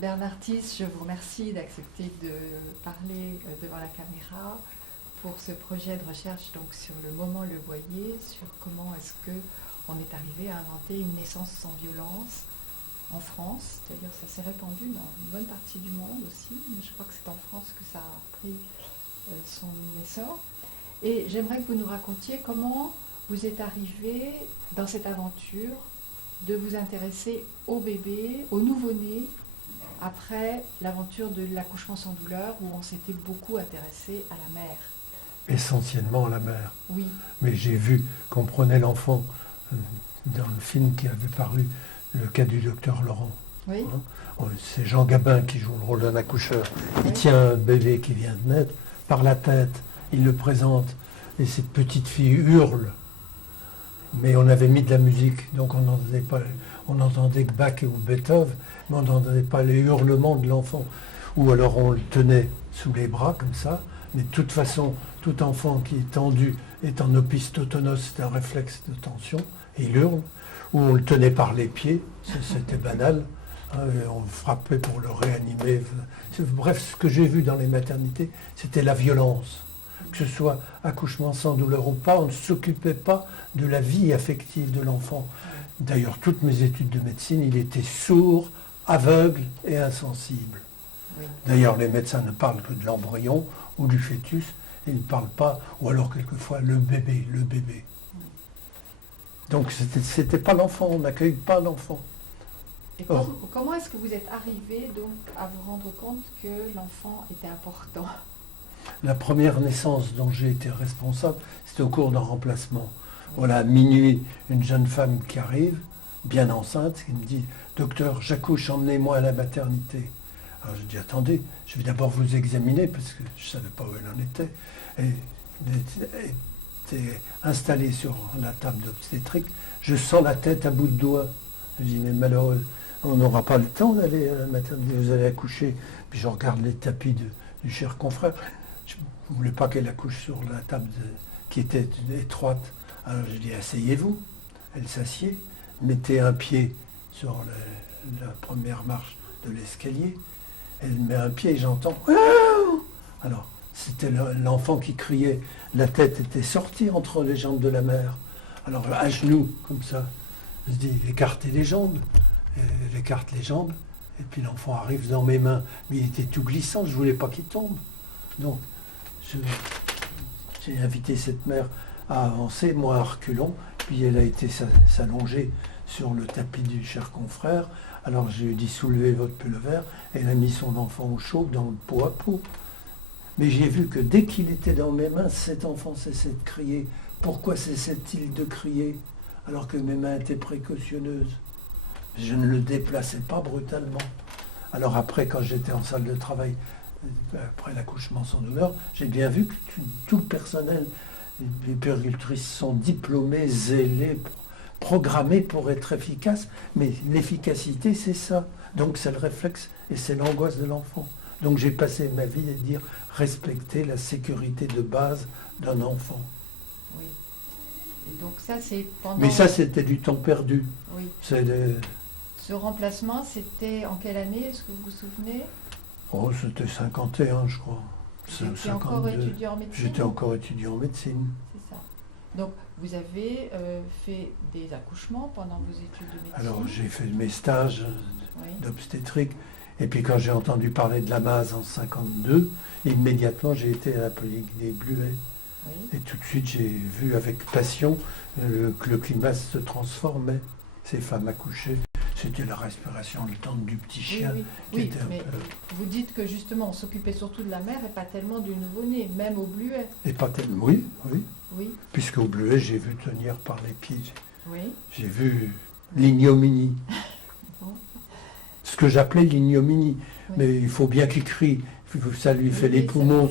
Bernard Thies, je vous remercie d'accepter de parler devant la caméra pour ce projet de recherche donc, sur le moment le voyer, sur comment est-ce qu'on est arrivé à inventer une naissance sans violence en France. C'est-à-dire ça s'est répandu dans une bonne partie du monde aussi, mais je crois que c'est en France que ça a pris son essor. Et j'aimerais que vous nous racontiez comment vous êtes arrivé dans cette aventure de vous intéresser au bébé, au nouveau-né, après l'aventure de l'accouchement sans douleur, où on s'était beaucoup intéressé à la mère. Essentiellement à la mère. Oui. Mais j'ai vu qu'on prenait l'enfant dans le film qui avait paru, le cas du docteur Laurent. Oui. C'est Jean Gabin qui joue le rôle d'un accoucheur. Il tient un bébé qui vient de naître par la tête, il le présente, et cette petite fille hurle. Mais on avait mis de la musique, donc on n'entendait que Bach ou Beethoven, mais on n'entendait pas les hurlements de l'enfant. Ou alors on le tenait sous les bras comme ça, mais de toute façon, tout enfant qui est tendu est en opisthothonos, c'est un réflexe de tension, et il hurle. Ou on le tenait par les pieds, c'était banal, hein, on frappait pour le réanimer. Bref, ce que j'ai vu dans les maternités, c'était la violence. Que ce soit accouchement sans douleur ou pas, on ne s'occupait pas de la vie affective de l'enfant. D'ailleurs, toutes mes études de médecine, il était sourd, aveugle et insensible. Oui. D'ailleurs, les médecins ne parlent que de l'embryon ou du fœtus, et ils ne parlent pas, ou alors quelquefois le bébé. Donc, c'était pas l'enfant, on n'accueille pas l'enfant. Et comment est-ce que vous êtes arrivé donc à vous rendre compte que l'enfant était important ? La première naissance dont j'ai été responsable, c'était au cours d'un remplacement. Voilà, à minuit, une jeune femme qui arrive, bien enceinte, qui me dit « Docteur, j'accouche, emmenez-moi à la maternité. » Alors je dis « Attendez, je vais d'abord vous examiner, parce que je ne savais pas où elle en était. » Et elle était installée sur la table d'obstétrique. Je sens la tête à bout de doigt. Je dis « Mais malheureux, on n'aura pas le temps d'aller à la maternité, vous allez accoucher. » Puis je regarde les tapis du cher confrère. Je ne voulais pas qu'elle accouche sur la table qui était étroite. Alors je dis, asseyez-vous. Elle s'assied, mettez un pied sur la première marche de l'escalier. Elle met un pied et j'entends. Alors, c'était l'enfant qui criait. La tête était sortie entre les jambes de la mère. Alors, à genoux, comme ça. Je dis, écartez les jambes. Elle écarte les jambes. Et puis l'enfant arrive dans mes mains. Mais il était tout glissant, je ne voulais pas qu'il tombe. Donc, j'ai invité cette mère à avancer, moi à reculons, puis elle a été s'allonger sur le tapis du cher confrère. Alors j'ai dit soulevez votre pullover, elle a mis son enfant au chaud dans le pot à pot. Mais j'ai vu que dès qu'il était dans mes mains, cet enfant cessait de crier. Pourquoi cessait-il de crier alors que mes mains étaient précautionneuses? Je ne le déplaçais pas brutalement. Alors après, quand j'étais en salle de travail, après l'accouchement sans douleur, j'ai bien vu que tout le personnel, les puéricultrices sont diplômés, zélés, programmés pour être efficaces, mais l'efficacité, c'est ça. Donc c'est le réflexe et c'est l'angoisse de l'enfant. Donc j'ai passé ma vie à dire respecter la sécurité de base d'un enfant. Oui. Et donc ça, c'est pendant... Mais ça, c'était du temps perdu. Oui. Ce remplacement, c'était en quelle année, est-ce que vous vous souvenez ? Oh, c'était 51, je crois. Vous étiez encore étudiant en médecine ? J'étais encore étudiant en médecine. C'est ça. Donc, vous avez fait des accouchements pendant vos études de médecine ? Alors, j'ai fait mes stages d'obstétrique. Et puis, quand j'ai entendu parler de la MASE en 52, immédiatement, j'ai été à la Polyclinique des Bluets. Oui. Et tout de suite, j'ai vu avec passion que le climat se transformait. Ces femmes accouchées. C'était la respiration lente du petit chien. Oui, mais vous dites que justement, on s'occupait surtout de la mère et pas tellement du nouveau-né, même au Bluet. Et pas tellement, oui. Puisqu'au Bluet, j'ai vu tenir par les pieds. Oui. J'ai vu l'ignominie. Ce que j'appelais l'ignominie. Oui. Mais il faut bien qu'il crie. Ça lui fait les poumons.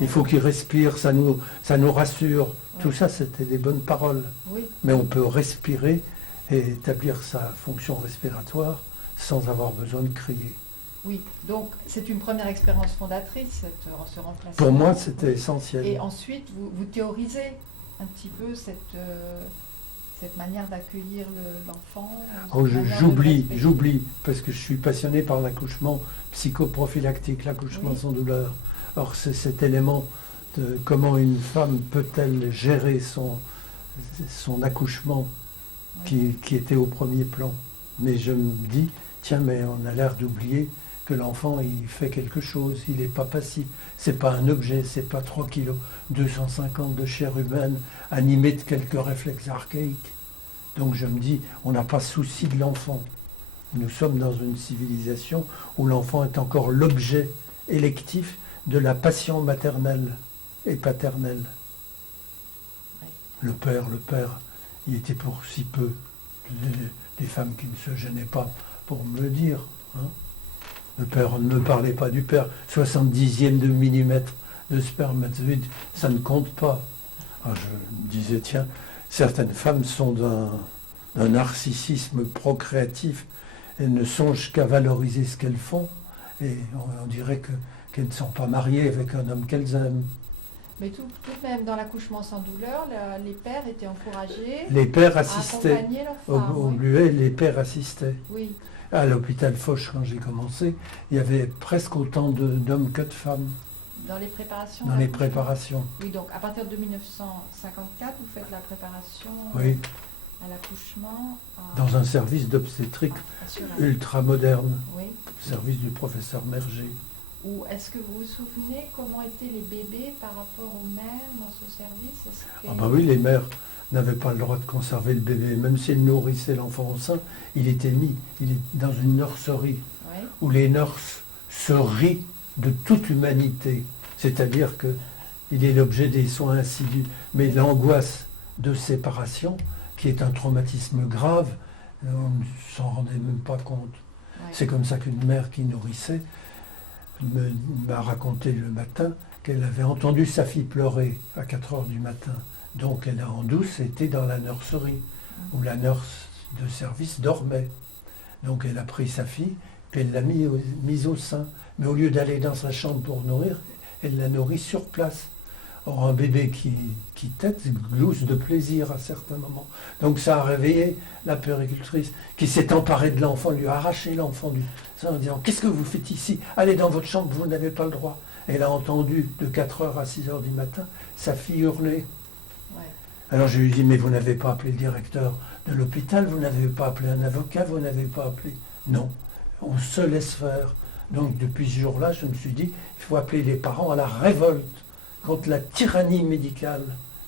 Il faut qu'il respire. Ça nous rassure. Oui. Tout ça, c'était des bonnes paroles. Oui. Mais on peut respirer et établir sa fonction respiratoire sans avoir besoin de crier. Oui, donc c'est une première expérience fondatrice, ce remplacement. Pour moi, c'était essentiel. Et ensuite, vous théorisez un petit peu cette manière d'accueillir l'enfant. Oh, cette manière de le j'oublie, respecter. j'oublie, parce que je suis passionné par l'accouchement psychoprophylactique, l'accouchement Oui. sans douleur. Or, c'est cet élément de comment une femme peut-elle gérer son accouchement Oui. qui était au premier plan. Mais je me dis, tiens, mais on a l'air d'oublier que l'enfant, il fait quelque chose, il n'est pas passif. C'est pas un objet, c'est pas 3 kilos, 250 de chair humaine, animé de quelques réflexes archaïques. Donc je me dis, on n'a pas souci de l'enfant. Nous sommes dans une civilisation où l'enfant est encore l'objet électif de la passion maternelle et paternelle. Oui. Le père, il était pour si peu. Des femmes qui ne se gênaient pas pour me le dire. Hein. Le père, on ne me parlait pas du père. 70e de millimètre de spermatozoïde, ça ne compte pas. Alors je me disais, tiens, certaines femmes sont d'un narcissisme procréatif et ne songent qu'à valoriser ce qu'elles font. Et on dirait qu'elles ne sont pas mariées avec un homme qu'elles aiment. Mais tout de même, dans l'accouchement sans douleur, les pères étaient encouragés Les pères à assistaient. accompagner leur femme. Au Oui. Bluet, les pères assistaient. Oui. À l'hôpital Foch, quand j'ai commencé, il y avait presque autant d'hommes que de femmes Dans les préparations dans les d'accouchement. préparations. Oui, donc à partir de 1954, vous faites la préparation Oui, à l'accouchement dans un service d'obstétrique assuré. ultra moderne, Oui. service du professeur Merger. Ou est-ce que vous vous souvenez comment étaient les bébés par rapport aux mères dans ce service? Ah bah oui, les mères n'avaient pas le droit de conserver le bébé. Même s'ils nourrissaient l'enfant au sein, il est dans une nurserie Oui. où les nurses se rient de toute humanité. C'est-à-dire qu'il est l'objet des soins assidus. Mais l'angoisse de séparation, qui est un traumatisme grave, on ne s'en rendait même pas compte. Oui. C'est comme ça qu'une mère qui nourrissait m'a raconté le matin qu'elle avait entendu sa fille pleurer à 4 heures du matin. Donc elle a en douce été dans la nurserie, où la nurse de service dormait. Donc elle a pris sa fille, puis elle l'a mise au sein. Mais au lieu d'aller dans sa chambre pour nourrir, elle l'a nourrie sur place. Or, un bébé qui tète glousse de plaisir à certains moments. Donc ça a réveillé la puéricultrice qui s'est emparée de l'enfant, lui a arraché l'enfant du sein en disant « Qu'est-ce que vous faites ici? Allez dans votre chambre, vous n'avez pas le droit. » Elle a entendu de 4 heures à 6 heures du matin sa fille hurler. Ouais. Alors je lui ai dit « Mais vous n'avez pas appelé le directeur de l'hôpital, vous n'avez pas appelé un avocat, vous n'avez pas appelé... » Non, on se laisse faire. Donc depuis ce jour-là, je me suis dit « Il faut appeler les parents à la révolte contre la tyrannie médicale,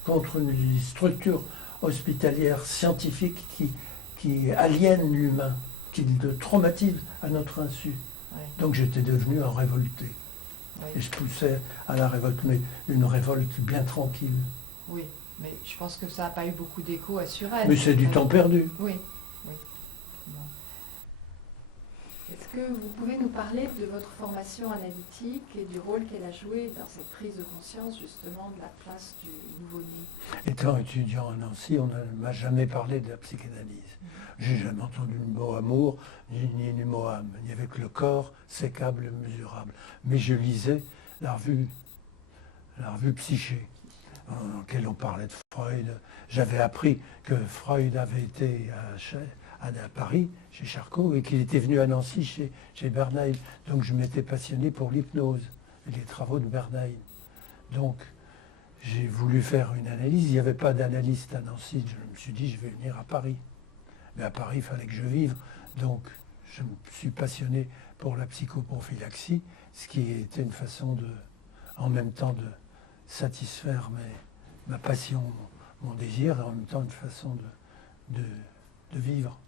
contre une structure hospitalière scientifique qui aliène l'humain, qui le traumatise à notre insu. » Ouais. Donc j'étais devenu un révolté. Ouais. Et je poussais à la révolte, mais une révolte bien tranquille. Oui, mais je pense que ça n'a pas eu beaucoup d'écho à Suresnes. Mais c'est du temps perdu. Oui, oui. Bon. Est-ce que vous pouvez nous parler de votre formation analytique et du rôle qu'elle a joué dans cette prise de conscience justement de la place du nouveau-né? Étant étudiant à Nancy, on ne m'a jamais parlé de la psychanalyse. J'ai jamais entendu le mot amour, ni le mot âme. Il n'y avait que le corps, sécable, mesurable. Mais je lisais la revue Psyché, dans laquelle on parlait de Freud. J'avais appris que Freud avait été à Paris, chez Charcot, et qu'il était venu à Nancy, chez Bernheim. Donc je m'étais passionné pour l'hypnose et les travaux de Bernheim. Donc j'ai voulu faire une analyse. Il n'y avait pas d'analyste à Nancy. Je me suis dit, je vais venir à Paris. Mais à Paris, il fallait que je vive. Donc je me suis passionné pour la psychoprophylaxie, ce qui était une façon en même temps de satisfaire ma passion, mon désir, et en même temps une façon de vivre.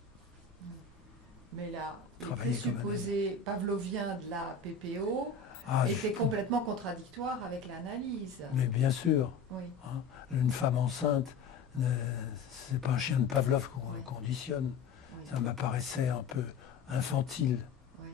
Mais là, le Travailler comme présupposé pavlovien de la PPO Ah, était complètement contradictoire avec l'analyse. mais bien sûr, Oui, hein, une femme enceinte, c'est pas un chien de Pavlov qu'on Oui. conditionne. oui, Ça m'apparaissait un peu infantile. oui.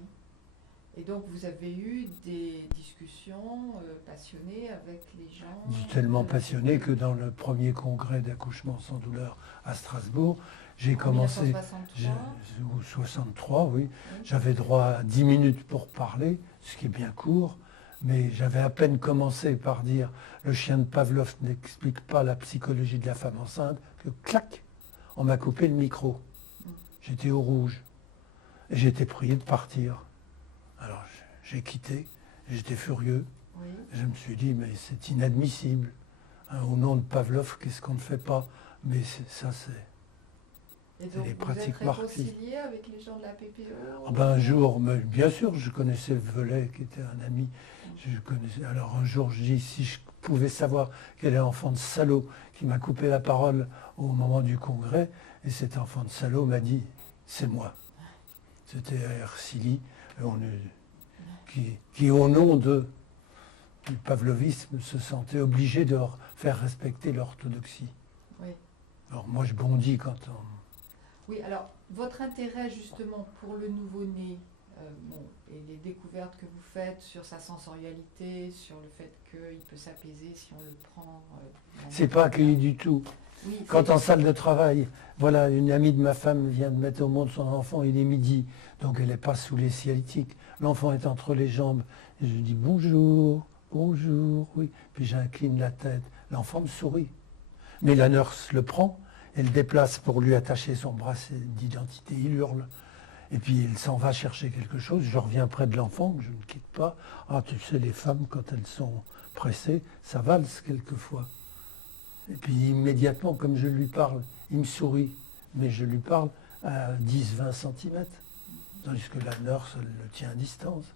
Et donc vous avez eu des discussions passionnées avec les gens Tellement passionné que dans le premier congrès d'accouchement sans douleur à Strasbourg, j'ai en commencé, 1963. ou 63, oui, Oui. j'avais droit à 10 minutes pour parler, ce qui est bien court, mais j'avais à peine commencé par dire le chien de Pavlov n'explique pas la psychologie de la femme enceinte, que clac, on m'a coupé le micro. J'étais au rouge. Et j'ai été prié de partir. Alors j'ai quitté, j'étais furieux. Oui. Je me suis dit, mais c'est inadmissible. Hein, au nom de Pavlov, qu'est-ce qu'on ne fait pas? Mais ça, c'est... Et donc, les vous pratiques êtes réconcilié avec les gens de la PPO? Ah ben, un jour, mais bien sûr, je connaissais Velay, qui était un ami. Je connaissais. Alors un jour, je dis, si je pouvais savoir quel est l'enfant de salaud qui m'a coupé la parole au moment du congrès, et cet enfant de salaud m'a dit, c'est moi. C'était Ercili, qui, au nom du pavlovisme, se sentait obligé de faire respecter l'orthodoxie. Oui. Alors moi, je bondis quand on... Oui, alors, votre intérêt justement pour le nouveau-né, et les découvertes que vous faites sur sa sensorialité, sur le fait qu'il peut s'apaiser si on le prend... c'est pas accueilli du tout. Oui, Quand en salle de travail, voilà, une amie de ma femme vient de mettre au monde son enfant, il est midi, donc elle n'est pas sous les sciatiques. L'enfant est entre les jambes. Et je dis bonjour, bonjour, oui. Puis j'incline la tête. L'enfant me sourit. Mais la nurse le prend, elle déplace pour lui attacher son bracelet d'identité, il hurle. Et puis il s'en va chercher quelque chose, je reviens près de l'enfant, que je ne quitte pas. Ah, tu sais, les femmes, quand elles sont pressées, ça valse quelquefois. Et puis immédiatement, comme je lui parle, il me sourit, mais je lui parle à 10-20 cm. Tandis que la nurse, elle le tient à distance.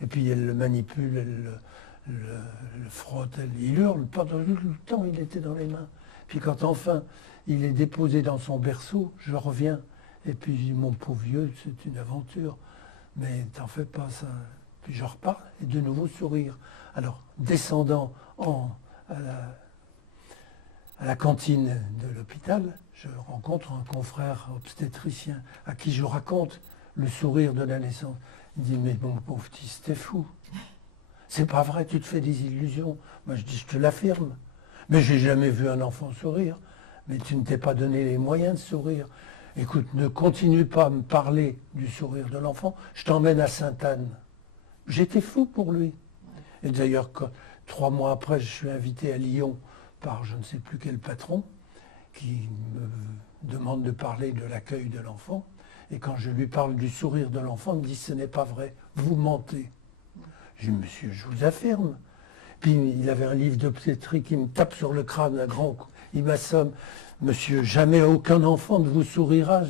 Et puis elle le manipule, elle le frotte, il hurle. Pendant le temps, il était dans les mains. Puis quand enfin, il est déposé dans son berceau, je reviens. Et puis je dis, mon pauvre vieux, c'est une aventure. Mais t'en fais pas, ça. Puis je repars, et de nouveau sourire. Alors, descendant à la cantine de l'hôpital, je rencontre un confrère obstétricien à qui je raconte le sourire de la naissance. Il dit, mais mon pauvre petit, t'es fou. C'est pas vrai, tu te fais des illusions. Moi je dis, je te l'affirme. Mais j'ai jamais vu un enfant sourire. Mais tu ne t'es pas donné les moyens de sourire. Écoute, ne continue pas à me parler du sourire de l'enfant. Je t'emmène à Sainte-Anne. J'étais fou pour lui. Et d'ailleurs, 3 mois après, je suis invité à Lyon par je ne sais plus quel patron qui me demande de parler de l'accueil de l'enfant. Et quand je lui parle du sourire de l'enfant, il me dit, ce n'est pas vrai, vous mentez. Je dis, monsieur, je vous affirme. Puis il avait un livre d'obstétrique, il me tape sur le crâne un grand coup. Il m'assomme, monsieur, jamais aucun enfant ne vous sourira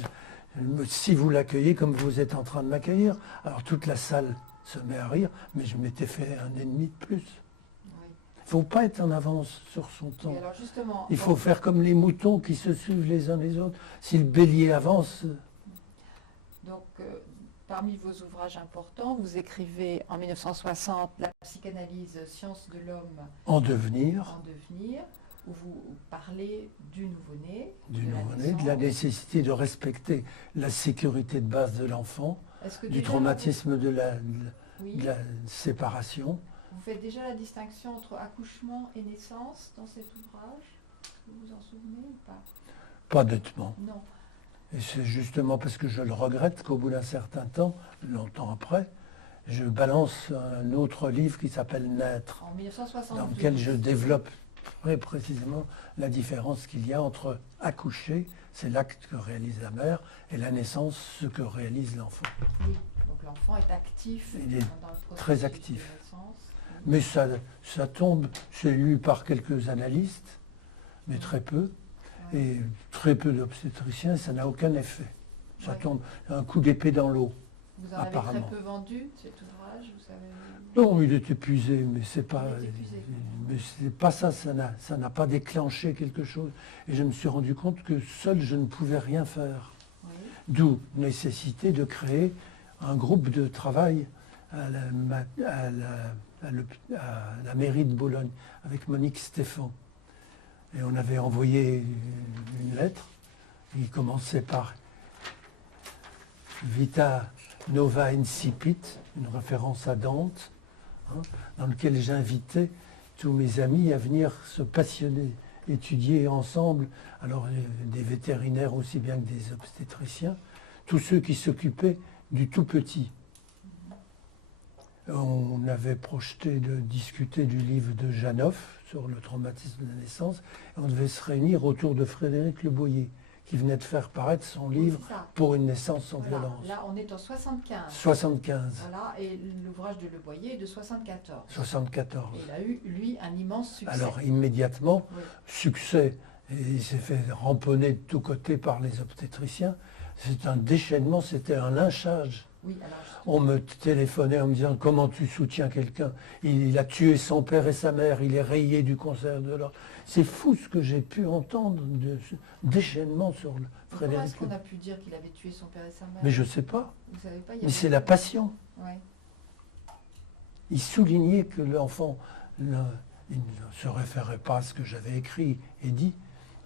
si vous l'accueillez comme vous êtes en train de m'accueillir. Alors toute la salle se met à rire, mais je m'étais fait un ennemi de plus. Il ne faut pas être en avance sur son temps. Alors justement, il faut faire comme les moutons qui se suivent les uns les autres. Si le bélier avance... Donc, parmi vos ouvrages importants, vous écrivez en 1960 La psychanalyse, science de l'homme en devenir, où vous parlez du nouveau-né, de la nécessité de respecter la sécurité de base de l'enfant, du traumatisme de la séparation. Vous faites déjà la distinction entre accouchement et naissance dans cet ouvrage? Vous vous en souvenez ou pas? Pas nettement. Non. Et c'est justement parce que je le regrette qu'au bout d'un certain temps, longtemps après, je balance un autre livre qui s'appelle Naître, en 1972, dans lequel je développe très précisément la différence qu'il y a entre accoucher, c'est l'acte que réalise la mère, et la naissance, ce que réalise l'enfant. Oui, donc l'enfant est actif Il est dans le processus très actif. de naissance. Mais ça tombe, c'est lu par quelques analystes, mais très peu. Et très peu d'obstétriciens, ça n'a aucun effet. Ça tombe un coup d'épée dans l'eau. Vous en avez très peu vendu, cet ouvrage, vous savez? Non, il est épuisé, mais c'est pas, ça, ça n'a pas déclenché quelque chose. Et je me suis rendu compte que seul je ne pouvais rien faire. Oui. D'où nécessité de créer un groupe de travail à la mairie de Bologne, avec Monique Stéphan. Et on avait envoyé une lettre qui commençait par Vita Nova Incipit, une référence à Dante, dans lequel j'invitais tous mes amis à venir se passionner, étudier ensemble, alors des vétérinaires aussi bien que des obstétriciens, tous ceux qui s'occupaient du tout petit. On avait projeté de discuter du livre de Janoff sur le traumatisme de la naissance, et on devait se réunir autour de Frédéric Le Boyer, qui venait de faire paraître son livre c'est ça. Pour une naissance sans Voilà. violence. Là, on est en 75. 75, Voilà, et l'ouvrage de Le Boyer est de 74. 74. Et il a eu, lui, un immense succès. Alors immédiatement, Oui. succès, et il s'est fait ramponner de tous côtés par les obstétriciens. C'est un déchaînement, c'était un lynchage. Oui, alors, On me téléphonait en me disant comment tu soutiens quelqu'un. Il a tué son père et sa mère, il est rayé du concert de l'ordre. C'est fou ce que j'ai pu entendre de ce déchaînement sur le comment Frédéric. est-ce qu'on a pu dire qu'il avait tué son père et sa mère? Mais je ne sais pas. Vous savez pas, il y Mais avait- c'est la passion. Ouais. Il soulignait que l'enfant il ne se référait pas à ce que j'avais écrit et dit.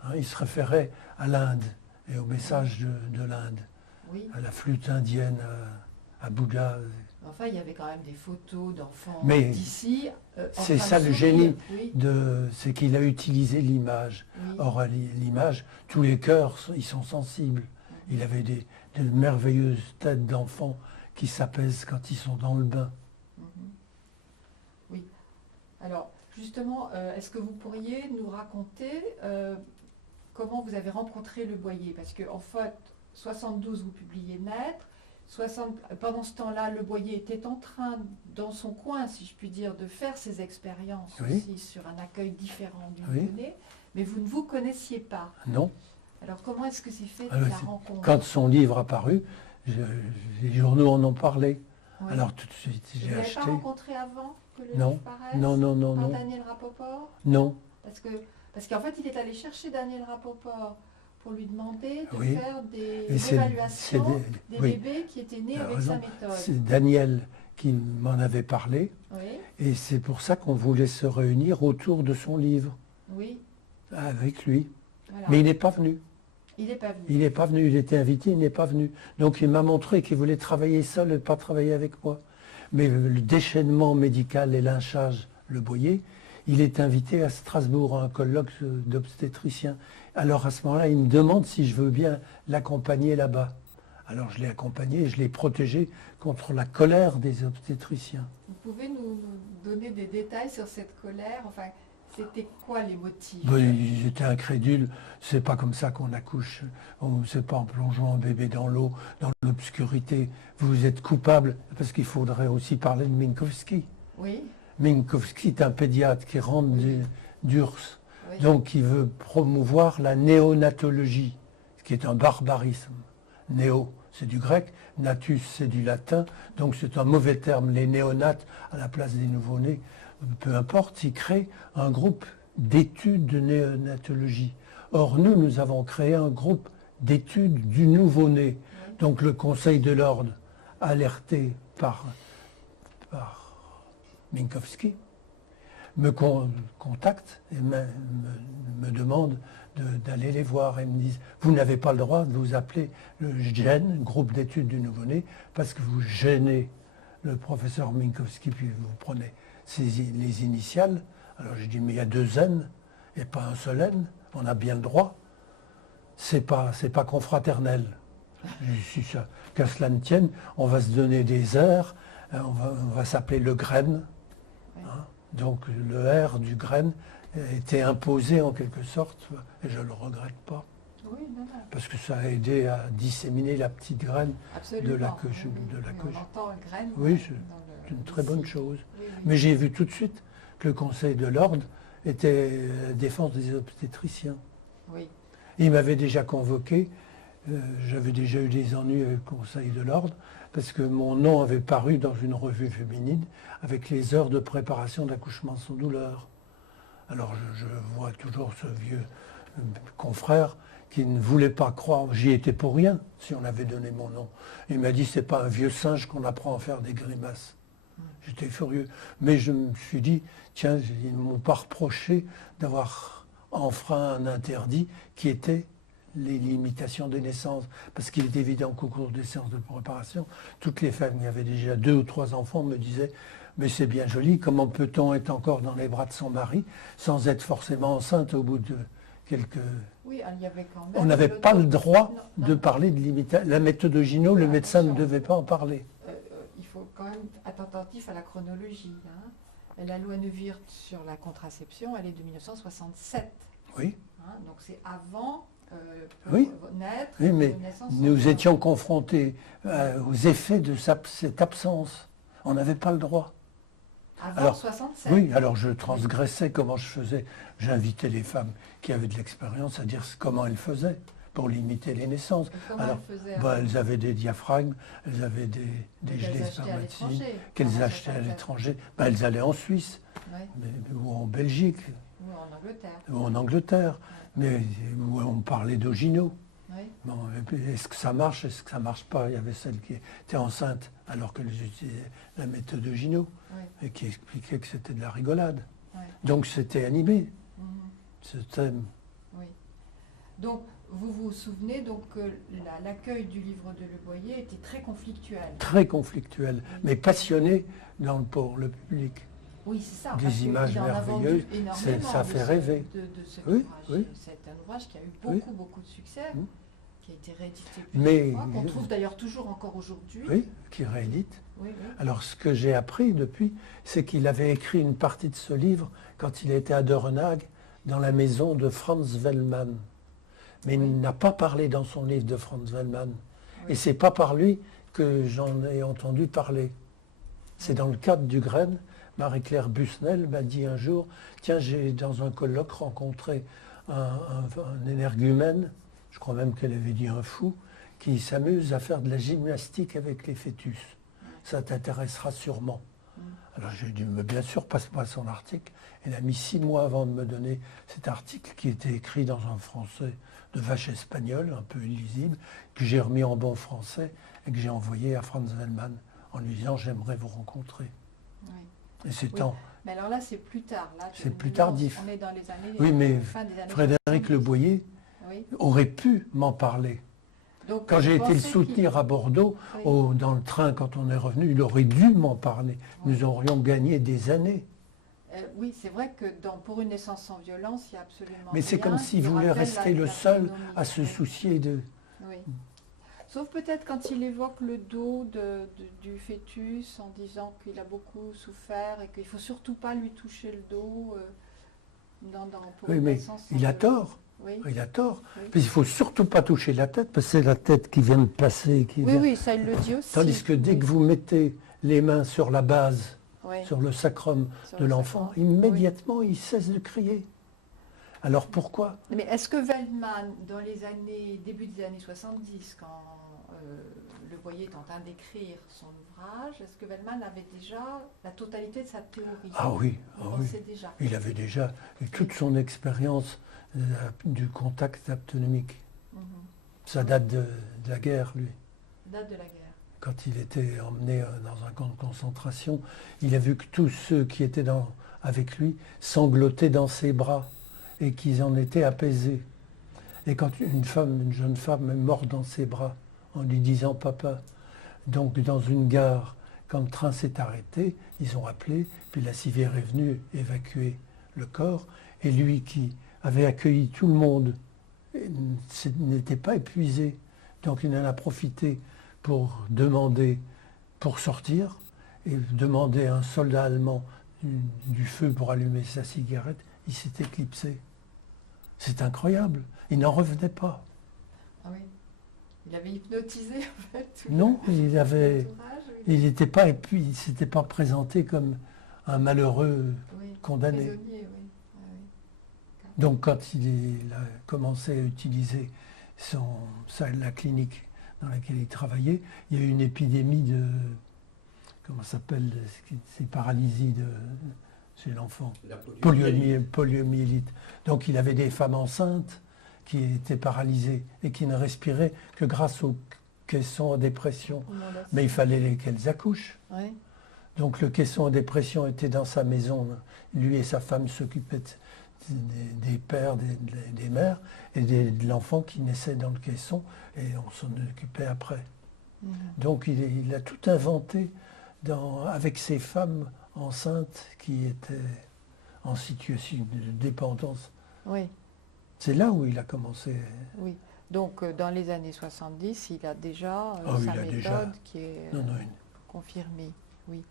Hein, il se référait à l'Inde et au message de l'Inde, Oui. à la flûte indienne, à Bouddha. Enfin, il y avait quand même des photos d'enfants Mais d'ici. En c'est train ça de le sourire. génie Oui, c'est qu'il a utilisé l'image. oui. Or, à l'image, tous les cœurs, ils sont sensibles. Il avait de merveilleuses têtes d'enfants qui s'apaisent quand ils sont dans le bain. Mhm. Oui. Alors, justement, est-ce que vous pourriez nous raconter comment vous avez rencontré Le Boyer? Parce qu'en fait, 72, vous publiez Naître. Pendant ce temps-là, Le Boyer était en train, dans son coin, si je puis dire, de faire ses expériences Oui. aussi sur un accueil différent du Oui. nouveau-né, mais vous ne vous connaissiez pas. Non. Alors, comment est-ce que c'est fait Alors, la rencontre? Quand son livre a paru, les journaux en ont parlé. Oui. Alors tout de suite, Vous j'ai n'avez acheté. pas rencontré avant que le Non. livre paraisse? Non, non, non, Par non. Daniel Rapoport? Non. Parce qu'en fait, il est allé chercher Daniel Rapoport pour lui demander de Oui. faire des Et c'est évaluations des oui, bébés qui étaient nés tu as avec raison. sa méthode. C'est Daniel qui m'en avait parlé. Oui, Et c'est pour ça qu'on voulait se réunir autour de son livre, oui, avec lui. voilà. Mais il n'est pas venu. Il n'est pas venu. Il n'est pas venu. Il était invité, il n'est pas venu. Donc il m'a montré qu'il voulait travailler seul et pas travailler avec moi. Mais le déchaînement médical et lynchage, Le Boyer, il est invité à Strasbourg à un colloque d'obstétriciens. Alors à ce moment-là, il me demande si je veux bien l'accompagner là-bas. Alors je l'ai accompagné et je l'ai protégé contre la colère des obstétriciens. Vous pouvez nous donner des détails sur cette colère? Enfin, c'était quoi les motifs? Ben, ils étaient incrédules. C'est pas comme ça qu'on accouche. C'est pas en plongeant un bébé dans l'eau, dans l'obscurité. Vous êtes coupable, parce qu'il faudrait aussi parler de Minkowski. Oui, Minkowski est un pédiatre qui rentre d'URSS. oui. Donc il veut promouvoir la néonatologie, ce qui est un barbarisme. Néo, c'est du grec, natus, c'est du latin, donc c'est un mauvais terme. Les néonates, à la place des nouveau-nés, peu importe, ils créent un groupe d'études de néonatologie. Or, nous avons créé un groupe d'études du nouveau-né. Oui. Donc le Conseil de l'Ordre, alerté par Minkowski, me contacte et me demande d'aller les voir. Et me disent, vous n'avez pas le droit de vous appeler le GEN, groupe d'études du nouveau-né, parce que vous gênez le professeur Minkowski, puis vous prenez les initiales. Alors je dis, mais il y a 2 N et pas un seul N, on a bien le droit. C'est pas confraternel. Je dis, ça, qu'à cela ne tienne, on va se donner des heures, on va s'appeler le Graine. Hein. Donc le R du Graine était imposé en quelque sorte, et je ne le regrette pas, Oui, non, non. parce que ça a aidé à disséminer la petite graine. Absolument. De la queue- Oui, de la oui, queue. on entend graine. Oui, dans c'est une très bonne ici. chose. Oui, oui. Mais j'ai vu tout de suite que le Conseil de l'Ordre était défense des obstétriciens. Oui, Il m'avait déjà convoqué, j'avais déjà eu des ennuis avec le Conseil de l'Ordre, parce que mon nom avait paru dans une revue féminine avec les heures de préparation d'accouchement sans douleur. Alors je vois toujours ce vieux confrère qui ne voulait pas croire, j'y étais pour rien si on avait donné mon nom. Il m'a dit, c'est pas un vieux singe qu'on apprend à faire des grimaces. J'étais furieux. Mais je me suis dit, tiens, ils ne m'ont pas reproché d'avoir enfreint un interdit qui était les limitations des naissances. Parce qu'il est évident qu'au cours des séances de préparation, toutes les femmes qui avaient déjà 2 ou 3 enfants me disaient, mais c'est bien joli, comment peut-on être encore dans les bras de son mari sans être forcément enceinte au bout de quelques... oui, il y avait quand même... On n'avait pas le droit Non, de non. parler de limitation. La méthode Gino, le médecin ne Attention. devait pas en parler. Il faut quand même être attentif à la chronologie. Hein. La loi Neuwirth sur la contraception, elle est de 1967. Oui. Hein, donc c'est avant pour Oui. naître. Oui, mais pour naissance, nous étions confrontés aux effets de cette absence. On n'avait pas le droit. Avant Alors, 67. oui, alors je transgressais comment je faisais. J'invitais les femmes qui avaient de l'expérience à dire comment elles faisaient pour limiter les naissances. Et comment Alors, elles faisaient bah, avant elles avaient des diaphragmes, elles avaient des qu'elles gelées achetaient à spermatides l'étranger, qu'elles avant achetaient à 67. l'étranger. Bah, elles allaient en Suisse Ouais. ou en Belgique Ou en Angleterre. ou en Angleterre, mais où on parlait d'Ogino. Oui. Bon, et puis, est-ce que ça marche, est-ce que ça marche pas? Il y avait celle qui était enceinte alors qu'elle utilisait la méthode Ogino Oui. et qui expliquait que c'était de la rigolade. Ouais. Donc c'était animé, Mhm. ce thème. Oui. Donc, vous vous souvenez donc que l'accueil du livre de Le Boyer était très conflictuel. Très conflictuel, Oui. mais passionné pour le public. Oui, c'est ça. Des parce qu'il images en a vendu merveilleuses, énormément ça fait de rêver. De cet Oui, ouvrage. oui. C'est un ouvrage qui a eu Oui. beaucoup de succès, Mm. qui a été réédité Mais- plusieurs fois, qu'on trouve d'ailleurs toujours encore aujourd'hui. Oui, qui réédite. Oui, oui. Alors ce que j'ai appris depuis, c'est qu'il avait écrit une partie de ce livre quand il était à Dörenhagen, dans la maison de Franz Wellmann. Mais Oui. il n'a pas parlé dans son livre de Franz Wellmann. Oui. Et c'est pas par lui que j'en ai entendu parler. C'est dans le cadre du Graine. Marie-Claire Busnel m'a dit un jour, tiens, j'ai dans un colloque rencontré un énergumène, je crois même qu'elle avait dit un fou, qui s'amuse à faire de la gymnastique avec les fœtus. Ça t'intéressera sûrement. Alors j'ai dit, mais bien sûr, passe-moi son article. Elle a mis 6 mois avant de me donner cet article qui était écrit dans un français de vache espagnole, un peu illisible, que j'ai remis en bon français et que j'ai envoyé à Franz Wellmann en lui disant, j'aimerais vous rencontrer. Oui. Et c'est Oui. temps. Mais alors là, c'est plus tard. Là, C'est plus là, tardif. On est dans les années. Oui, mais fin des années Frédéric 70. Le Boyer Oui. aurait pu m'en parler. Donc, Quand j'ai vous été le pensez soutenir à Bordeaux, Oui. dans le train, quand on est revenu, il aurait dû m'en parler. Oui. Nous aurions gagné des années. Oui, c'est vrai que pour une naissance sans violence, il n'y a absolument Mais c'est rien comme s'il qui voulait rappelle rester le la seul phénoménie. à se Oui. soucier de... Oui. Sauf peut-être quand il évoque le dos du fœtus en disant qu'il a beaucoup souffert et qu'il ne faut surtout pas lui toucher le dos pour Oui, une mais naissance sans il a violence. tort. Oui, Il a tort. Oui. Puis il ne faut surtout pas toucher la tête, parce que c'est la tête qui vient de passer. oui, oui, ça il le dit aussi. Tandis que dès Oui. que vous mettez les mains sur la base, Oui. sur le sacrum Sur de le l'enfant, sacrum. immédiatement, il cesse de crier. Alors pourquoi? Mais est-ce que Wellmann, début des années 70, quand Le Boyer est en train d'écrire son ouvrage, est-ce que Wellmann avait déjà la totalité de sa théorie? Ah oui, Vous ah oui. pensez déjà. Il avait déjà toute son expérience du contact aptonomique. Mhm. Ça date de la guerre, lui. Date de la guerre. Quand il était emmené dans un camp de concentration, il a vu que tous ceux qui étaient avec lui sanglotaient dans ses bras et qu'ils en étaient apaisés. Et quand une jeune femme est morte dans ses bras en lui disant « Papa », donc dans une gare, quand le train s'est arrêté, ils ont appelé, puis la civière est venue évacuer le corps, et lui qui avait accueilli tout le monde n'était pas épuisé, donc il en a profité pour sortir, et demander à un soldat allemand du feu pour allumer sa cigarette, il s'est éclipsé. C'est incroyable, il n'en revenait pas. Ah oui. Il avait hypnotisé en fait. Non, il avait... l'entourage, oui. Il n'était pas épuisé, il ne s'était pas présenté comme un malheureux Oui, condamné. prisonnier, oui. Ah oui. Donc quand il a commencé à utiliser la clinique dans laquelle il travaillait, il y a eu une épidémie de, comment ça s'appelle, ces paralysies chez l'enfant, poliomyélite. Donc il avait des femmes enceintes qui étaient paralysées et qui ne respiraient que grâce aux caissons à dépression. Mais il fallait qu'elles accouchent. Oui. Donc le caisson à dépression était dans sa maison. Lui et sa femme s'occupaient des pères, des mères et de l'enfant qui naissait dans le caisson et on s'en occupait après. Mhm. Donc il a tout inventé avec ces femmes enceintes qui étaient en situation de dépendance. Oui, C'est là où il a commencé. oui. Donc dans les années 70, il a déjà Ah oui, sa il a méthode déjà- qui est Non, non, confirmée. Oui.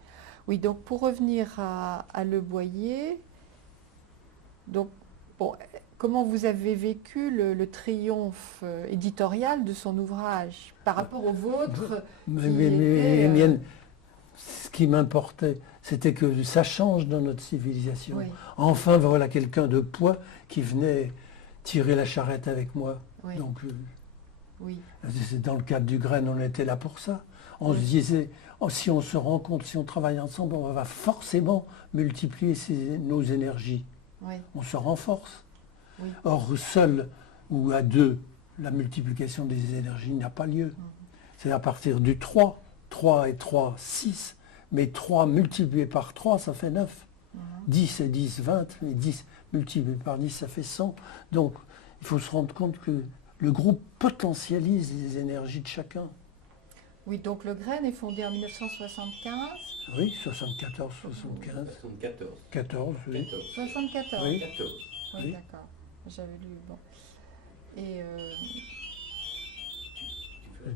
Oui, donc pour revenir à Le Boyer, donc Bon, comment vous avez vécu le triomphe éditorial de son ouvrage par rapport au vôtre Les miennes, ce qui m'importait, c'était que ça change dans notre civilisation. Oui. Enfin, voilà quelqu'un de poids qui venait tirer la charrette avec moi. Oui. Donc, Oui. c'est dans le cadre du Graine, on était là pour ça. On se disait, oh, si on se rencontre, si on travaille ensemble, on va forcément multiplier nos énergies. Oui. On se renforce. Oui. Or, seul ou à deux, la multiplication des énergies n'a pas lieu. C'est à partir du 3. 3 et 3, 6. Mais 3 multiplié par 3, ça fait 9. 10 et 10, 20. Mais 10 multiplié par 10, ça fait 100. Donc, il faut se rendre compte que le groupe potentialise les énergies de chacun. Oui, donc le Graine est fondé en 1975. Oui, 74, 75. 74. 14, oui. 74. Oui. 14. Oui, Oui. d'accord. J'avais lu. Bon. Et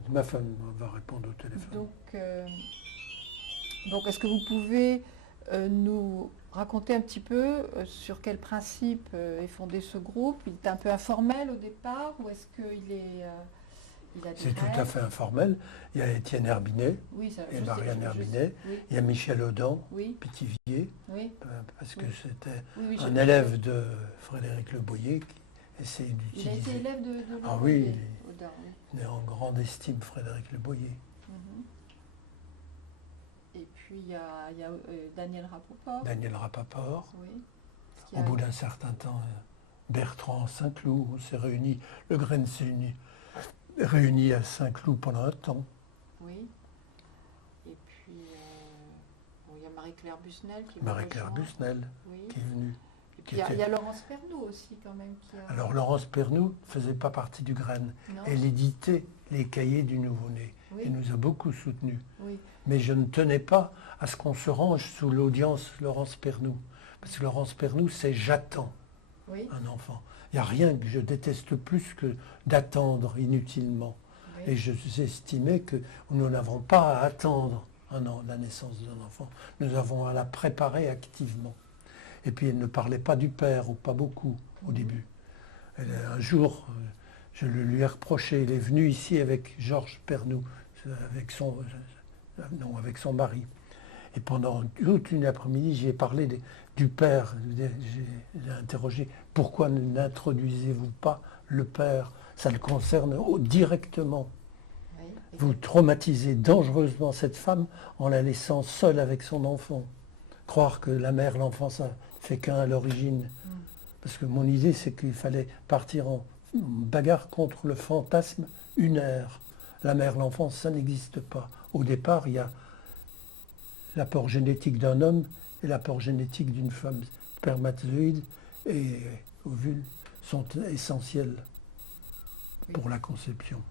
Ma femme va répondre au téléphone. donc est-ce que vous pouvez nous raconter un petit peu sur quel principe est fondé ce groupe? Il est un peu informel au départ ou est-ce qu'il est, il a des C'est tout à règles? fait informel. Il y a Étienne Herbinet Oui, ça, et je sais, Marianne je Herbinet. sais. Oui, Il y a Michel Audin, oui, Pithiviers, oui, parce que Oui. c'était oui, un élève de Frédéric Le Boyer qui essaye Il a été d'utiliser. élève de Ah Laurent oui, Boyer, Audin, oui. Il est en grande estime, Frédéric Le Boyer. Mhm. Et puis il y a Daniel Rapoport. Daniel Rapaport. Oui. Qui Au a- bout d'un certain temps, Bertrand Saint-Cloud, on s'est réunis, le Graine s'est réuni à Saint-Cloud pendant un temps. Oui. Et puis bon, il y a Marie-Claire Busnel qui va Marie-Claire rejoindre. Busnel Oui. qui est venue. Et puis il y a Laurence Pernoud aussi quand même qui a... Alors Laurence Pernoud ne faisait pas partie du Graine. Non. Elle éditait les cahiers du nouveau-né. Oui. Elle nous a beaucoup soutenus. Oui. Mais je ne tenais pas à ce qu'on se range sous l'audience Laurence Pernoud. Parce que Laurence Pernoud, c'est j'attends Oui. un enfant. Il n'y a rien que je déteste plus que d'attendre inutilement. Oui. Et j'estimais que nous n'avons pas à attendre la naissance d'un enfant. Nous avons à la préparer activement. Et puis elle ne parlait pas du père, ou pas beaucoup, au début. Un jour, je le lui ai reproché. Il est venu ici avec Georges Pernoud, avec son mari. Et pendant toute une après-midi, j'ai parlé du père. J'ai interrogé pourquoi n'introduisez-vous pas le père? Ça le concerne directement. Oui. Et Vous traumatisez dangereusement cette femme en la laissant seule avec son enfant. Croire que la mère, l'enfant, ça fait qu'un à l'origine. Parce que mon idée, c'est qu'il fallait partir en bagarre contre le fantasme unaire. La mère, l'enfant, ça n'existe pas. Au départ, il y a l'apport génétique d'un homme et l'apport génétique d'une femme. Spermatozoïdes et ovules sont essentiels pour la conception.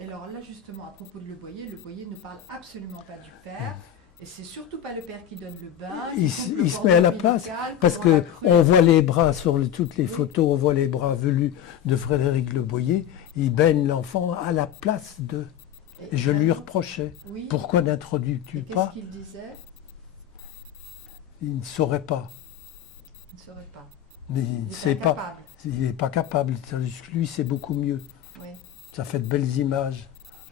Et alors là, justement, à propos de Le Boyer ne parle absolument pas du père. Et c'est surtout pas le père qui donne le bain. Il qui coupe le se met à la cordon place ombilical, parce pendant la que crue. on voit les bras sur toutes les Oui. photos, on voit les bras velus de Frédéric Le Boyer. Il baigne l'enfant à la place de. Et je lui reprochais. Oui. Pourquoi n'introduis-tu Et qu'est-ce pas? qu'il disait? Il ne saurait pas. Il ne saurait pas. Mais Il il ne était sait pas. incapable. Il n'est pas capable. Tandis que lui, c'est beaucoup mieux. Oui. Ça fait de belles images.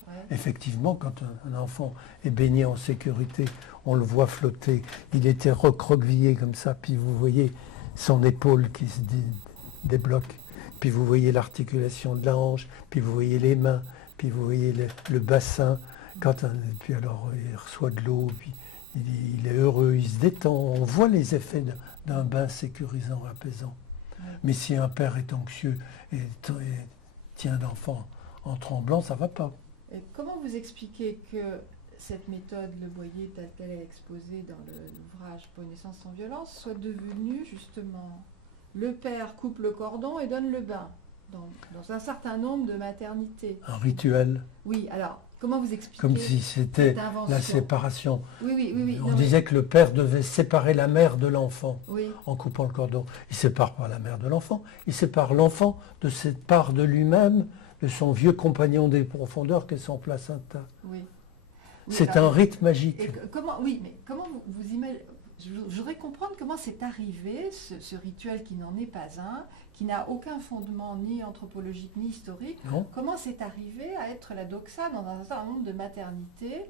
Ouais. Effectivement, quand un enfant est baigné en sécurité, on le voit flotter. Il était recroquevillé comme ça, puis vous voyez son épaule qui se débloque, puis vous voyez l'articulation de la hanche, puis vous voyez les mains, puis vous voyez le bassin. Puis alors il reçoit de l'eau, puis il est heureux, il se détend. On voit les effets d'un bain sécurisant, apaisant. Ouais. Mais si un père est anxieux et tient l'enfant en tremblant, ça ne va pas. Et comment vous expliquez que cette méthode Le Boyer, telle qu'elle est exposée dans l'ouvrage Pour une naissance sans violence, soit devenue justement le père coupe le cordon et donne le bain dans un certain nombre de maternités? Un rituel, Oui, alors, comment vous expliquez comme si c'était cette invention? la séparation. Oui. On non, disait que le père devait séparer la mère de l'enfant Oui, en coupant le cordon. Il ne sépare pas la mère de l'enfant, il sépare l'enfant de cette part de lui-même, de son vieux compagnon des profondeurs qu'est son placenta. oui. C'est alors, un rite magique. mais comment vous imaginez... je voudrais comprendre comment c'est arrivé, ce rituel qui n'en est pas un, qui n'a aucun fondement ni anthropologique ni historique. Non. Comment c'est arrivé à être la doxa dans un certain nombre de maternités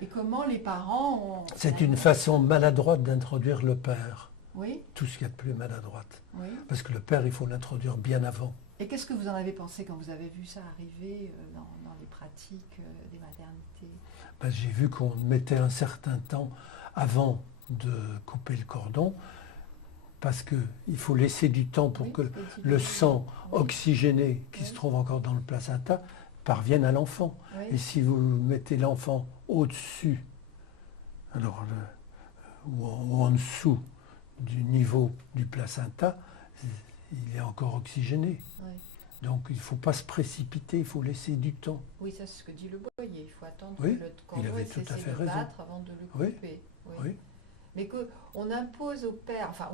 et comment les parents ont... C'est une façon maladroite d'introduire le père. Oui, Tout ce qu'il y a de plus maladroite. oui. Parce que le père, il faut l'introduire bien avant. Et qu'est-ce que vous en avez pensé quand vous avez vu ça arriver dans les pratiques des maternités? Ben, j'ai vu qu'on mettait un certain temps avant de couper le cordon, parce qu'il faut laisser du temps pour Oui, que c'est le sang Oui. oxygéné qui Oui. se trouve encore dans le placenta parvienne à l'enfant. Oui. Et si vous mettez l'enfant au-dessus, alors ou en dessous du niveau du placenta, il est encore oxygéné. Oui. Donc il ne faut pas se précipiter, il faut laisser du temps. Oui, ça c'est ce que dit le boyer. Il faut attendre Oui, que le cordon il avait ait tout à cessé fait de raison. battre avant de le Oui. couper. Oui. Mais qu'on impose au père, enfin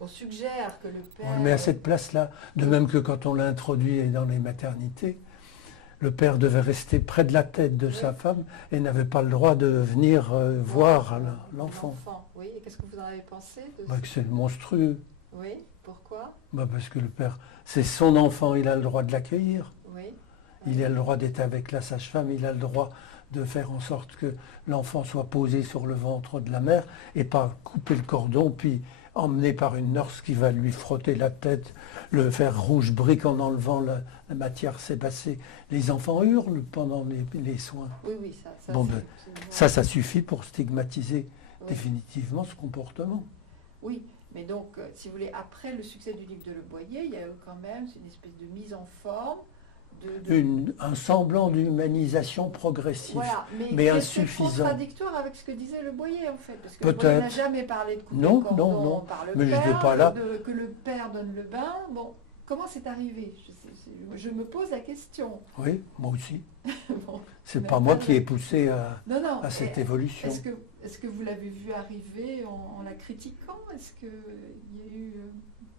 on suggère que le père... On le met à cette place-là. De même que quand on l'a introduit dans les maternités, le père devait rester près de la tête de sa femme et n'avait pas le droit de venir voir l'enfant. Oui, et qu'est-ce que vous en avez pensé de Bah, que c'est monstrueux. Oui, pourquoi? Bah, parce que le père, c'est son enfant, il a le droit de l'accueillir. Oui. Il a le droit d'être avec la sage-femme, il a le droit de faire en sorte que l'enfant soit posé sur le ventre de la mère et pas couper le cordon puis emmené par une nurse qui va lui frotter la tête, le faire rouge brique en enlevant la matière sébacée. Les enfants hurlent pendant les soins. Oui, ça Bon, c'est- ça suffit pour stigmatiser Oui. définitivement ce comportement. Oui, mais donc, si vous voulez, après le succès du livre de Le Boyer, il y a eu quand même une espèce de mise en forme, Un semblant d'humanisation progressive. Voilà, mais qui est insuffisant. contradictoire avec ce que disait Le Boyer, en fait. Parce que Peut-être. Le Boyer n'a jamais parlé de couper Non, le cordon non, par le mais père, je n'étais pas là. que le père donne le bain. Bon, comment c'est arrivé? Je me pose la question. Oui, moi aussi. Bon, C'est mais pas moi pas qui ai de- poussé non, à cette et évolution. est-ce que vous l'avez vu arriver en la critiquant? Est-ce qu'il y a eu,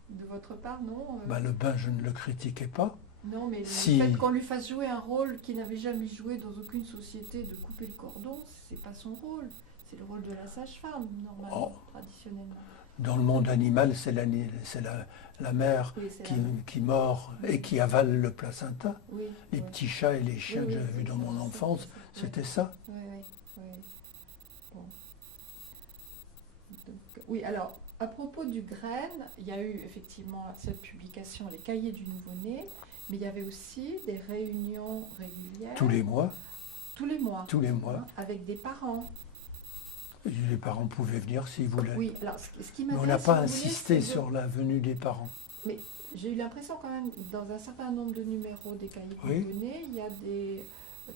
de votre part, non Bah, le bain, je ne le critiquais pas. Non, mais Si- le fait qu'on lui fasse jouer un rôle qu'il n'avait jamais joué dans aucune société, de couper le cordon, c'est pas son rôle. C'est le rôle de la sage-femme, normalement, traditionnellement. Dans le monde animal, c'est la mère Oui, c'est la- qui mord et qui avale le placenta. Oui, Les oui. petits chats et les chiens Oui, que j'avais oui, vus dans mon c'est- enfance, c'est- c'était ça. Oui, oui, oui. Bon. Oui, alors, à propos du graine, il y a eu effectivement cette publication, les cahiers du nouveau-né, mais il y avait aussi des réunions régulières. Tous les mois, Tous les mois. tous les mois. Avec des parents. Et les parents pouvaient venir s'ils voulaient. Oui, alors ce qui Mais on m'intéresse, n'a pas si vous voulez, insisté c'est de- sur la venue des parents. Mais j'ai eu l'impression quand même, dans un certain nombre de numéros des cahiers du Oui. nouveau-né, il y a des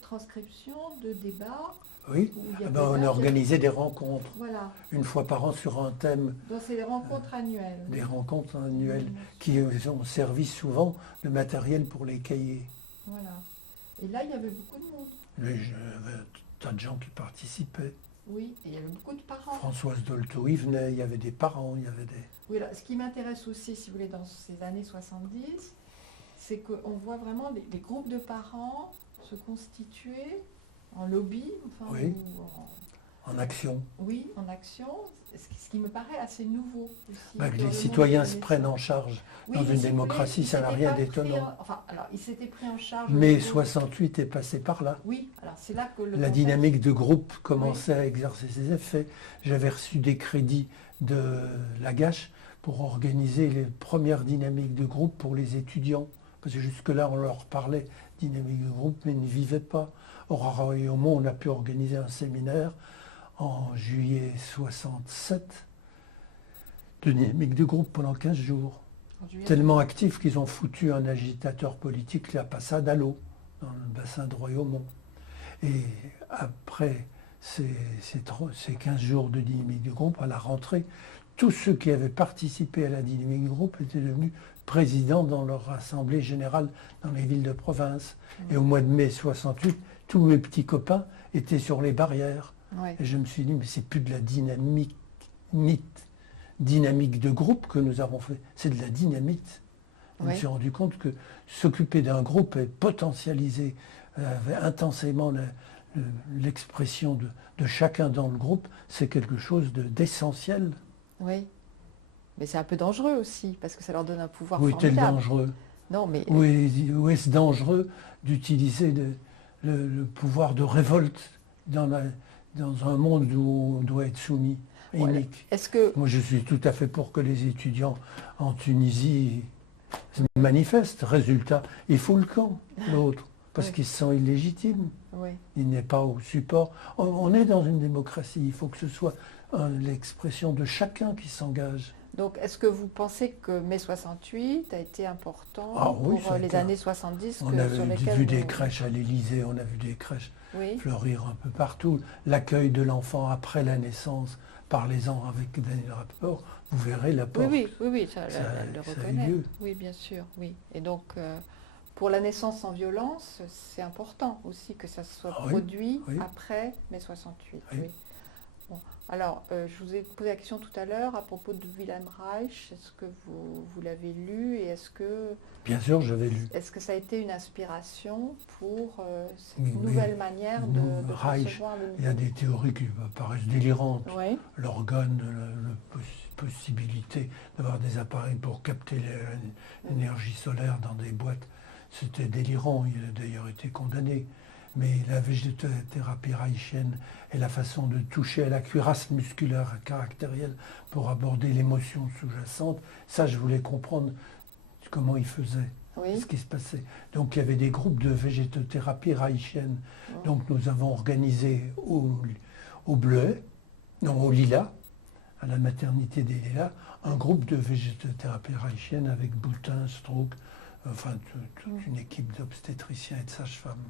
transcriptions de débats. Oui, Où il y a ah ben, on des- a organisé des rencontres, Voilà, une fois par an sur un thème, donc c'est des rencontres annuelles. des rencontres annuelles Mmh. qui ont servi souvent de matériel pour les cahiers. Voilà. Et là, il y avait beaucoup de monde. Il y avait un tas de gens qui participaient. Oui, et il y avait beaucoup de parents. Françoise Dolto y venait, il y avait des parents, il y avait des... Oui, alors, ce qui m'intéresse aussi, si vous voulez, dans ces années 70, c'est qu'on voit vraiment des groupes de parents se constituer en lobby, enfin, Oui. ou en action. oui, en action, ce qui me paraît assez nouveau aussi. Bah, que dans les le monde citoyens de se la prennent en naissance. charge. Oui, dans mais une si vous démocratie, voulez, ça ils n'a s'étaient rien pas d'étonnant. pris enfin, alors, ils s'étaient pris en charge. Mais au niveau- 68 est passé par là. Oui, alors c'est là que le La concept- dynamique de groupe commençait à exercer ses effets. J'avais reçu des crédits de la Gâche pour organiser les premières dynamiques de groupe pour les étudiants. Parce que jusque-là, on leur parlait dynamique de groupe, mais ils ne vivaient pas. Or, à Royaumont, on a pu organiser un séminaire en juillet 67 de dynamique de groupe pendant 15 jours. en juillet. Tellement actifs qu'ils ont foutu un agitateur politique la passade à l'eau dans le bassin de Royaumont. Et après ces 15 jours de dynamique du groupe, à la rentrée, tous ceux qui avaient participé à la dynamique du groupe étaient devenus présidents dans leur assemblée générale dans les villes de province. Et au mois de mai 68, tous mes petits copains étaient sur les barrières. Ouais. Et je me suis dit, mais c'est plus de la dynamique de groupe que nous avons fait, c'est de la dynamite. Je me Ouais. suis rendu compte que s'occuper d'un groupe et potentialiser intensément l'expression de chacun dans le groupe, c'est quelque chose d'essentiel. Oui. Mais c'est un peu dangereux aussi, parce que ça leur donne un pouvoir Où est-il formidable. dangereux? Non, mais Où est-ce dangereux d'utiliser le pouvoir de révolte dans un monde où on doit être soumis et voilà. unique? Est-ce que Moi, je suis tout à fait pour que les étudiants en Tunisie se manifestent. Résultat, il fout le camp, l'autre, parce Oui. qu'il se sent illégitime. oui. Il n'est pas au support. On est dans une démocratie. Il faut que ce soit l'expression de chacun qui s'engage. Donc, est-ce que vous pensez que mai 68 a été important Ah oui, pour ça a les été années 70 On sur a lesquelles vu des vous- crèches à l'Élysée, on a vu des crèches Oui, fleurir un peu partout. L'accueil de l'enfant après la naissance, parlez-en avec des rapports, vous verrez la oui, porte. oui, ça, Ça- elle le ça a eu reconnaît. lieu. Oui, bien sûr, oui. Et donc, pour la naissance sans violence, c'est important aussi que ça soit Ah oui, produit oui. après mai 68. Oui. Oui. Bon. Alors, je vous ai posé la question tout à l'heure à propos de Wilhelm Reich. Est-ce que vous l'avez lu et Bien sûr, j'avais lu. est-ce que ça a été une inspiration pour cette Oui, mais nouvelle manière de Reich, concevoir le il y a nouveau? des théories qui me paraissent délirantes. Oui, L'organe, possibilité d'avoir des appareils pour capter l'énergie solaire dans des boîtes, c'était délirant. Il a d'ailleurs été condamné. Mais la végétothérapie reichienne est la façon de toucher à la cuirasse musculaire caractérielle pour aborder l'émotion sous-jacente. Ça, je voulais comprendre comment il faisait, oui. ce qui se passait. Donc il y avait des groupes de végétothérapie reichienne. Oh. Donc nous avons organisé au Bleuet, non au Lilas, à la maternité des Lilas, un groupe de végétothérapie reichienne avec Boutin, Strouk, enfin toute une équipe d'obstétriciens et de sages-femmes.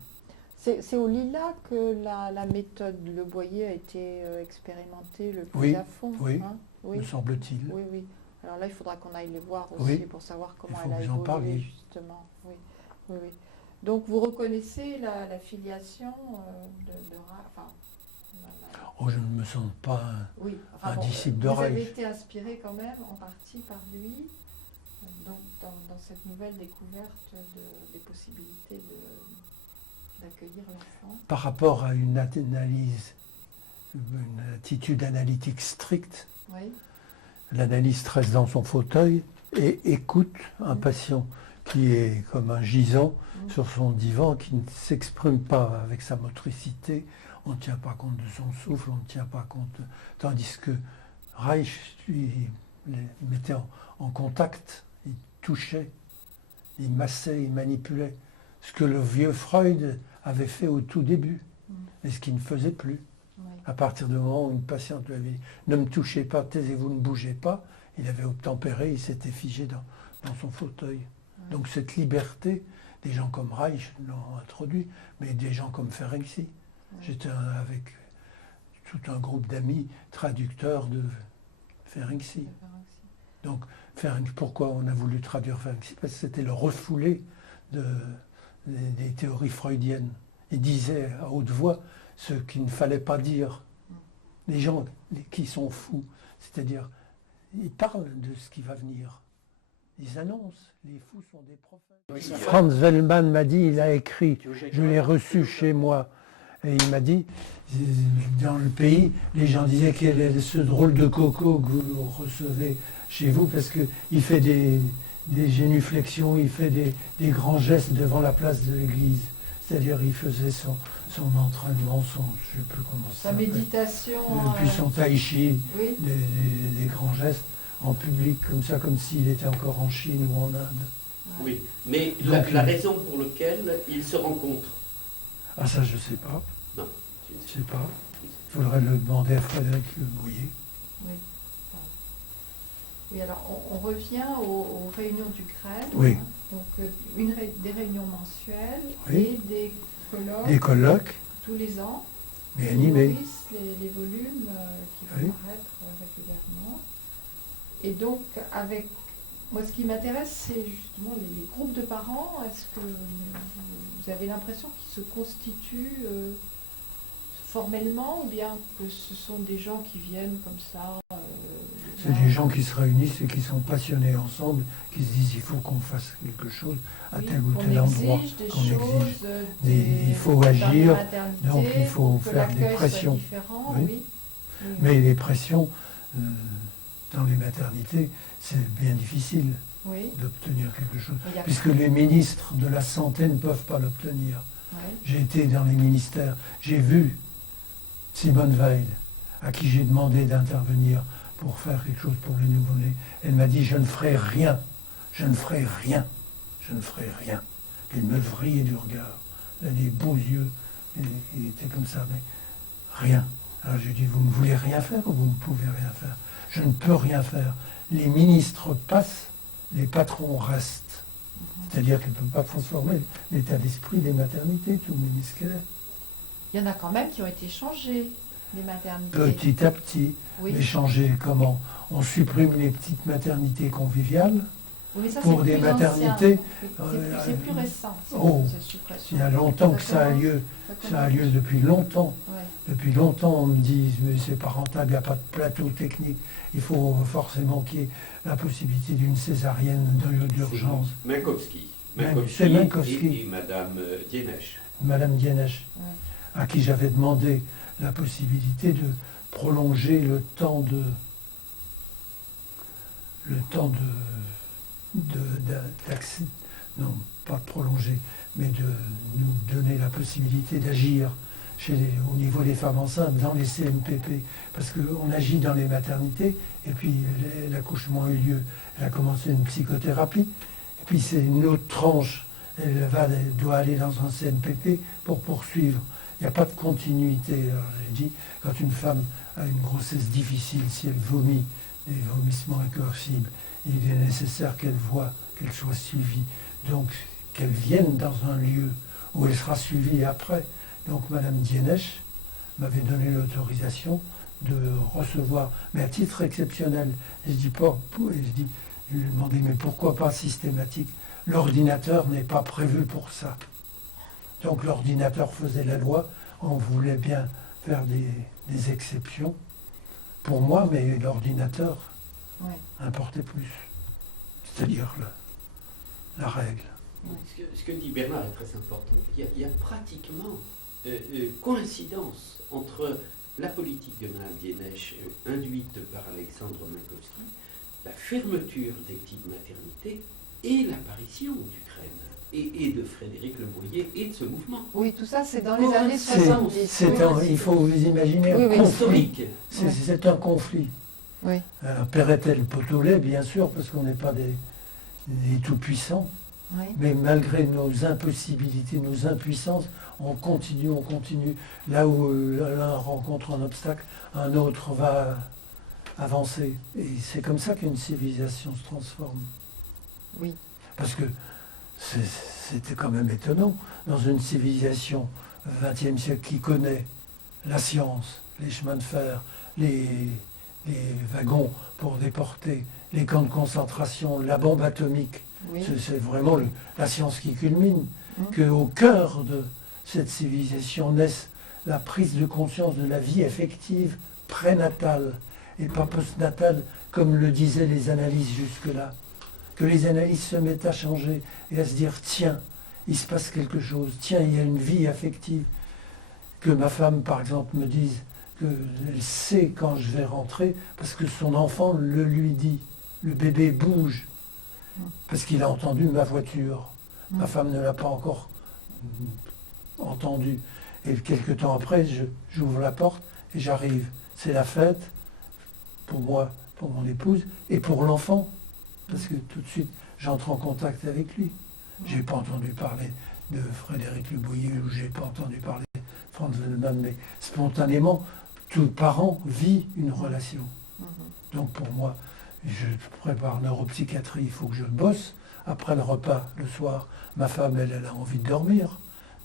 C'est au Lilas que la méthode Le Boyer a été expérimentée le plus Oui, à fond. oui. Hein? Oui, Me semble-t-il. oui, oui. Alors là, il faudra qu'on aille les voir aussi Oui. pour savoir comment Il faut elle a que vous en évolué, parliez. justement. Oui, oui, oui. Donc, vous reconnaissez la filiation enfin, Oh, je ne me sens pas oui, un bon, disciple de vous avez Reich. été inspiré quand même en partie par lui, donc dans cette nouvelle découverte des possibilités d'accueillir l'enfant. Par rapport à une analyse, une attitude analytique stricte, Oui, l'analyste reste dans son fauteuil et écoute un patient qui est comme un gisant sur son divan, qui ne s'exprime pas avec sa motricité, on ne tient pas compte de son souffle, on ne tient pas compte... Tandis que Reich, lui, les mettait en contact, il touchait, il massait, il manipulait. Ce que le vieux Freud avait fait au tout début, mais ce qu'il ne faisait plus. oui. À partir du moment où une patiente lui avait dit « Ne me touchez pas, taisez-vous, ne bougez pas », il avait obtempéré, il s'était figé dans son fauteuil. Donc cette liberté, des gens comme Reich l'ont introduit, mais des gens comme Ferenczi. J'étais avec tout un groupe d'amis traducteurs de Ferenczi. Donc pourquoi on a voulu traduire Ferenczi? Parce que c'était le refoulé des théories freudiennes. Il disait à haute voix ce qu'il ne fallait pas dire. Les gens qui sont fous, c'est-à-dire, ils parlent de ce qui va venir. Ils annoncent, les fous sont des prophètes. Franz Wellmann m'a dit, il a écrit, je l'ai reçu chez moi, et il m'a dit, dans le pays, les gens disaient quel est ce drôle de coco que vous recevez chez vous, parce qu'il fait des génuflexions, il fait des grands gestes devant la place de l'église. C'est-à-dire, il faisait son entraînement, je ne sais plus comment ça Sa méditation. puis son tai chi, Oui. des grands gestes en public, comme ça, comme s'il était encore en Chine ou en Inde. Oui, mais Donc, la raison pour laquelle ils se rencontrent. Ah ça, je ne sais pas. Non. Je ne sais pas. Il faudrait le demander à Frédéric Bouillet. Oui. Oui, alors on revient aux réunions du CRED. Oui. Hein. Donc des réunions mensuelles Oui. et des colloques Des colloques, tous les ans. mais Qui animés. nourrissent les volumes qui vont Oui. paraître régulièrement. Et donc, moi, ce qui m'intéresse, c'est justement les groupes de parents. Est-ce que vous avez l'impression qu'ils se constituent formellement, ou bien que ce sont des gens qui viennent comme ça C'est des gens qui se réunissent et qui sont passionnés ensemble, qui se disent il faut qu'on fasse quelque chose à tel ou tel endroit, qu'on exige. Il faut agir, donc il faut faire des pressions. Oui. Oui. Mais les pressions dans les maternités, c'est bien difficile Oui. d'obtenir quelque chose, Il y a- puisque les ministres de la Santé ne peuvent pas l'obtenir. Ouais. J'ai été dans les ministères, j'ai vu Simone Veil, à qui j'ai demandé d'intervenir pour faire quelque chose pour les nouveau-nés. Elle m'a dit, je ne ferai rien, je ne ferai rien, je ne ferai rien. Elle me vrillait du regard, elle a des beaux yeux, il était comme ça, mais rien. Alors j'ai dit, vous ne voulez rien faire ou vous ne pouvez rien faire? Je ne peux rien faire. Les ministres passent, les patrons restent. C'est-à-dire qu'ils ne peuvent pas transformer l'état d'esprit des maternités, tout ministère. Il y en a quand même qui ont été changés, les maternités. Petit à petit, Oui. mais changer comment? On supprime les petites maternités conviviales. Oui, mais ça, pour c'est des plus maternités, ancien. Oui, c'est plus récent. oh, cette suppression. Il y a longtemps que ça a lieu. Ça a lieu depuis longtemps. Ouais. Depuis longtemps, on me dit, mais c'est pas rentable, il n'y a pas de plateau technique. Il faut forcément qu'il y ait la possibilité d'une césarienne d'urgence. Minkowski. C'est Minkowski. Et Madame Dienesch. Madame Dienesch, Ouais. à qui j'avais demandé la possibilité de prolonger le temps d'accès, non, pas de prolonger, mais de nous donner la possibilité d'agir au niveau des femmes enceintes dans les CMPP, parce qu'on agit dans les maternités, et puis l'accouchement a eu lieu, elle a commencé une psychothérapie, et puis c'est une autre tranche, elle doit aller dans un CMPP pour poursuivre. Il n'y a pas de continuité. Alors j'ai dit, quand une femme a une grossesse difficile, si elle vomit, des vomissements incoercibles, il est nécessaire qu'elle voie, qu'elle soit suivie. Donc qu'elle vienne dans un lieu où elle sera suivie après. Donc Madame Dienesch m'avait donné l'autorisation de recevoir, mais à titre exceptionnel. Et je dis pas, et je lui ai demandé, mais pourquoi pas systématique? L'ordinateur n'est pas prévu pour ça. Donc l'ordinateur faisait la loi, on voulait bien faire des exceptions pour moi, mais l'ordinateur Ouais. importait plus. C'est-à-dire la règle. Ce que dit Bernard est très important. Il y a pratiquement coïncidence entre la politique de Mme Dienesch induite par Alexandre Minkowski, la fermeture des petites maternités et l'apparition d'Ukraine et de Frédéric Leboyer et de ce mouvement. Oui, tout ça, c'est dans les années 70. Il faut vous imaginer Oui, un oui. conflit. Historique. C'est un conflit. Oui. Perret-elle Potolet, bien sûr, parce qu'on n'est pas des tout-puissants. Oui. Mais malgré nos impossibilités, nos impuissances, on continue. Là où l'un rencontre un obstacle, un autre va avancer. Et c'est comme ça qu'une civilisation se transforme. Oui. Parce que c'était quand même étonnant, dans une civilisation XXe siècle qui connaît la science, les chemins de fer, les wagons pour déporter, les camps de concentration, la bombe atomique, Oui. c'est vraiment la science qui culmine, Mm. qu'au cœur de cette civilisation naisse la prise de conscience de la vie effective prénatale et pas postnatale, comme le disaient les analyses jusque-là. Que les analyses se mettent à changer et à se dire, tiens, il se passe quelque chose, tiens, il y a une vie affective. Que ma femme, par exemple, me dise qu'elle sait quand je vais rentrer, parce que son enfant le lui dit. Le bébé bouge, parce qu'il a entendu ma voiture. Ma femme ne l'a pas encore entendu. Et quelques temps après, j'ouvre la porte et j'arrive. C'est la fête, pour moi, pour mon épouse, et pour l'enfant. Parce que tout de suite, j'entre en contact avec lui. Je n'ai pas entendu parler de Frédéric Leboyer ou je n'ai pas entendu parler de Franz Wellman, mais spontanément, tout parent vit une relation. Donc pour moi, je prépare neuropsychiatrie, il faut que je bosse. Après le repas, le soir, ma femme, elle a envie de dormir.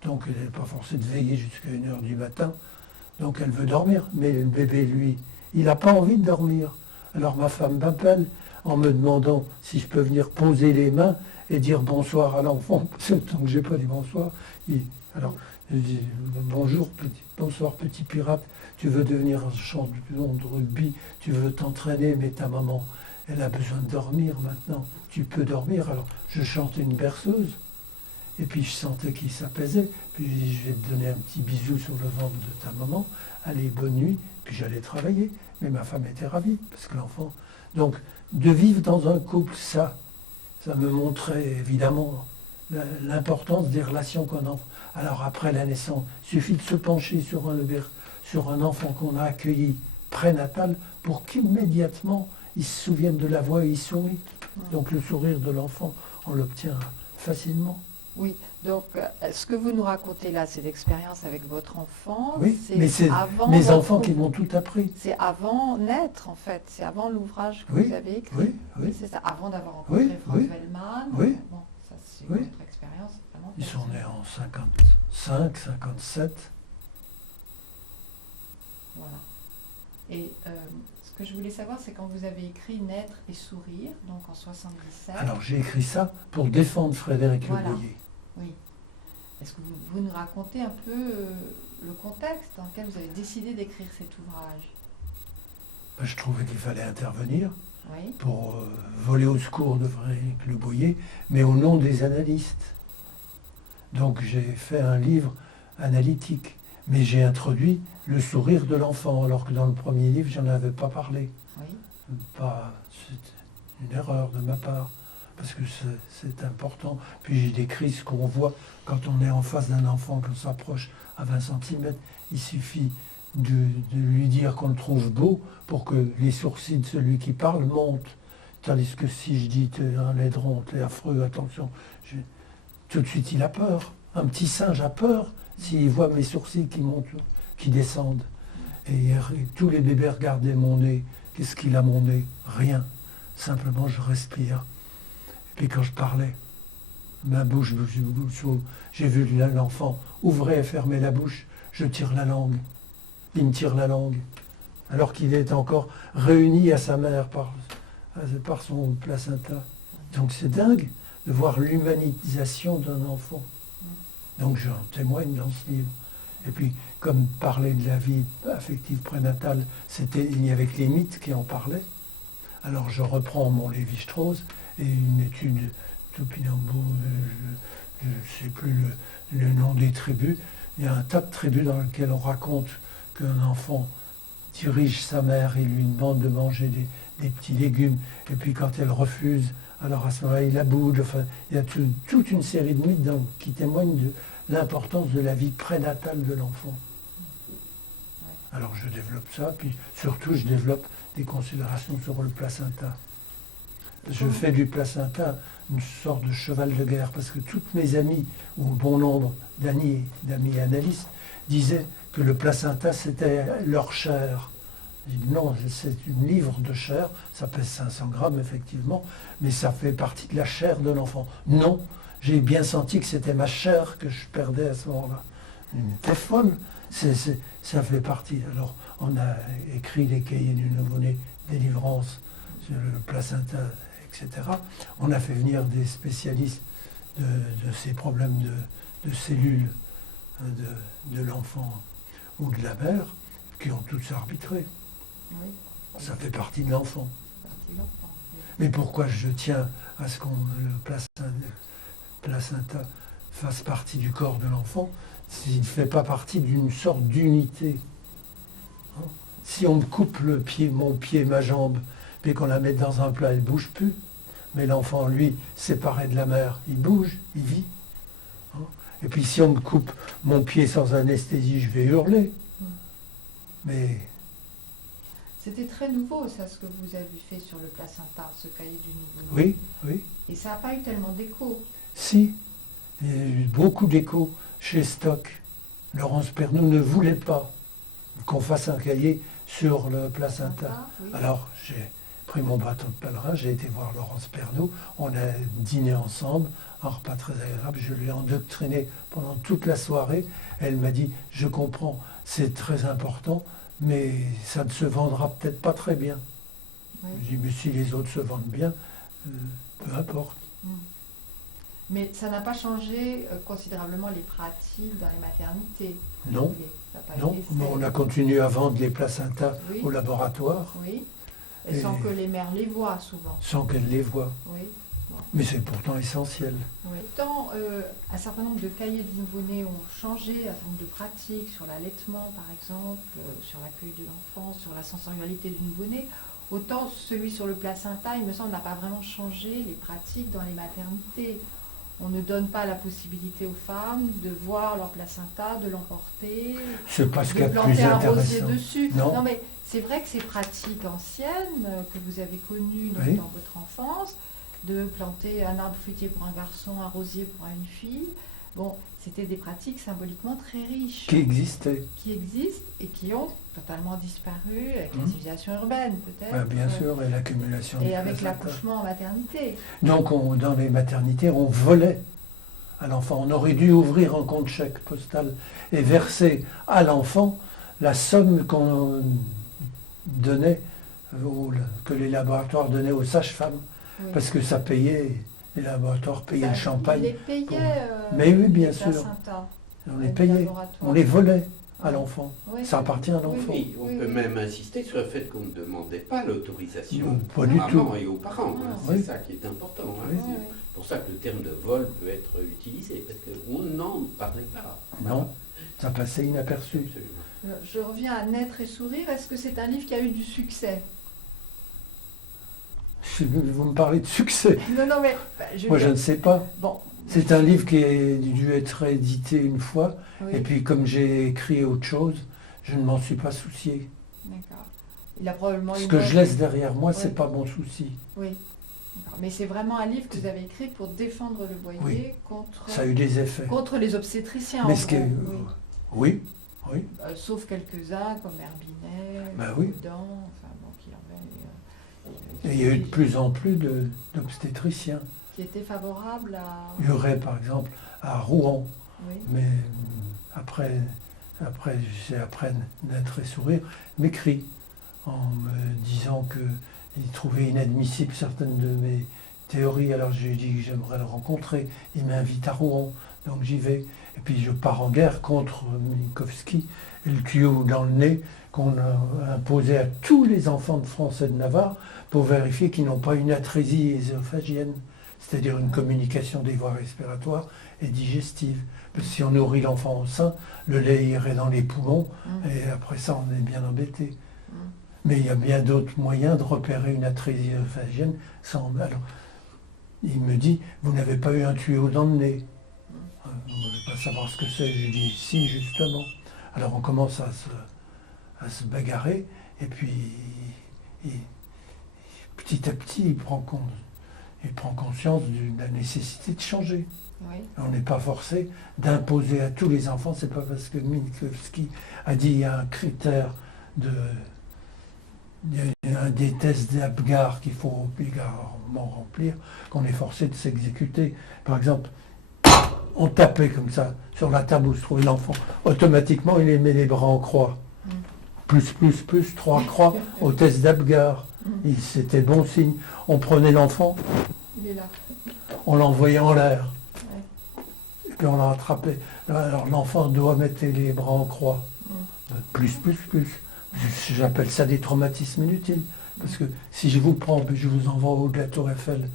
Donc elle n'est pas forcée de veiller jusqu'à 1h du matin. Donc elle veut dormir. Mais le bébé, lui, il n'a pas envie de dormir. Alors ma femme m'appelle en me demandant si je peux venir poser les mains et dire bonsoir à l'enfant. C'est le temps que je n'ai pas dit bonsoir. Alors Je dis, bonsoir petit pirate, tu veux devenir un champion de rugby, tu veux t'entraîner, mais ta maman, elle a besoin de dormir maintenant. Tu peux dormir. Alors je chantais une berceuse, et puis je sentais qu'il s'apaisait. Puis je dis, je vais te donner un petit bisou sur le ventre de ta maman. Allez, bonne nuit. Puis j'allais travailler. Mais ma femme était ravie, parce que l'enfant... Donc, de vivre dans un couple, ça me montrait évidemment l'importance des relations qu'on a. Alors après la naissance, il suffit de se pencher sur un enfant qu'on a accueilli prénatal pour qu'immédiatement il se souvienne de la voix et il sourit. Donc le sourire de l'enfant, on l'obtient facilement. Oui, donc ce que vous nous racontez là, c'est l'expérience avec votre enfant. Oui, mais c'est mes enfants qui m'ont tout appris. C'est avant naître, en fait. C'est avant l'ouvrage que Oui, vous avez écrit. oui. C'est ça, avant d'avoir rencontré Franz Wellman. Oui. Bon, ça, c'est Oui. votre expérience. Vraiment Ils sont nés personnelle. en 55, 57. Voilà. Et ce que je voulais savoir, c'est quand vous avez écrit Naître et sourire, donc en 77. Alors j'ai écrit ça pour défendre Frédéric Voilà. Le Boyer. Oui. Est-ce que vous nous racontez un peu le contexte dans lequel vous avez décidé d'écrire cet ouvrage? Ben, je trouvais qu'il fallait intervenir Oui. pour voler au secours de Frédéric Le Boyer, mais au nom des analystes. Donc j'ai fait un livre analytique, mais j'ai introduit le sourire de l'enfant, alors que dans le premier livre, j'en avais pas parlé. Oui. C'est une erreur de ma part, parce que c'est important. Puis j'ai décrit ce qu'on voit quand on est en face d'un enfant, qu'on s'approche à 20 cm. Il suffit de lui dire qu'on le trouve beau pour que les sourcils de celui qui parle montent. Tandis que si je dis t'es un laidron, t'es affreux, attention, tout de suite il a peur. Un petit singe a peur s'il voit mes sourcils qui montent, qui descendent. Et tous les bébés regardaient mon nez. Qu'est-ce qu'il a mon nez? Rien. Simplement je respire. Et puis quand je parlais, ma bouche, j'ai vu l'enfant ouvrir et fermer la bouche, je tire la langue. Il me tire la langue. Alors qu'il est encore réuni à sa mère par son placenta. Donc c'est dingue de voir l'humanisation d'un enfant. Donc j'en témoigne dans ce livre. Et puis, comme parler de la vie affective prénatale, il n'y avait que les mythes qui en parlaient. Alors je reprends mon Lévi-Strauss et une étude Topinambour, je ne sais plus le nom des tribus. Il y a un tas de tribus dans lesquelles on raconte qu'un enfant dirige sa mère et lui demande de manger des petits légumes. Et puis quand elle refuse, alors à ce moment-là, il la boude. Enfin, il y a toute une série de mythes qui témoignent de l'importance de la vie prénatale de l'enfant. Alors je développe ça, puis surtout je développe des considérations sur le placenta. Je fais du placenta une sorte de cheval de guerre, parce que toutes mes amies, ou bon nombre d'amis analystes, disaient que le placenta c'était leur chair. Je dis non, c'est une livre de chair, ça pèse 500 grammes effectivement, mais ça fait partie de la chair de l'enfant. Non, j'ai bien senti que c'était ma chair que je perdais à ce moment-là. T'es folle, ça fait partie. Alors on a écrit les cahiers du nouveau-né, délivrance sur le placenta, etc. On a fait venir des spécialistes de ces problèmes de cellules de l'enfant ou de la mère, qui ont tous arbitré. Oui. Ça fait partie de l'enfant. Partie de l'enfant, oui. Mais pourquoi je tiens à ce que le placenta fasse partie du corps de l'enfant s'il ne fait pas partie d'une sorte d'unité? Si on me coupe le pied, mon pied, ma jambe, puis qu'on la mette dans un plat, elle ne bouge plus. Mais l'enfant, lui, séparé de la mère, il bouge, il vit. Et puis si on me coupe mon pied sans anesthésie, je vais hurler. Mais c'était très nouveau, ça, ce que vous avez fait sur le placenta, ce cahier du nouveau-né. Oui. Et ça n'a pas eu tellement d'écho. Si, il y a eu beaucoup d'écho chez Stock. Laurence Pernoud ne voulait pas qu'on fasse un cahier sur le placenta. Oui. Alors j'ai pris mon bâton de pèlerin, j'ai été voir Laurence Pernoud, on a dîné ensemble, un repas très agréable, je lui ai endoctriné pendant toute la soirée. Elle m'a dit, je comprends, c'est très important, mais ça ne se vendra peut-être pas très bien. Oui. Je dis, mais si les autres se vendent bien, peu importe. Mais ça n'a pas changé considérablement les pratiques dans les maternités. Non, Ça n'a pas non, été mais fait. on a continué à vendre les placentas Oui. au laboratoire Oui. Et sans que les mères les voient souvent. sans qu'elles les voient. Oui. Mais c'est pourtant essentiel. Oui. Tant un certain nombre de cahiers de nouveau-nés ont changé, un certain nombre de pratiques sur l'allaitement par exemple, sur l'accueil de l'enfant, sur la sensorialité du nouveau-né, autant celui sur le placenta, il me semble, n'a pas vraiment changé les pratiques dans les maternités. On ne donne pas la possibilité aux femmes de voir leur placenta, de l'emporter, C'est pas ce qu'il y de a de plus planter un rosier intéressant. dessus. Non. Mais c'est vrai que ces pratiques anciennes que vous avez connues donc, Oui. dans votre enfance, de planter un arbre fruitier pour un garçon, un rosier pour une fille, bon, c'était des pratiques symboliquement très riches Qui existait. qui existent et qui ont totalement disparu avec la Mhm. civilisation urbaine peut-être. Ben, bien sûr, et l'accumulation Et des avec placentas. l'accouchement en maternité. Donc dans les maternités, on volait à l'enfant. On aurait dû ouvrir un compte chèque postal et verser à l'enfant la somme qu'on donnait, que les laboratoires donnaient aux sages-femmes, Oui. parce que ça payait, les laboratoires payaient le Ça, champagne. ils les payaient, pour- Mais oui, bien les sûr. placentas, On les les payait, laboratoires. on les volait à l'enfant. Oui. Ça appartient à l'enfant. Oui, on Oui, peut oui. même insister sur le fait qu'on ne demandait pas l'autorisation Non, pas aux du mamans tout. et aux parents. Ah, c'est oui. ça qui est important. hein. Oui. C'est pour ça que le terme de vol peut être utilisé, parce qu'on n'en parlait pas. Non, ça passait inaperçu. Absolument. Je reviens à Naître et sourire. Est-ce que c'est un livre qui a eu du succès? Vous me parlez de succès. Non, non, mais Moi, je ne sais pas. Bon, C'est un livre qui a dû être édité une fois, oui, et puis comme j'ai écrit autre chose, je ne m'en suis pas soucié. d'accord. Il a probablement Ce une que note- je laisse derrière moi, c'est Oui. pas mon souci. Oui. D'accord. Mais c'est vraiment un livre que vous avez écrit pour défendre le voyer Oui. contre, Ça a eu des effets. contre les obstétriciens. Mais en ce qui est... gros, oui. Oui, Sauf quelques-uns comme Herbinet, Ben oui. Prudent, enfin bon, qui en et il y a eu de plus en plus d'obstétriciens. qui étaient favorables à. Il y aurait, par exemple, à Rouen, Oui. mais après Naître et sourire, m'écrit en me disant qu'il trouvait inadmissible certaines de mes théories. Alors je lui ai dit que j'aimerais le rencontrer. Il m'invite à Rouen, donc j'y vais. Et puis je pars en guerre contre Minkowski et le tuyau dans le nez qu'on a imposé à tous les enfants de France et de Navarre pour vérifier qu'ils n'ont pas une atrésie ésophagienne, c'est-à-dire une communication des voies respiratoires et digestives. Parce que si on nourrit l'enfant au sein, le lait irait dans les poumons et après ça on est bien embêté. Mais il y a bien d'autres moyens de repérer une atrésie œsophagienne sans... Alors, il me dit, vous n'avez pas eu un tuyau dans le nez. Vous ne voulez pas savoir ce que c'est. Je lui dis, si, justement. Alors on commence à se bagarrer, et puis petit à petit, il prend conscience de la nécessité de changer. Oui. On n'est pas forcé d'imposer à tous les enfants. C'est pas parce que Minkowski a dit il y a un critère il y a des tests d'Apgar qu'il faut obligatoirement remplir qu'on est forcé de s'exécuter. Par exemple, on tapait comme ça sur la table où se trouvait l'enfant. Automatiquement, il met les bras en croix. Plus, 3 croix au test d'Apgar. C'était bon signe. On prenait l'enfant, Il est là. on l'envoyait en l'air. Ouais. Et puis on l'a rattrapé. Alors l'enfant doit mettre les bras en croix. Plus. J'appelle ça des traumatismes inutiles. Parce que si je vous prends et je vous envoie au haut de la tour Eiffel,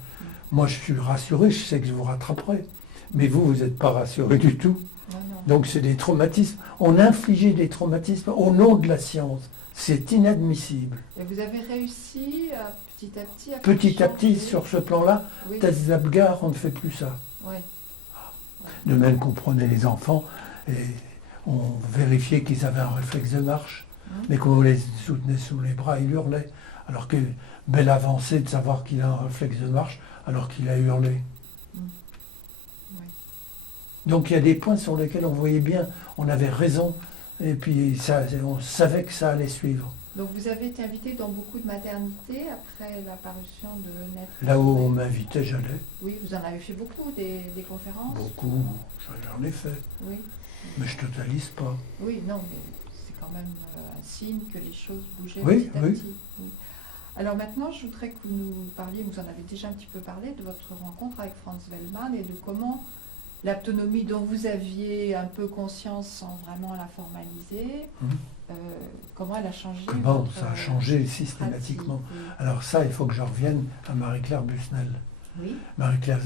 moi je suis rassuré, je sais que je vous rattraperai. Mais vous n'êtes pas rassuré du tout. Non, non. Donc c'est des traumatismes. On infligeait des traumatismes au nom de la science. C'est inadmissible. Et vous avez réussi petit à petit à Petit faire à petit, changer. sur ce plan-là, Oui. test d'Apgar, on ne fait plus ça. Oui. De même qu'on prenait les enfants et on vérifiait qu'ils avaient un réflexe de marche, mais qu'on les soutenait sous les bras, il hurlait. Alors que belle avancée de savoir qu'il a un réflexe de marche alors qu'il a hurlé. Oui. Donc il y a des points sur lesquels on voyait bien, on avait raison, et puis ça, on savait que ça allait suivre. Donc vous avez été invité dans beaucoup de maternités après l'apparition de Naître. Là où on m'invitait, j'allais. Oui, vous en avez fait beaucoup, des conférences. Beaucoup, j'en ai fait, Oui. mais je totalise pas. Oui, non, mais c'est quand même un signe que les choses bougeaient Oui, petit à oui. petit. Oui. Alors maintenant, je voudrais que vous nous parliez, vous en avez déjà un petit peu parlé, de votre rencontre avec Franz Wellmann et de comment l'autonomie dont vous aviez un peu conscience sans vraiment la formaliser, comment elle a changé. Comment ça a changé systématiquement. pratique. Alors ça, il faut que je revienne à Marie-Claire Busnel. Oui, Marie-Claire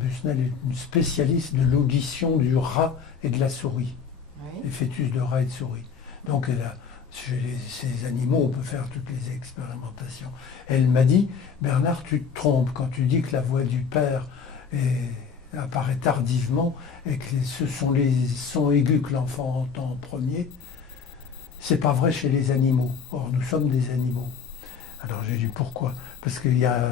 Busnel est une spécialiste de l'audition du rat et de la souris, oui, les fœtus de rat et de souris. Donc elle a, chez ces animaux, on peut faire toutes les expérimentations. Elle m'a dit, Bernard, tu te trompes quand tu dis que la voix du père apparaît tardivement et que ce sont les sons aigus que l'enfant entend en premier. C'est pas vrai chez les animaux. Or, nous sommes des animaux. Alors j'ai dit pourquoi? Parce qu'il y a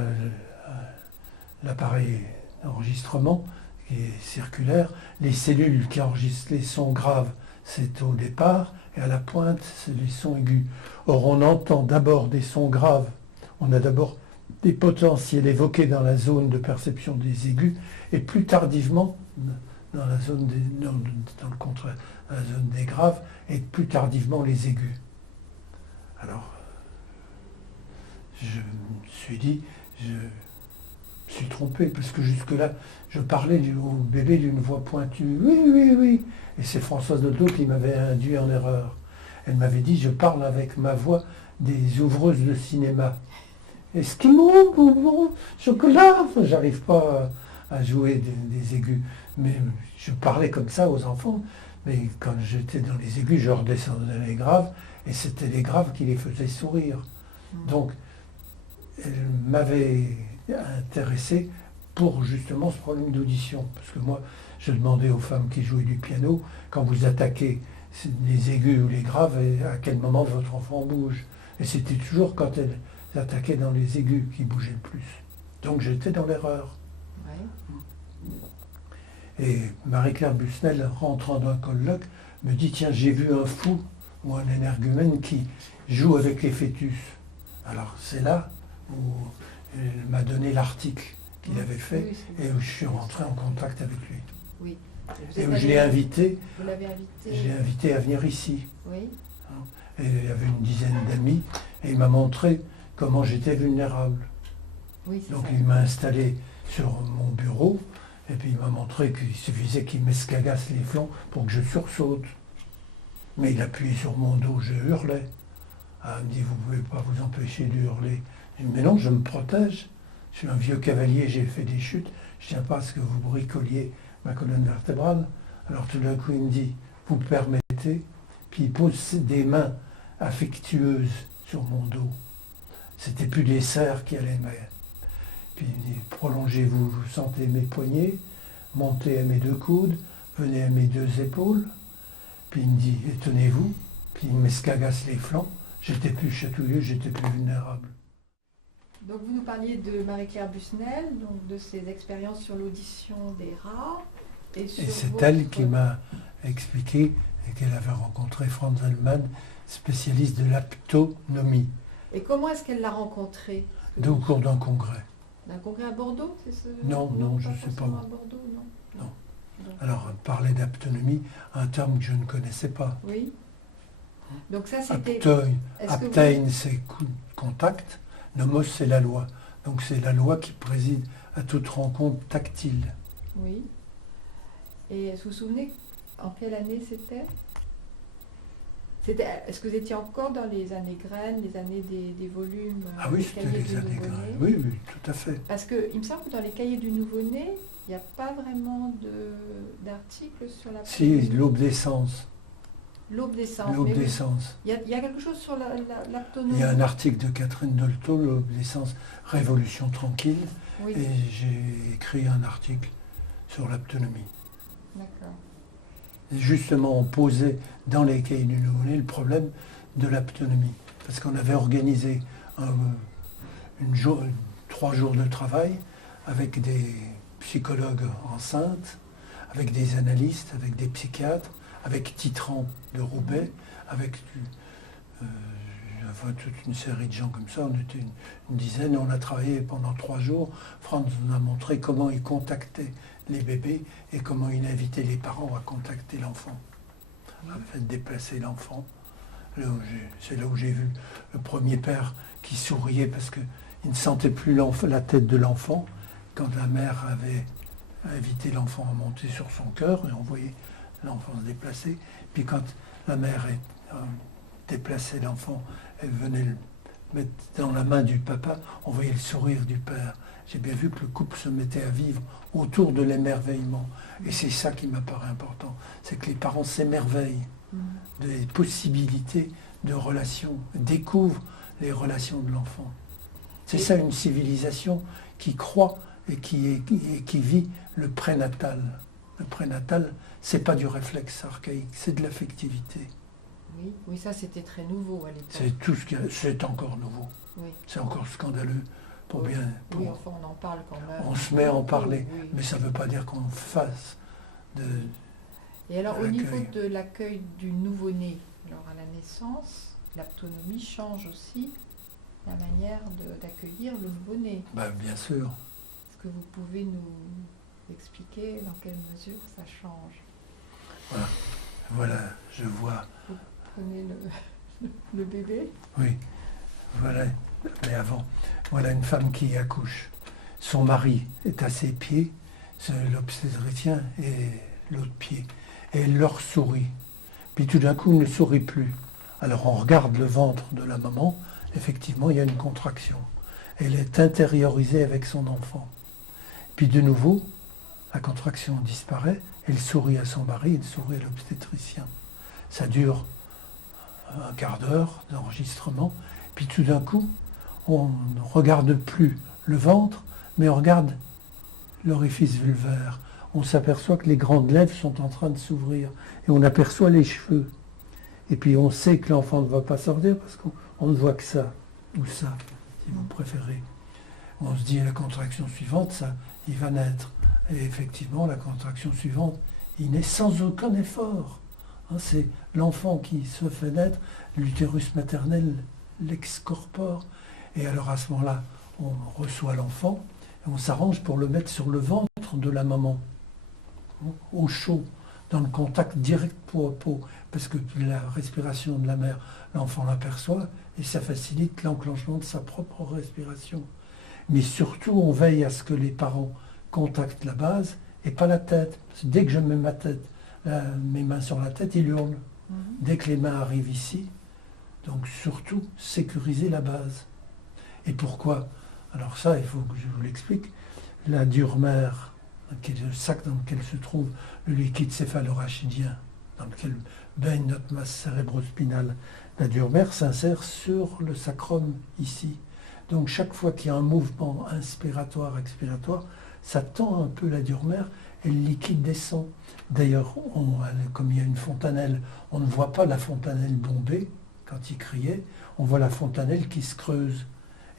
l'appareil d'enregistrement qui est circulaire. Les cellules qui enregistrent les sons graves, c'est au départ, et à la pointe, c'est les sons aigus. Or, on entend d'abord des sons graves. On a d'abord des potentiels évoqués dans la zone de perception des aigus, et plus tardivement, dans la zone dans le contraire, dans la zone des graves, et plus tardivement les aigus. Alors, je me suis dit, je me suis trompé, parce que jusque-là, je parlais au bébé d'une voix pointue. Oui, oui, oui. Et c'est Françoise Dolto qui m'avait induit en erreur. Elle m'avait dit, je parle avec ma voix des ouvreuses de cinéma. Esquimaux, bonbon, chocolat. Enfin, j'arrive pas à jouer des aigus. Mais je parlais comme ça aux enfants. Mais quand j'étais dans les aigus, je redescendais dans les graves. Et c'était les graves qui les faisaient sourire. Donc, elle m'avait intéressé pour justement ce problème d'audition. Parce que moi, je demandais aux femmes qui jouaient du piano, quand vous attaquez les aigus ou les graves, à quel moment votre enfant bouge. Et c'était toujours quand elles attaquaient dans les aigus qui bougeaient le plus. Donc j'étais dans l'erreur. oui. Et Marie-Claire Busnel, rentrant d'un colloque, me dit, tiens, j'ai vu un fou ou un énergumène qui joue avec les fœtus. Alors c'est là où elle m'a donné l'article qu'il avait fait Oui, et où je suis rentré en contact avec lui. oui. Et où je l'ai invité, Vous l'avez invité. je l'ai invité à venir ici. Oui, Et il y avait une dizaine d'amis et il m'a montré comment j'étais vulnérable. oui, c'est Donc ça. il m'a installé sur mon bureau et puis il m'a montré qu'il suffisait qu'il m'escagasse les flancs pour que je sursaute. Mais il appuyait sur mon dos, je hurlais. Ah, il me dit, vous ne pouvez pas vous empêcher de hurler. Je dis, mais non, je me protège. Je suis un vieux cavalier, j'ai fait des chutes. Je ne tiens pas à ce que vous bricoliez ma colonne vertébrale. Alors tout d'un coup, il me dit, vous permettez. Puis il pose des mains affectueuses sur mon dos. C'était plus des serres qui allaient m'aider. Puis il me dit, prolongez-vous, vous sentez mes poignets, montez à mes deux coudes, venez à mes deux épaules. Puis il me dit, étonnez-vous. Puis il m'escagasse les flancs. J'étais plus chatouilleux, j'étais plus vulnérable. Donc vous nous parliez de Marie-Claire Busnel, donc de ses expériences sur l'audition des rats. Et c'est elle qui m'a expliqué qu'elle avait rencontré Franz Wellmann, spécialiste de l'aptonomie, Et comment est-ce qu'elle l'a rencontré? au cours d'un congrès. D'un congrès à Bordeaux, c'est ce... Non, je sais pas forcément où. à Bordeaux, non. Non. Donc, Alors, parler d'aptonomie, un terme que je ne connaissais pas. oui. Donc ça, c'était... Aptein, c'est contact. Nomos, c'est la loi. Donc c'est la loi qui préside à toute rencontre tactile. Oui. Et vous vous souvenez en quelle année c'était? Est-ce que vous étiez encore dans les années graines, les années des volumes? Ah oui, des c'était cahiers les du années nouveau-né? graines. Oui, oui, tout à fait. Parce qu'il me semble que dans les cahiers du nouveau-né, il n'y a pas vraiment d'articles sur la... Si, l'aube d'essence. L'aube d'essence. L'aube mais oui. d'essence. Il y a quelque chose sur l'autonomie. Il y a un article de Catherine Dolto, l'aube d'essence, Révolution tranquille, Oui, et j'ai écrit un article sur l'aptonomie. d'accord. Et justement, on posait dans les cahiers du nouveau-né le problème de l'aptonomie. Parce qu'on avait organisé 3 jours de travail avec des psychologues enceintes, avec des analystes, avec des psychiatres, avec Titran de Roubaix, avec toute une série de gens comme ça. On était une dizaine, on a travaillé pendant 3 jours. Franz nous a montré comment il contactait les bébés et comment il invitait les parents à contacter l'enfant, à faire déplacer l'enfant C'est là où j'ai vu le premier père qui souriait parce qu'il ne sentait plus la tête de l'enfant quand la mère avait invité l'enfant à monter sur son cœur et on voyait l'enfant se déplacer. Puis quand la mère déplaçait l'enfant, elle venait le mettre dans la main du papa, on voyait le sourire du père. J'ai bien vu que le couple se mettait à vivre autour de l'émerveillement. Et c'est ça qui m'apparaît important, c'est que les parents s'émerveillent des possibilités de relations, découvrent les relations de l'enfant. C'est ça une civilisation qui croit et qui vit le prénatal. Le prénatal, c'est pas du réflexe archaïque, c'est de l'affectivité. Oui, ça c'était très nouveau à l'époque. C'est tout ce qui c'est encore nouveau. Oui. C'est encore scandaleux. Oui, enfin on en parle quand même. On se met à en parler, oui. mais ça ne veut pas dire qu'on fasse de. Et alors au niveau de l'accueil du nouveau-né, alors à la naissance, l'autonomie change aussi la manière d'accueillir le nouveau-né. Bien sûr. Est-ce que vous pouvez nous expliquer dans quelle mesure ça change? Voilà, je vois. Vous prenez le bébé? Oui, voilà, mais avant, voilà une femme qui accouche. Son mari est à ses pieds, c'est l'obstétricien et l'autre pied. Et elle leur sourit. Puis tout d'un coup, il ne sourit plus. Alors on regarde le ventre de la maman, effectivement, il y a une contraction. Elle est intériorisée avec son enfant. Puis de nouveau, la contraction disparaît, elle sourit à son mari, elle sourit à l'obstétricien. Ça dure un quart d'heure d'enregistrement, puis tout d'un coup, on ne regarde plus le ventre, mais on regarde l'orifice vulvaire. On s'aperçoit que les grandes lèvres sont en train de s'ouvrir, et on aperçoit les cheveux. Et puis on sait que l'enfant ne va pas sortir parce qu'on ne voit que ça, ou ça, si vous préférez. On se dit la contraction suivante, ça, il va naître. Et effectivement, la contraction suivante, il naît sans aucun effort. C'est l'enfant qui se fait naître, l'utérus maternel l'excorpore. Et alors à ce moment-là, on reçoit l'enfant et on s'arrange pour le mettre sur le ventre de la maman, au chaud, dans le contact direct peau à peau, parce que la respiration de la mère, l'enfant l'aperçoit et ça facilite l'enclenchement de sa propre respiration. Mais surtout, on veille à ce que les parents contactent la base et pas la tête. Parce que dès que je mets mes mains sur la tête, il hurle. Dès que les mains arrivent ici, donc surtout sécuriser la base. Et pourquoi? Alors ça, il faut que je vous l'explique. La dure-mère, qui est le sac dans lequel se trouve le liquide céphalorachidien, dans lequel baigne notre masse cérébrospinale, la dure-mère s'insère sur le sacrum ici. Donc chaque fois qu'il y a un mouvement inspiratoire, expiratoire, ça tend un peu la dure-mère et le liquide descend. D'ailleurs, comme il y a une fontanelle, on ne voit pas la fontanelle bomber quand il criait, on voit la fontanelle qui se creuse.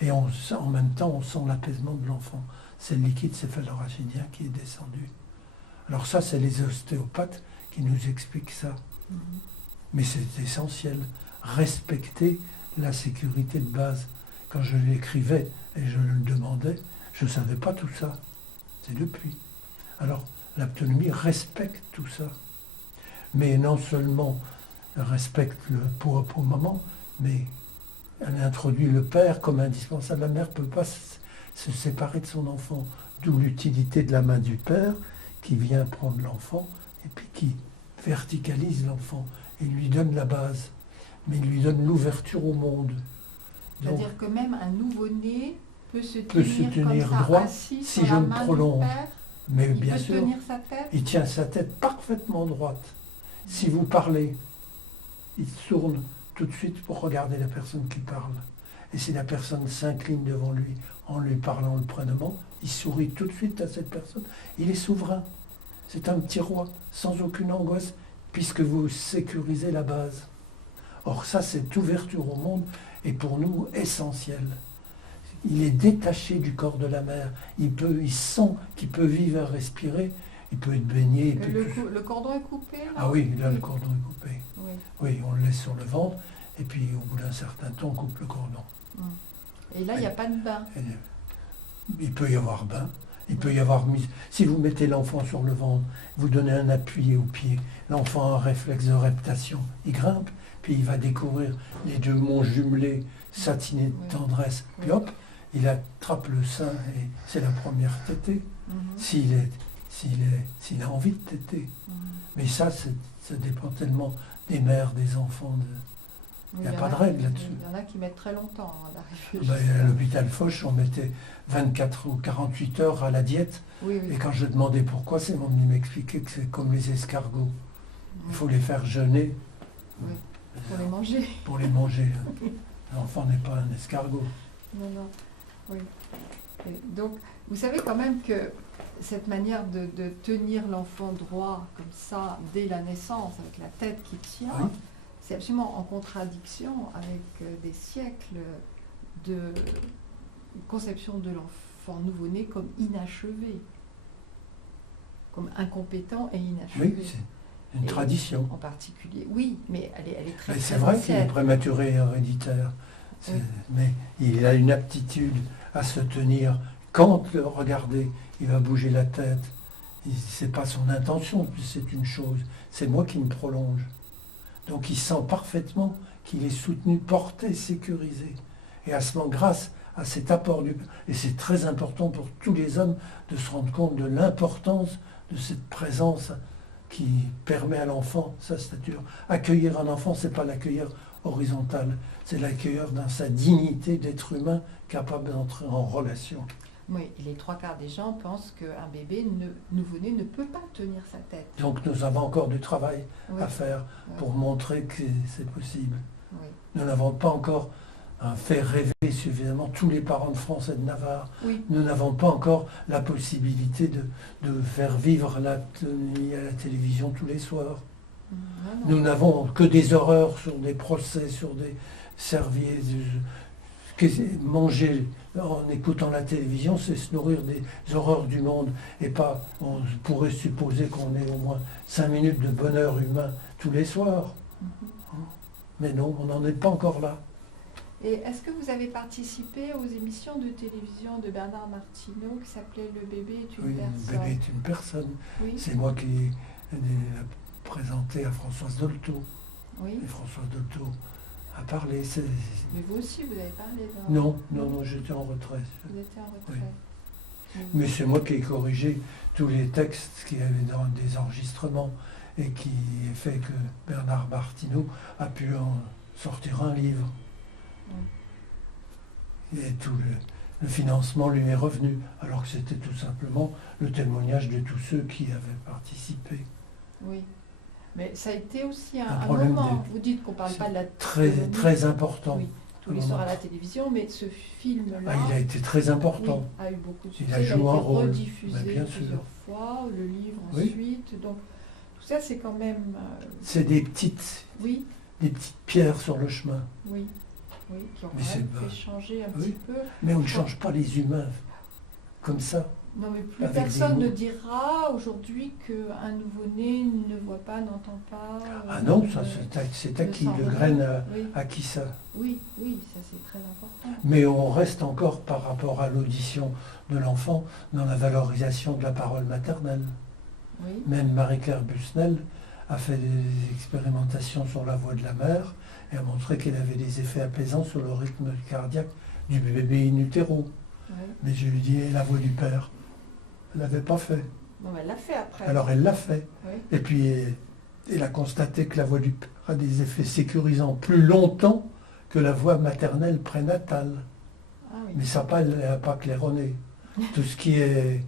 Et en même temps, on sent l'apaisement de l'enfant. C'est le liquide céphalorachidien qui est descendu. Alors ça, c'est les ostéopathes qui nous expliquent ça. Mais c'est essentiel. Respecter la sécurité de base. Quand je l'écrivais et je le demandais, je ne savais pas tout ça. C'est depuis. Alors, l'autonomie respecte tout ça. Mais non seulement elle respecte le peau à peau maman, mais elle introduit le père comme indispensable. La mère ne peut pas se séparer de son enfant. D'où l'utilité de la main du père qui vient prendre l'enfant et puis qui verticalise l'enfant et lui donne la base. Mais il lui donne l'ouverture au monde. C'est-à-dire que même un nouveau-né peut se tenir comme ça, droit assis si sur je la me main prolonge. du père. Mais Il bien peut sûr, tenir sa tête. il tient sa tête parfaitement droite. Si vous parlez, il se tourne tout de suite pour regarder la personne qui parle. Et si la personne s'incline devant lui en lui parlant le prénommant, il sourit tout de suite à cette personne. Il est souverain. C'est un petit roi, sans aucune angoisse, puisque vous sécurisez la base. Or ça, cette ouverture au monde est pour nous essentielle. Il est détaché du corps de la mère. Il sent qu'il peut vivre et respirer. Il peut être baigné. Le cordon est coupé là? Ah oui, là, le cordon est coupé. Oui. Oui, on le laisse sur le ventre. Et puis, au bout d'un certain temps, on coupe le cordon. Et là, il n'y a pas de bain. Il peut y avoir bain. Il peut y avoir mise. Si vous mettez l'enfant sur le ventre, vous donnez un appui au pied, l'enfant a un réflexe de reptation. Il grimpe, puis il va découvrir les deux monts jumelés, satinés de tendresse, puis hop, il attrape le sein et c'est la première tétée, s'il a envie de téter. Mais ça dépend tellement des mères, des enfants. Il n'y a pas de règle là-dessus. Il y en a qui mettent très longtemps à arriver. À l'hôpital Foch, on mettait 24 ou 48 heures à la diète. Et quand je demandais pourquoi, c'est mon ami m'expliquait que c'est comme les escargots. Il faut les faire jeûner. Pour les manger. Pour les manger. L'enfant n'est pas un escargot. Non. Oui. Et donc, vous savez quand même que cette manière de tenir l'enfant droit comme ça, dès la naissance, avec la tête qui tient, c'est absolument en contradiction avec des siècles de conception de l'enfant nouveau-né comme inachevé, comme incompétent et inachevé. Oui, c'est une tradition. En particulier, oui, mais elle est très, mais très c'est vrai qu'il est ancienne. prématuré et héréditaire. Mais il a une aptitude à se tenir. Quand, regardez, il va bouger la tête, c'est pas son intention, c'est une chose. C'est moi qui me prolonge. Donc il sent parfaitement qu'il est soutenu, porté, sécurisé. Et à ce moment, grâce à cet apport du père, et c'est très important pour tous les hommes de se rendre compte de l'importance de cette présence qui permet à l'enfant sa stature. Accueillir un enfant, c'est pas l'accueillir horizontal, c'est l'accueillir dans sa dignité d'être humain capable d'entrer en relation. Oui, et les trois quarts des gens pensent qu'un bébé nouveau-né ne peut pas tenir sa tête. Donc nous avons encore du travail à faire pour montrer que c'est possible. Oui. Nous n'avons pas encore fait rêver suffisamment tous les parents de France et de Navarre. Nous n'avons pas encore la possibilité de faire vivre la tenue à la télévision tous les soirs. Nous n'avons que des horreurs sur des procès, sur des serviers. Manger en écoutant la télévision, c'est se nourrir des horreurs du monde. Et pas, on pourrait supposer qu'on ait au moins 5 minutes de bonheur humain tous les soirs. Mais non, on n'en est pas encore là. Et est-ce que vous avez participé aux émissions de télévision de Bernard Martineau qui s'appelait Le bébé est une personne? Le bébé est une personne. Oui. C'est moi qui l'ai présenté à Françoise Dolto. Oui. Et Françoise Dolto a parlé. Mais vous aussi, vous avez parlé Non, j'étais en retrait. Vous étiez en retrait. Oui. Mais c'est moi qui ai corrigé tous les textes qu'il y avait dans des enregistrements et qui a fait que Bernard Martineau a pu en sortir un livre. Et tout le financement lui est revenu, alors que c'était tout simplement le témoignage de tous ceux qui avaient participé. Oui, mais ça a été aussi un moment, vous dites qu'on ne parle pas de la télévision. Très important. Oui, tous les soirs à la télévision, mais ce film-là... il a été très important. A eu beaucoup de succès, il a joué un rôle. Rediffusé plusieurs fois, le livre ensuite, donc tout ça c'est quand même... C'est des petites pierres sur le chemin. Oui, qui ont fait changer un petit peu. Mais on ne change pas les humains comme ça. Non, mais plus personne ne dira aujourd'hui qu'un nouveau-né ne voit pas, n'entend pas. Ah non, ça c'est à qui le graine à qui ça. Oui, ça c'est très important. Mais on reste encore par rapport à l'audition de l'enfant dans la valorisation de la parole maternelle. Oui. Même Marie-Claire Busnel a fait des expérimentations sur la voix de la mère et a montré qu'elle avait des effets apaisants sur le rythme cardiaque du bébé in utero. Oui. Mais je lui dis, et la voix du père? Elle ne l'avait pas fait. Non, mais elle l'a fait après. Alors elle l'a fait. Oui. Et puis elle a constaté que la voix du père a des effets sécurisants plus longtemps que la voix maternelle prénatale. Ah, oui. Mais ça n'a pas claironné. Tout ce qui est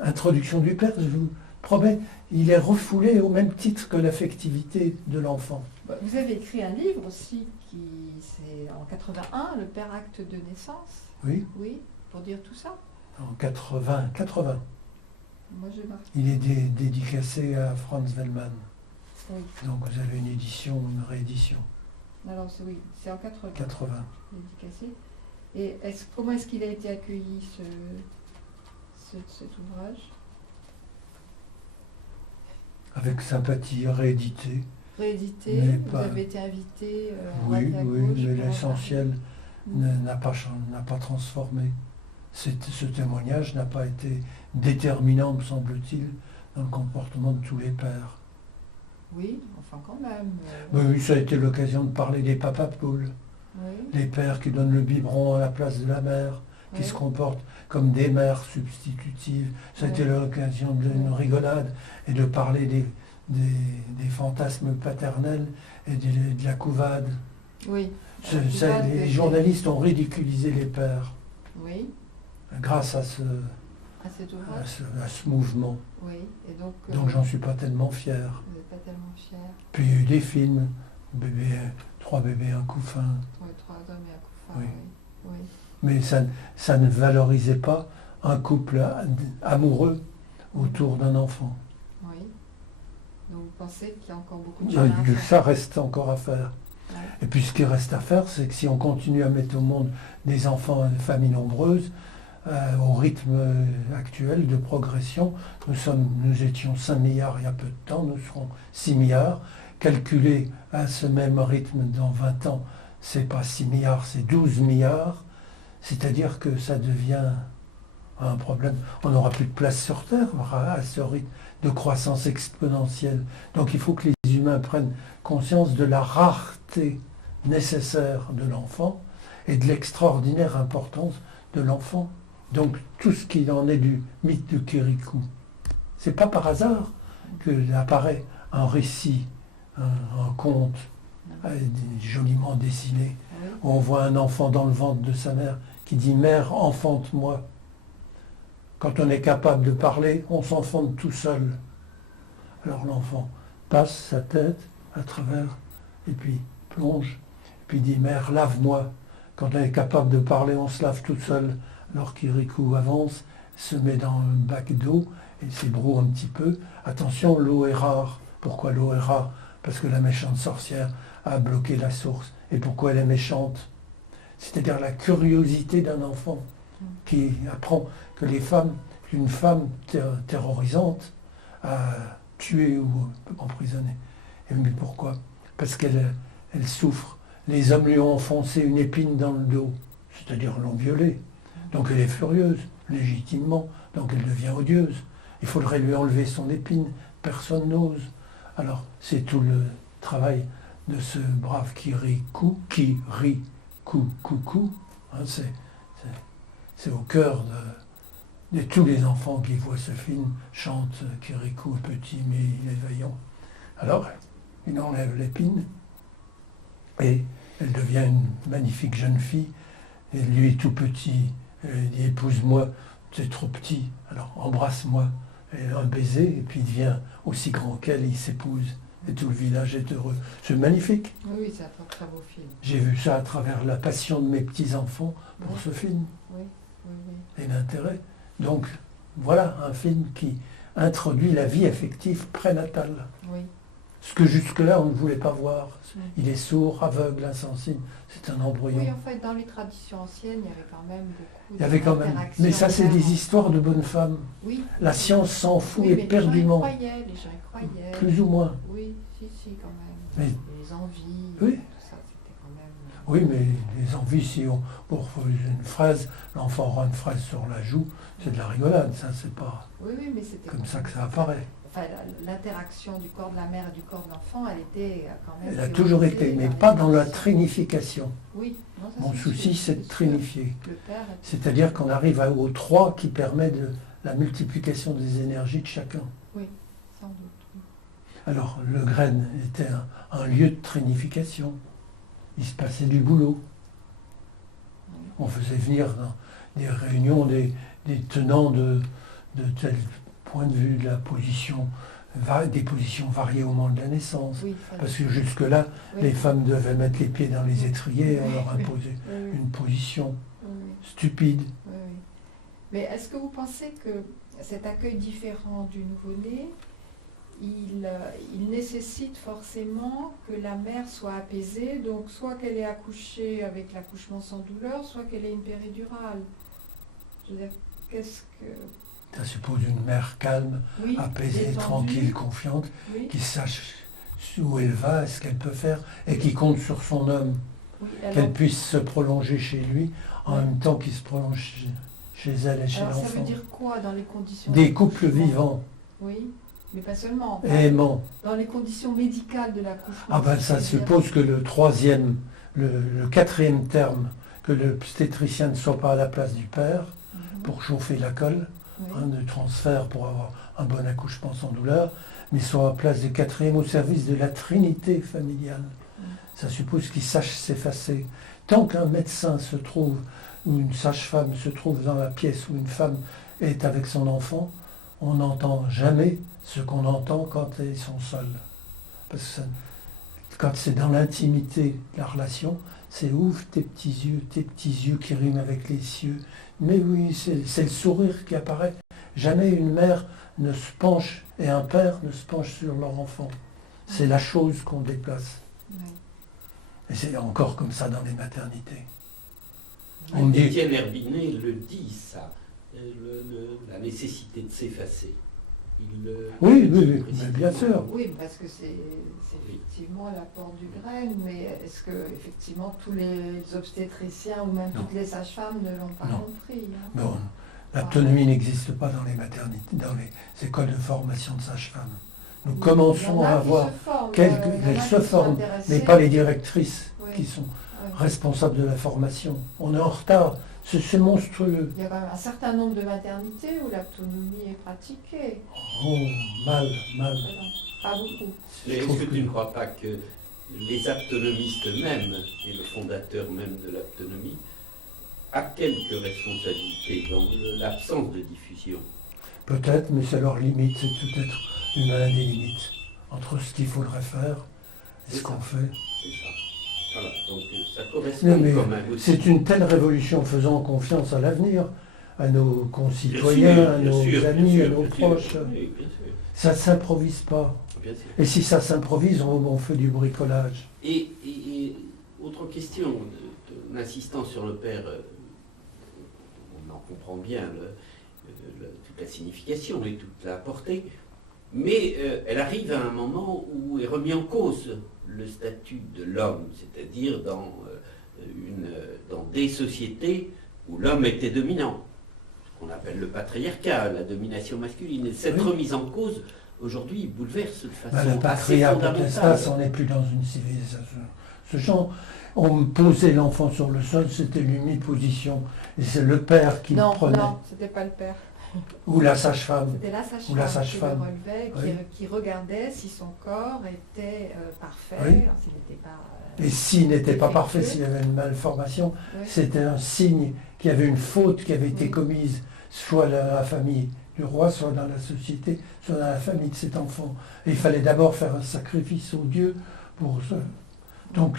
introduction du père, je vous promets, il est refoulé au même titre que l'affectivité de l'enfant. Vous avez écrit un livre aussi, c'est en 81, Le Père Acte de naissance. Oui. Oui, pour dire tout ça. En 80. Moi, j'ai marqué. Il est dédicacé à Franz Wellmann. Oui. Donc vous avez une édition, une réédition. Alors c'est en 80. 80. Dédicacé. Et comment est-ce qu'il a été accueilli, cet ouvrage? Avec sympathie, réédité. Réédité, vous avez été invité oui, mais l'essentiel n'a pas transformé. Ce témoignage n'a pas été déterminant, me semble-t-il, dans le comportement de tous les pères. Oui, enfin quand même. Oui, ça a été l'occasion de parler des papas poules, Oui, les pères qui donnent le biberon à la place de la mère, qui oui, se comportent comme des mères substitutives. Ça a été l'occasion d'une rigolade et de parler des fantasmes paternels et de la couvade. oui. Les journalistes ont ridiculisé les pères Oui, grâce à à cet ouvrage. à ce mouvement. Oui, et donc. Donc j'en suis pas tellement fier. Vous n'êtes pas tellement fier. Puis il y a eu des films, Trois bébés, un couffin. Oui, 3 hommes et un couffin. Oui. Oui. Oui. Mais ça ne valorisait pas un couple amoureux autour d'un enfant. Oui. Donc vous pensez qu'il y a encore beaucoup de chemin à faire. Ça reste encore à faire. Ouais. Et puis ce qui reste à faire, c'est que si on continue à mettre au monde des enfants de familles nombreuses, au rythme actuel de progression, nous étions 5 milliards il y a peu de temps, nous serons 6 milliards. Calculé à ce même rythme dans 20 ans, c'est pas 6 milliards, c'est 12 milliards. C'est-à-dire que ça devient un problème. On n'aura plus de place sur Terre à ce rythme de croissance exponentielle. Donc il faut que les humains prennent conscience de la rareté nécessaire de l'enfant et de l'extraordinaire importance de l'enfant. Donc tout ce qui en est du mythe de Kirikou. C'est pas par hasard que apparaît un récit, un conte joliment dessiné, où on voit un enfant dans le ventre de sa mère qui dit « Mère, enfante-moi ». Quand on est capable de parler, on s'enfante tout seul. Alors l'enfant passe sa tête à travers, et puis plonge, et puis dit « Mère, lave-moi ». Quand on est capable de parler, on se lave tout seul. Alors Kirikou avance, se met dans un bac d'eau, et s'ébroue un petit peu. Attention, l'eau est rare. Pourquoi l'eau est rare? Parce que la méchante sorcière a bloqué la source. Et pourquoi elle est méchante? C'est-à-dire la curiosité d'un enfant qui apprend que qu'une femme terrorisante a tué ou emprisonné. Mais pourquoi? Parce qu'elle souffre. Les hommes lui ont enfoncé une épine dans le dos, c'est-à-dire l'ont violée. Donc elle est furieuse, légitimement, donc elle devient odieuse. Il faudrait lui enlever son épine, personne n'ose. Alors c'est tout le travail de ce brave Kirikou, hein, c'est au cœur de tous les enfants qui voient ce film, chantent Kirikou est petit mais il est vaillant. Alors il enlève l'épine et elle devient une magnifique jeune fille, et lui tout petit, elle dit épouse-moi, c'est trop petit, alors embrasse-moi, et un baiser, et puis il devient aussi grand qu'elle, il s'épouse, et tout le village est heureux. C'est magnifique. Oui, c'est un très beau film. J'ai vu ça à travers la passion de mes petits-enfants pour ce film, Oui. et l'intérêt. Donc voilà un film qui introduit la vie affective prénatale. Oui. Ce que jusque-là on ne voulait pas voir. Il est sourd, aveugle, insensible, c'est un embryon. Oui, en fait, dans les traditions anciennes, il y avait quand même beaucoup mais ça, c'est des histoires de bonnes femmes. Oui. La science s'en fout oui, éperdument. Les gens y croyaient. Plus ou moins. Oui, si, quand même. Mais, les envies, oui. tout ça, c'était quand même... Oui, mais les envies, si on pour une fraise, l'enfant rend une fraise sur la joue, c'est de la rigolade, ça, c'est pas mais c'était comme ça que ça apparaît. Enfin, l'interaction du corps de la mère et du corps de l'enfant, elle était quand même... Elle a toujours été, mais pas dans la trinification. Oui. Non, ça, Mon souci, c'est de trinifier. C'est-à-dire qu'on arrive au 3 qui permet de la multiplication des énergies de chacun. Oui, sans doute. Oui. Alors, le graine était un lieu de trinification. Il se passait du boulot. Oui. On faisait venir dans des réunions des tenants de tel point de vue de la position, des positions variées au moment de la naissance. Oui, parce que jusque-là, les femmes devaient mettre les pieds dans les étriers et on leur imposait une position stupide. Oui. Mais est-ce que vous pensez que cet accueil différent du nouveau-né, il nécessite forcément que la mère soit apaisée, donc soit qu'elle ait accouché avec l'accouchement sans douleur, soit qu'elle ait une péridurale? Je veux dire, qu'est-ce que... Ça suppose une mère calme, apaisée, détendue, tranquille, confiante, qui sache où elle va, ce qu'elle peut faire, et qui compte sur son homme. Qu'elle puisse se prolonger chez lui, en même temps qu'il se prolonge chez elle et chez l'enfant. Ça veut dire quoi dans les conditions? Des couples vivants. Oui. Mais pas seulement. et aimant. Dans les conditions médicales de l'accouchement. Ah ben ça suppose que le troisième, le quatrième terme, que l'obstétricien ne soit pas à la place du père pour chauffer la colle, de transfert pour avoir un bon accouchement sans douleur, mais soit à la place du quatrième au service de la trinité familiale. Ça suppose qu'il sache s'effacer. Tant qu'un médecin se trouve, ou une sage-femme se trouve dans la pièce où une femme est avec son enfant, on n'entend jamais ce qu'on entend quand ils sont seuls. Parce que quand c'est dans l'intimité de la relation, c'est ouvre tes petits yeux qui riment avec les cieux. Mais oui, c'est le sourire qui apparaît. Jamais une mère ne se penche et un père ne se penche sur leur enfant. C'est la chose qu'on déplace. Et c'est encore comme ça dans les maternités. On me dit... Étienne Herbinet le dit, ça, la nécessité de s'effacer. Oui, mais bien sûr. Oui, parce que c'est effectivement l'apport du grain, mais est-ce que effectivement tous les obstétriciens ou même toutes les sages-femmes ne l'ont pas compris Non, l'autonomie n'existe pas dans les maternités, dans les écoles de formation de sages-femmes. Nous commençons à avoir elles se forment, mais pas les directrices qui sont responsables de la formation. On est en retard. C'est monstrueux. Il y a quand même un certain nombre de maternités où l'autonomie est pratiquée. Oh, mal. Pas beaucoup. Mais est-ce que tu ne crois pas que les autonomistes eux-mêmes, et le fondateur même de l'autonomie, a quelques responsabilités dans l'absence de diffusion? Peut-être, mais c'est leur limite. C'est tout être humain des limites entre ce qu'il faudrait faire et ce qu'on fait. C'est ça. Voilà, donc ça correspond quand même aussi. C'est une telle révolution, faisant confiance à l'avenir, à nos concitoyens, à nos amis, à nos proches. Oui, bien sûr. Ça ne s'improvise pas. Et si ça s'improvise, on fait du bricolage. Et autre question, en insistant sur le père, on en comprend bien toute la signification et toute la portée, mais elle arrive à un moment où est remis en cause le statut de l'homme, c'est-à-dire dans des sociétés où l'homme était dominant, ce qu'on appelle le patriarcat, la domination masculine. Et cette remise en cause, aujourd'hui, bouleverse de façon le patriarcat fondamentale. on n'est plus dans une civilisation. Ce genre, on posait l'enfant sur le sol, c'était l'uniposition. Et c'est le père qui le prenait. Non, c'était pas le père. Ou la sage-femme. C'était la sage-femme qui le relevait, qui regardait si son corps était parfait, s'il n'était pas... Et s'il n'était pas parfait, s'il y avait une malformation, c'était un signe qu'il y avait une faute qui avait été commise, soit dans la famille du roi, soit dans la société, soit dans la famille de cet enfant. Et il fallait d'abord faire un sacrifice au Dieu pour ça. Donc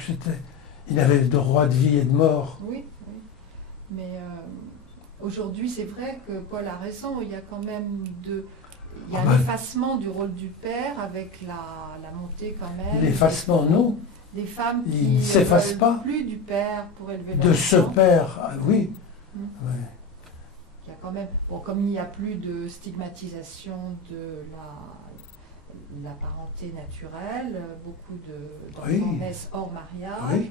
il avait le droit de vie et de mort. Oui. Mais aujourd'hui, c'est vrai que Paul a raison, il y a quand même un effacement du rôle du père avec la montée quand même. L'effacement, non. Des femmes qui ne s'effacent pas plus du père pour élever leur de ce père, oui. Il y a quand même, comme il n'y a plus de stigmatisation de la parenté naturelle, beaucoup d'enfants naissent hors mariage,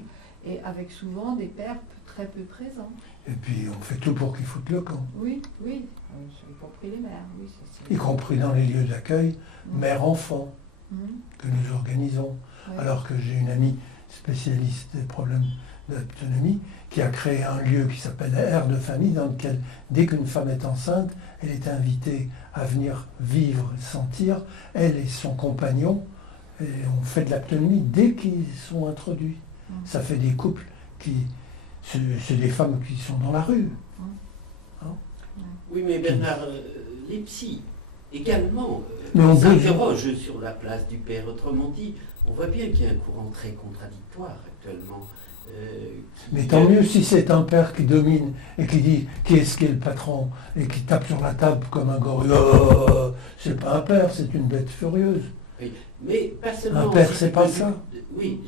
et avec souvent des pères très peu présents. Et puis on fait tout pour qu'ils foutent le camp. Oui, y compris les mères. Oui, y compris dans les lieux d'accueil, mère-enfant, que nous organisons. Alors que j'ai une amie spécialiste des problèmes d'autonomie qui a créé un lieu qui s'appelle Air de famille, dans lequel, dès qu'une femme est enceinte, elle est invitée à venir vivre et sentir, elle et son compagnon, et on fait de l'autonomie dès qu'ils sont introduits. Ça fait des couples c'est des femmes qui sont dans la rue. Oui, mais Bernard, les psys également s'interrogent sur la place du père. Autrement dit, on voit bien qu'il y a un courant très contradictoire actuellement. Mais tant mieux si c'est un père qui domine et qui dit qui est-ce qui est le patron et qui tape sur la table comme un gorille. Oh, c'est pas un père, c'est une bête furieuse. Oui, mais pas seulement. Un père, c'est pas ça. Oui,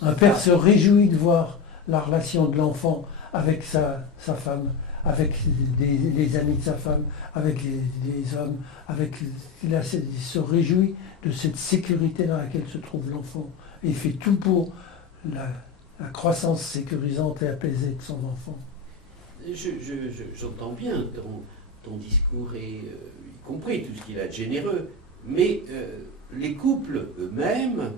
un père se réjouit de voir la relation de l'enfant avec sa femme, avec les amis de sa femme, avec les hommes, il se réjouit de cette sécurité dans laquelle se trouve l'enfant. Et il fait tout pour la croissance sécurisante et apaisée de son enfant. J'entends bien ton discours, y compris tout ce qu'il a de généreux, Mais les couples eux-mêmes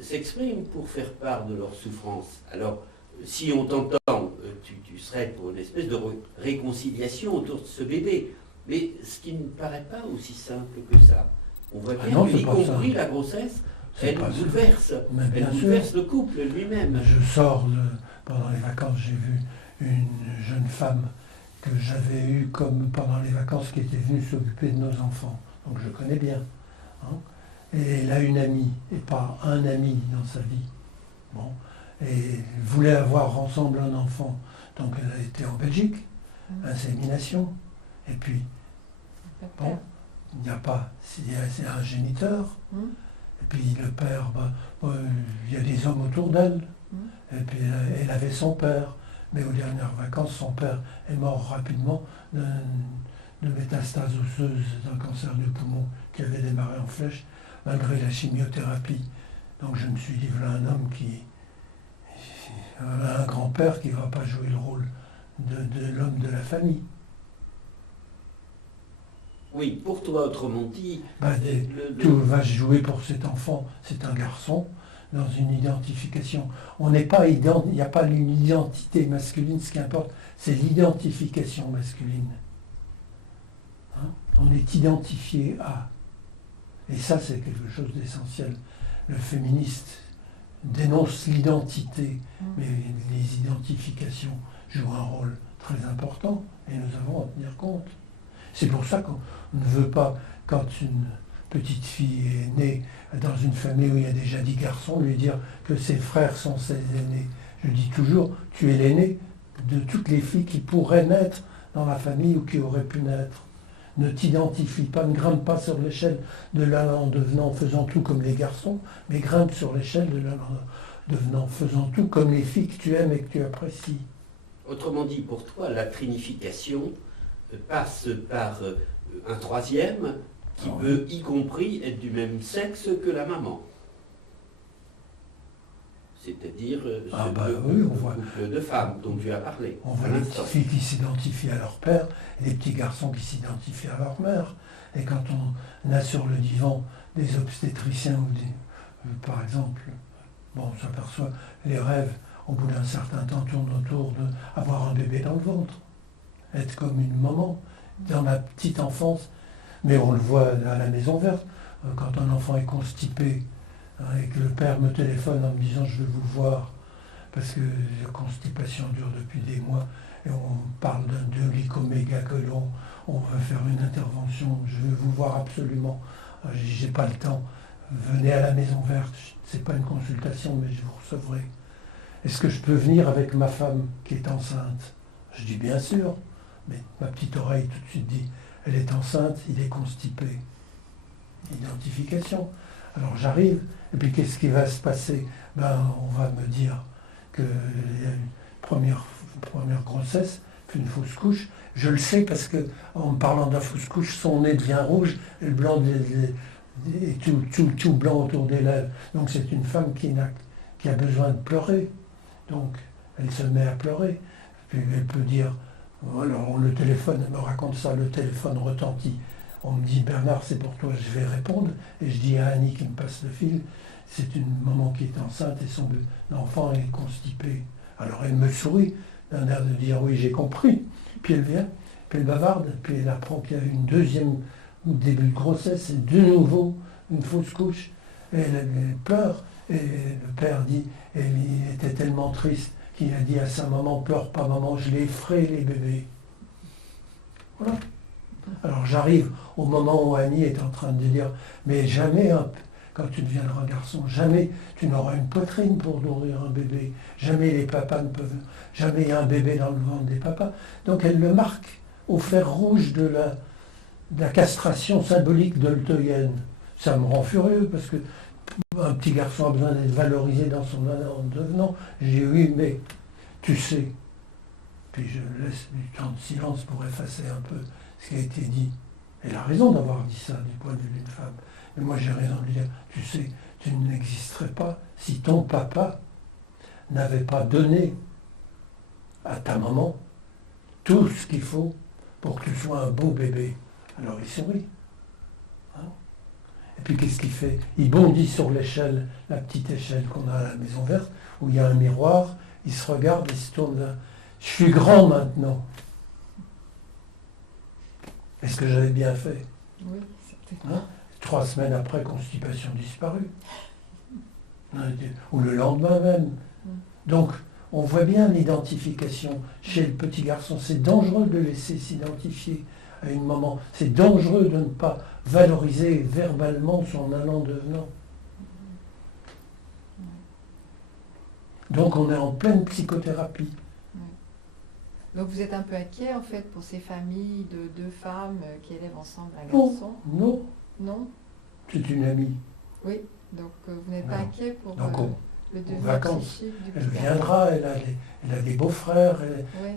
s'expriment pour faire part de leur souffrance. Alors, si on t'entend, tu serais pour une espèce de réconciliation autour de ce bébé. Mais ce qui ne paraît pas aussi simple que ça. On voit bien non, qu'y compris ça. la grossesse, C'est elle pas ça. bouleverse. Mais Elle bien sûr. bouleverse le couple lui-même. Je sors pendant les vacances, j'ai vu une jeune femme que j'avais eue comme pendant les vacances qui était venue s'occuper de nos enfants. Donc je connais bien. Hein. Et elle a une amie, et pas un ami dans sa vie. Bon. Et elle voulait avoir ensemble un enfant. Donc elle a été en Belgique, insémination. Et puis, bon, il n'y a pas, c'est un géniteur. Et puis le père, il y a des hommes autour d'elle. Et puis elle avait son père. Mais aux dernières vacances, son père est mort rapidement de métastase osseuse d'un cancer du poumon qui avait démarré en flèche, malgré la chimiothérapie. Donc je me suis dit, voilà un homme qui a un grand-père qui ne va pas jouer le rôle de l'homme de la famille. Oui, pour toi, autrement dit... Tout va se jouer pour cet enfant, c'est un garçon, dans une identification. Il n'y a pas une identité masculine, ce qui importe, c'est l'identification masculine. Hein? On est identifié à. Et ça, c'est quelque chose d'essentiel. Le féministe dénonce l'identité, mais les identifications jouent un rôle très important, et nous avons à tenir compte. C'est pour ça qu'on ne veut pas, quand une petite fille est née dans une famille où il y a déjà 10 garçons, lui dire que ses frères sont ses aînés. Je dis toujours, tu es l'aîné de toutes les filles qui pourraient naître dans la famille ou qui auraient pu naître. Ne t'identifie pas, ne grimpe pas sur l'échelle de l'un en faisant tout comme les garçons, mais grimpe sur l'échelle de l'un en faisant tout comme les filles que tu aimes et que tu apprécies. Autrement dit, pour toi, la trinification passe par un troisième qui peut, y compris, être du même sexe que la maman. C'est-à-dire oui, on voit, couple de femmes dont tu as parlé. On voit les petites filles qui s'identifient à leur père et les petits garçons qui s'identifient à leur mère. Et quand on a sur le divan des obstétriciens ou par exemple, on s'aperçoit les rêves au bout d'un certain temps tournent autour d'avoir un bébé dans le ventre, être comme une maman dans la petite enfance. Mais on le voit à la Maison Verte, quand un enfant est constipé et que le père me téléphone en me disant je veux vous voir parce que la constipation dure depuis des mois et on parle d'un glycomégacolon, on veut faire une intervention, je veux vous voir absolument, j'ai pas le temps, venez à la Maison Verte, c'est pas une consultation mais je vous recevrai. Est-ce que je peux venir avec ma femme qui est enceinte? Je dis bien sûr, mais ma petite oreille tout de suite dit elle est enceinte, il est constipé. Identification. Alors j'arrive, et puis qu'est-ce qui va se passer? On va me dire qu'il y a une première grossesse, puis une fausse couche. Je le sais parce que en me parlant de la fausse couche, son nez devient rouge et le blanc est tout blanc autour des lèvres. Donc c'est une femme qui a besoin de pleurer. Donc elle se met à pleurer. Puis elle peut dire, alors le téléphone, elle me raconte ça, le téléphone retentit. On me dit, Bernard, c'est pour toi, je vais répondre. Et je dis à Annie qui me passe le fil, c'est une maman qui est enceinte et son enfant est constipé. Alors elle me sourit, d'un air de dire, oui, j'ai compris. Puis elle vient, puis elle bavarde, puis elle apprend qu'il y a une deuxième début de grossesse, et de nouveau une fausse couche. Et elle pleure. Et le père dit, et il était tellement triste qu'il a dit à sa maman, pleure pas maman, je les ferai les bébés. Voilà. Alors j'arrive au moment où Annie est en train de dire, mais jamais, quand tu deviendras garçon, jamais tu n'auras une poitrine pour nourrir un bébé. Jamais les papas ne peuvent, jamais il y a un bébé dans le ventre des papas. Donc elle le marque au fer rouge de la castration symbolique d'Oltoyen. Ça me rend furieux parce que un petit garçon a besoin d'être valorisé dans son devenant. J'ai dit oui, mais tu sais. Puis je laisse du temps de silence pour effacer un peu ce qui a été dit. Elle a raison d'avoir dit ça du point de vue d'une femme. Mais moi j'ai raison de lui dire, tu sais, tu n'existerais pas si ton papa n'avait pas donné à ta maman tout ce qu'il faut pour que tu sois un beau bébé. Alors il sourit. Hein? Et puis qu'est-ce qu'il fait? Il bondit sur l'échelle, la petite échelle qu'on a à la Maison Verte, où il y a un miroir, il se regarde, il se tourne là. Je suis grand maintenant. Est-ce que j'avais bien fait? Oui, c'était... Hein? 3 semaines après, constipation disparue. Ou le lendemain même. Donc, on voit bien l'identification chez le petit garçon. C'est dangereux de laisser s'identifier à une maman. C'est dangereux de ne pas valoriser verbalement son allant-devenant. Donc, on est en pleine psychothérapie. Donc vous êtes un peu inquiet en fait pour ces familles de 2 femmes qui élèvent ensemble un Non, garçon? non, Non? c'est une amie. Oui, donc vous n'êtes pas Non. inquiet pour Donc, le devenir vacances. psychique du Elle petit viendra, elle a des beaux-frères, Oui.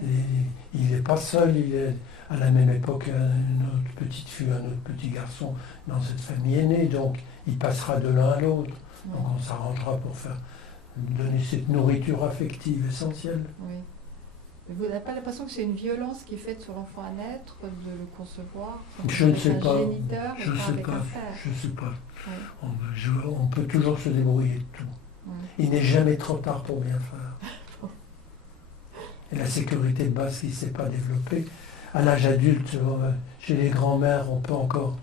il n'est pas seul, il est à la même époque une autre petite fille, un autre petit garçon dans cette famille aînée, donc il passera de l'un à l'autre. Donc on s'arrangera pour donner cette nourriture affective essentielle. Oui. Mais vous n'avez pas l'impression que c'est une violence qui est faite sur l'enfant à naître, de le concevoir Je ne sais avec un pas. géniteur et Je ne pas sais avec pas. un père? Je ne sais pas. Oui. On peut toujours se débrouiller de tout. Oui. Il n'est jamais trop tard pour bien faire. Et la sécurité de base qui ne s'est pas développée, à l'âge adulte, chez les grands-mères, on peut encore...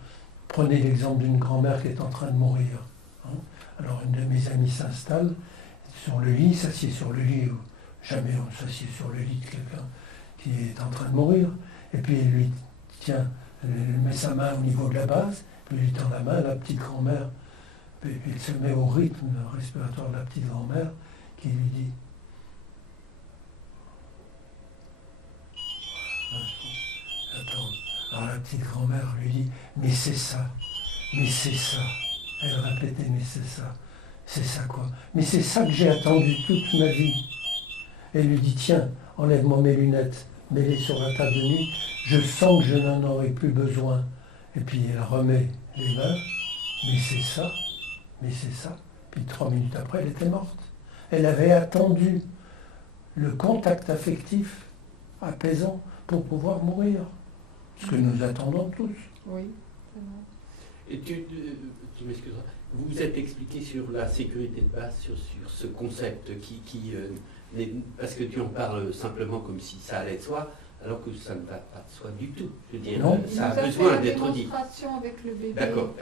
Prenez l'exemple d'une grand-mère qui est en train de mourir. Hein. Alors une de mes amies s'installe sur le lit, s'assied sur le lit, jamais on s'assied sur le lit de quelqu'un qui est en train de mourir, et puis elle lui tient, elle met sa main au niveau de la base, puis elle lui tend la main, la petite grand-mère, puis elle se met au rythme respiratoire de la petite grand-mère, qui lui dit attends. Alors la petite grand-mère lui dit mais c'est ça, mais c'est ça. Elle répétait mais c'est ça quoi. Mais c'est ça que j'ai attendu toute ma vie. Elle lui dit tiens, enlève-moi mes lunettes, mets-les sur la table de nuit, je sens que je n'en aurai plus besoin. Et puis elle remet les mains, mais c'est ça, mais c'est ça. Puis 3 minutes après, elle était morte. Elle avait attendu le contact affectif apaisant pour pouvoir mourir. Ce que nous attendons tous. Oui, c'est vrai. Et tu m'excuseras, vous vous êtes expliqué sur la sécurité de base, sur ce concept parce que tu en parles simplement comme si ça allait de soi, alors que ça ne va pas de soi du tout. Je veux dire, Non. ça a Il nous besoin fait d'être la dit. démonstration avec le bébé. D'accord.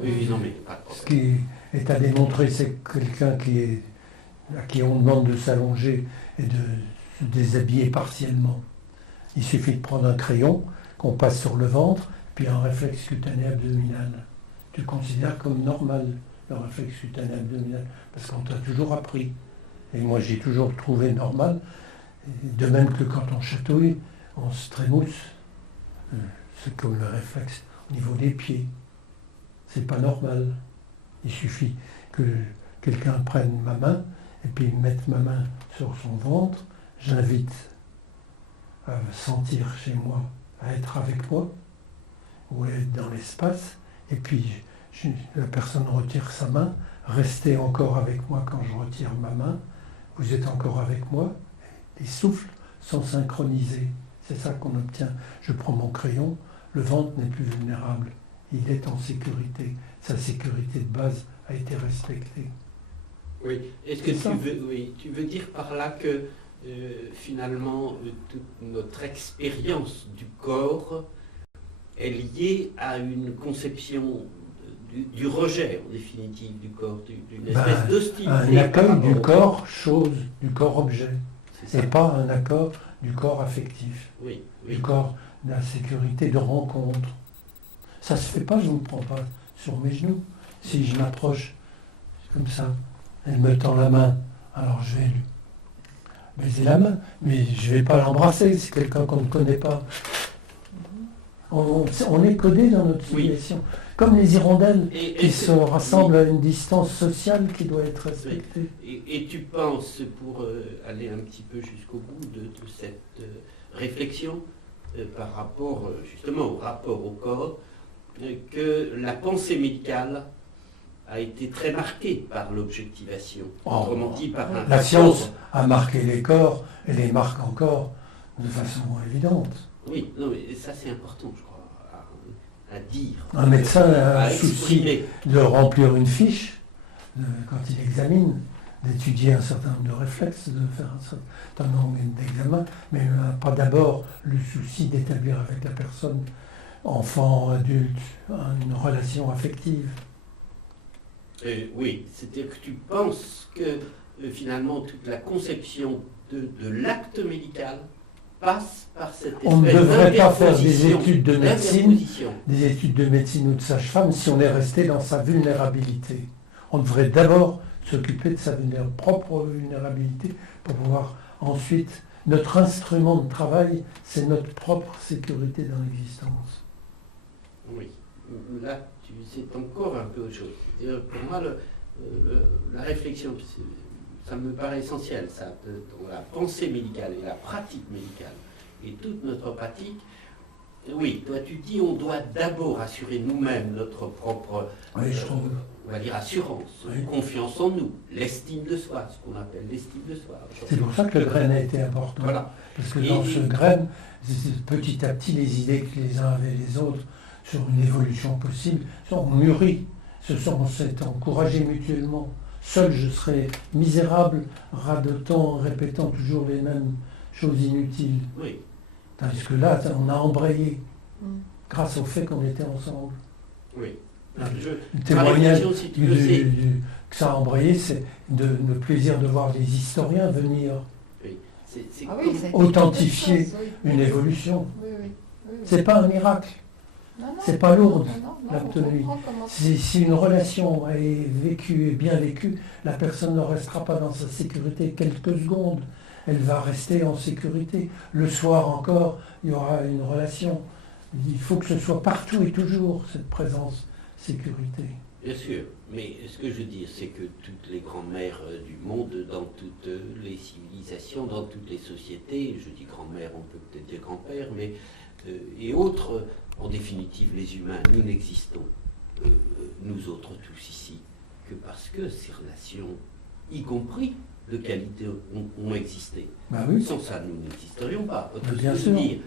Oui, non, mais pas de Ce problème. qui est à démontrer, c'est que quelqu'un à qui on demande de s'allonger et de se déshabiller partiellement. Il suffit de prendre un crayon qu'on passe sur le ventre, puis un réflexe cutané abdominal. Tu le considères comme normal, le réflexe cutané abdominal, parce qu'on t'a toujours appris. Et moi, j'ai toujours trouvé normal. De même que quand on chatouille, on se trémousse. C'est comme le réflexe au niveau des pieds. C'est pas normal. Il suffit que quelqu'un prenne ma main et puis mette ma main sur son ventre. J'invite à sentir chez moi, à être avec moi, ou à être dans l'espace. Et puis la personne retire sa main. Restez encore avec moi quand je retire ma main. Vous êtes encore avec moi. Les souffles sont synchronisés. C'est ça qu'on obtient. Je prends mon crayon, le ventre n'est plus vulnérable. Il est en sécurité. Sa sécurité de base a été respectée. Oui. Est-ce que tu veux dire par là que finalement toute notre expérience du corps est liée à une conception du rejet en définitive du corps, d'une espèce d'hostilité. Un accueil du corps chose, du corps objet. Et pas un accord du corps affectif, oui. du corps de la sécurité de rencontre. Ça se fait pas, je ne me prends pas sur mes genoux. Si je m'approche comme ça, elle me tend la main, alors je vais lui baiser la main, mais je ne vais pas l'embrasser, c'est quelqu'un qu'on ne connaît pas. On est codé dans notre civilisation, comme les hirondelles qui se rassemblent à une distance sociale qui doit être respectée. Et tu penses, pour aller un petit peu jusqu'au bout de cette réflexion par rapport justement au rapport au corps, que la pensée médicale a été très marquée par l'objectivation, autrement dit par un... La science a marqué les corps et les marque encore de façon évidente. Oui, non, mais ça c'est important, je crois, à dire. Un médecin a à un souci exprimer. de remplir une fiche, quand il examine, d'étudier un certain nombre de réflexes, de faire un certain nombre d'examens, mais il n'a pas d'abord le souci d'établir avec la personne, enfant, adulte, une relation affective. Oui, c'est-à-dire que tu penses que finalement toute la conception de l'acte médical passe par cette espèce On ne devrait pas faire des d'interposition, études de médecine, d'interposition. des études de médecine ou de sage-femme si on est resté dans sa vulnérabilité. On devrait d'abord s'occuper de sa propre vulnérabilité pour pouvoir ensuite... Notre instrument de travail, c'est notre propre sécurité dans l'existence. Oui, là, c'est encore un peu autre chose. C'est-à-dire, pour moi, la réflexion, ça me paraît essentiel, ça, dans la pensée médicale et la pratique médicale, et toute notre pratique. Oui, toi tu dis on doit d'abord assurer nous-mêmes notre propre, Oui, je trouve. on va dire, assurance, Oui. confiance en nous, l'estime de soi, ce qu'on appelle l'estime de soi. C'est pour ça que le graine a été important. Voilà. Parce que dans ce graine, petit à petit, les idées que les uns avaient les autres sur une évolution possible sont mûries, s'est encouragé mutuellement. Seul, je serais misérable, radotant, répétant toujours les mêmes choses inutiles. Oui. Tandis que là, on a embrayé Mm. grâce au fait qu'on était ensemble. Oui. Le Ma témoignage réflexion, si tu le sais, que ça a embrayé, c'est le plaisir de voir les historiens venir c'est Ah oui, ça a été authentifier quelque chose, oui. une évolution. Oui, oui, oui, oui. C'est pas un miracle, Non, non, c'est pas lourd. non, non, la on tenue. comprend comment- Si une relation est vécue et bien vécue, la personne ne restera pas dans sa sécurité quelques secondes. Elle va rester en sécurité. Le soir encore, il y aura une relation. Il faut que ce soit partout et toujours, cette présence, sécurité. Bien sûr, mais ce que je veux dire, c'est que toutes les grands-mères du monde, dans toutes les civilisations, dans toutes les sociétés, je dis grand-mère, on peut peut-être dire grand-père, mais et autres, en définitive, les humains, nous n'existons, nous autres tous ici, que parce que ces relations, y compris de qualité, ont existé. Bah oui. Sans ça, nous n'existerions pas. Mais Ce que bien je sûr. veux dire,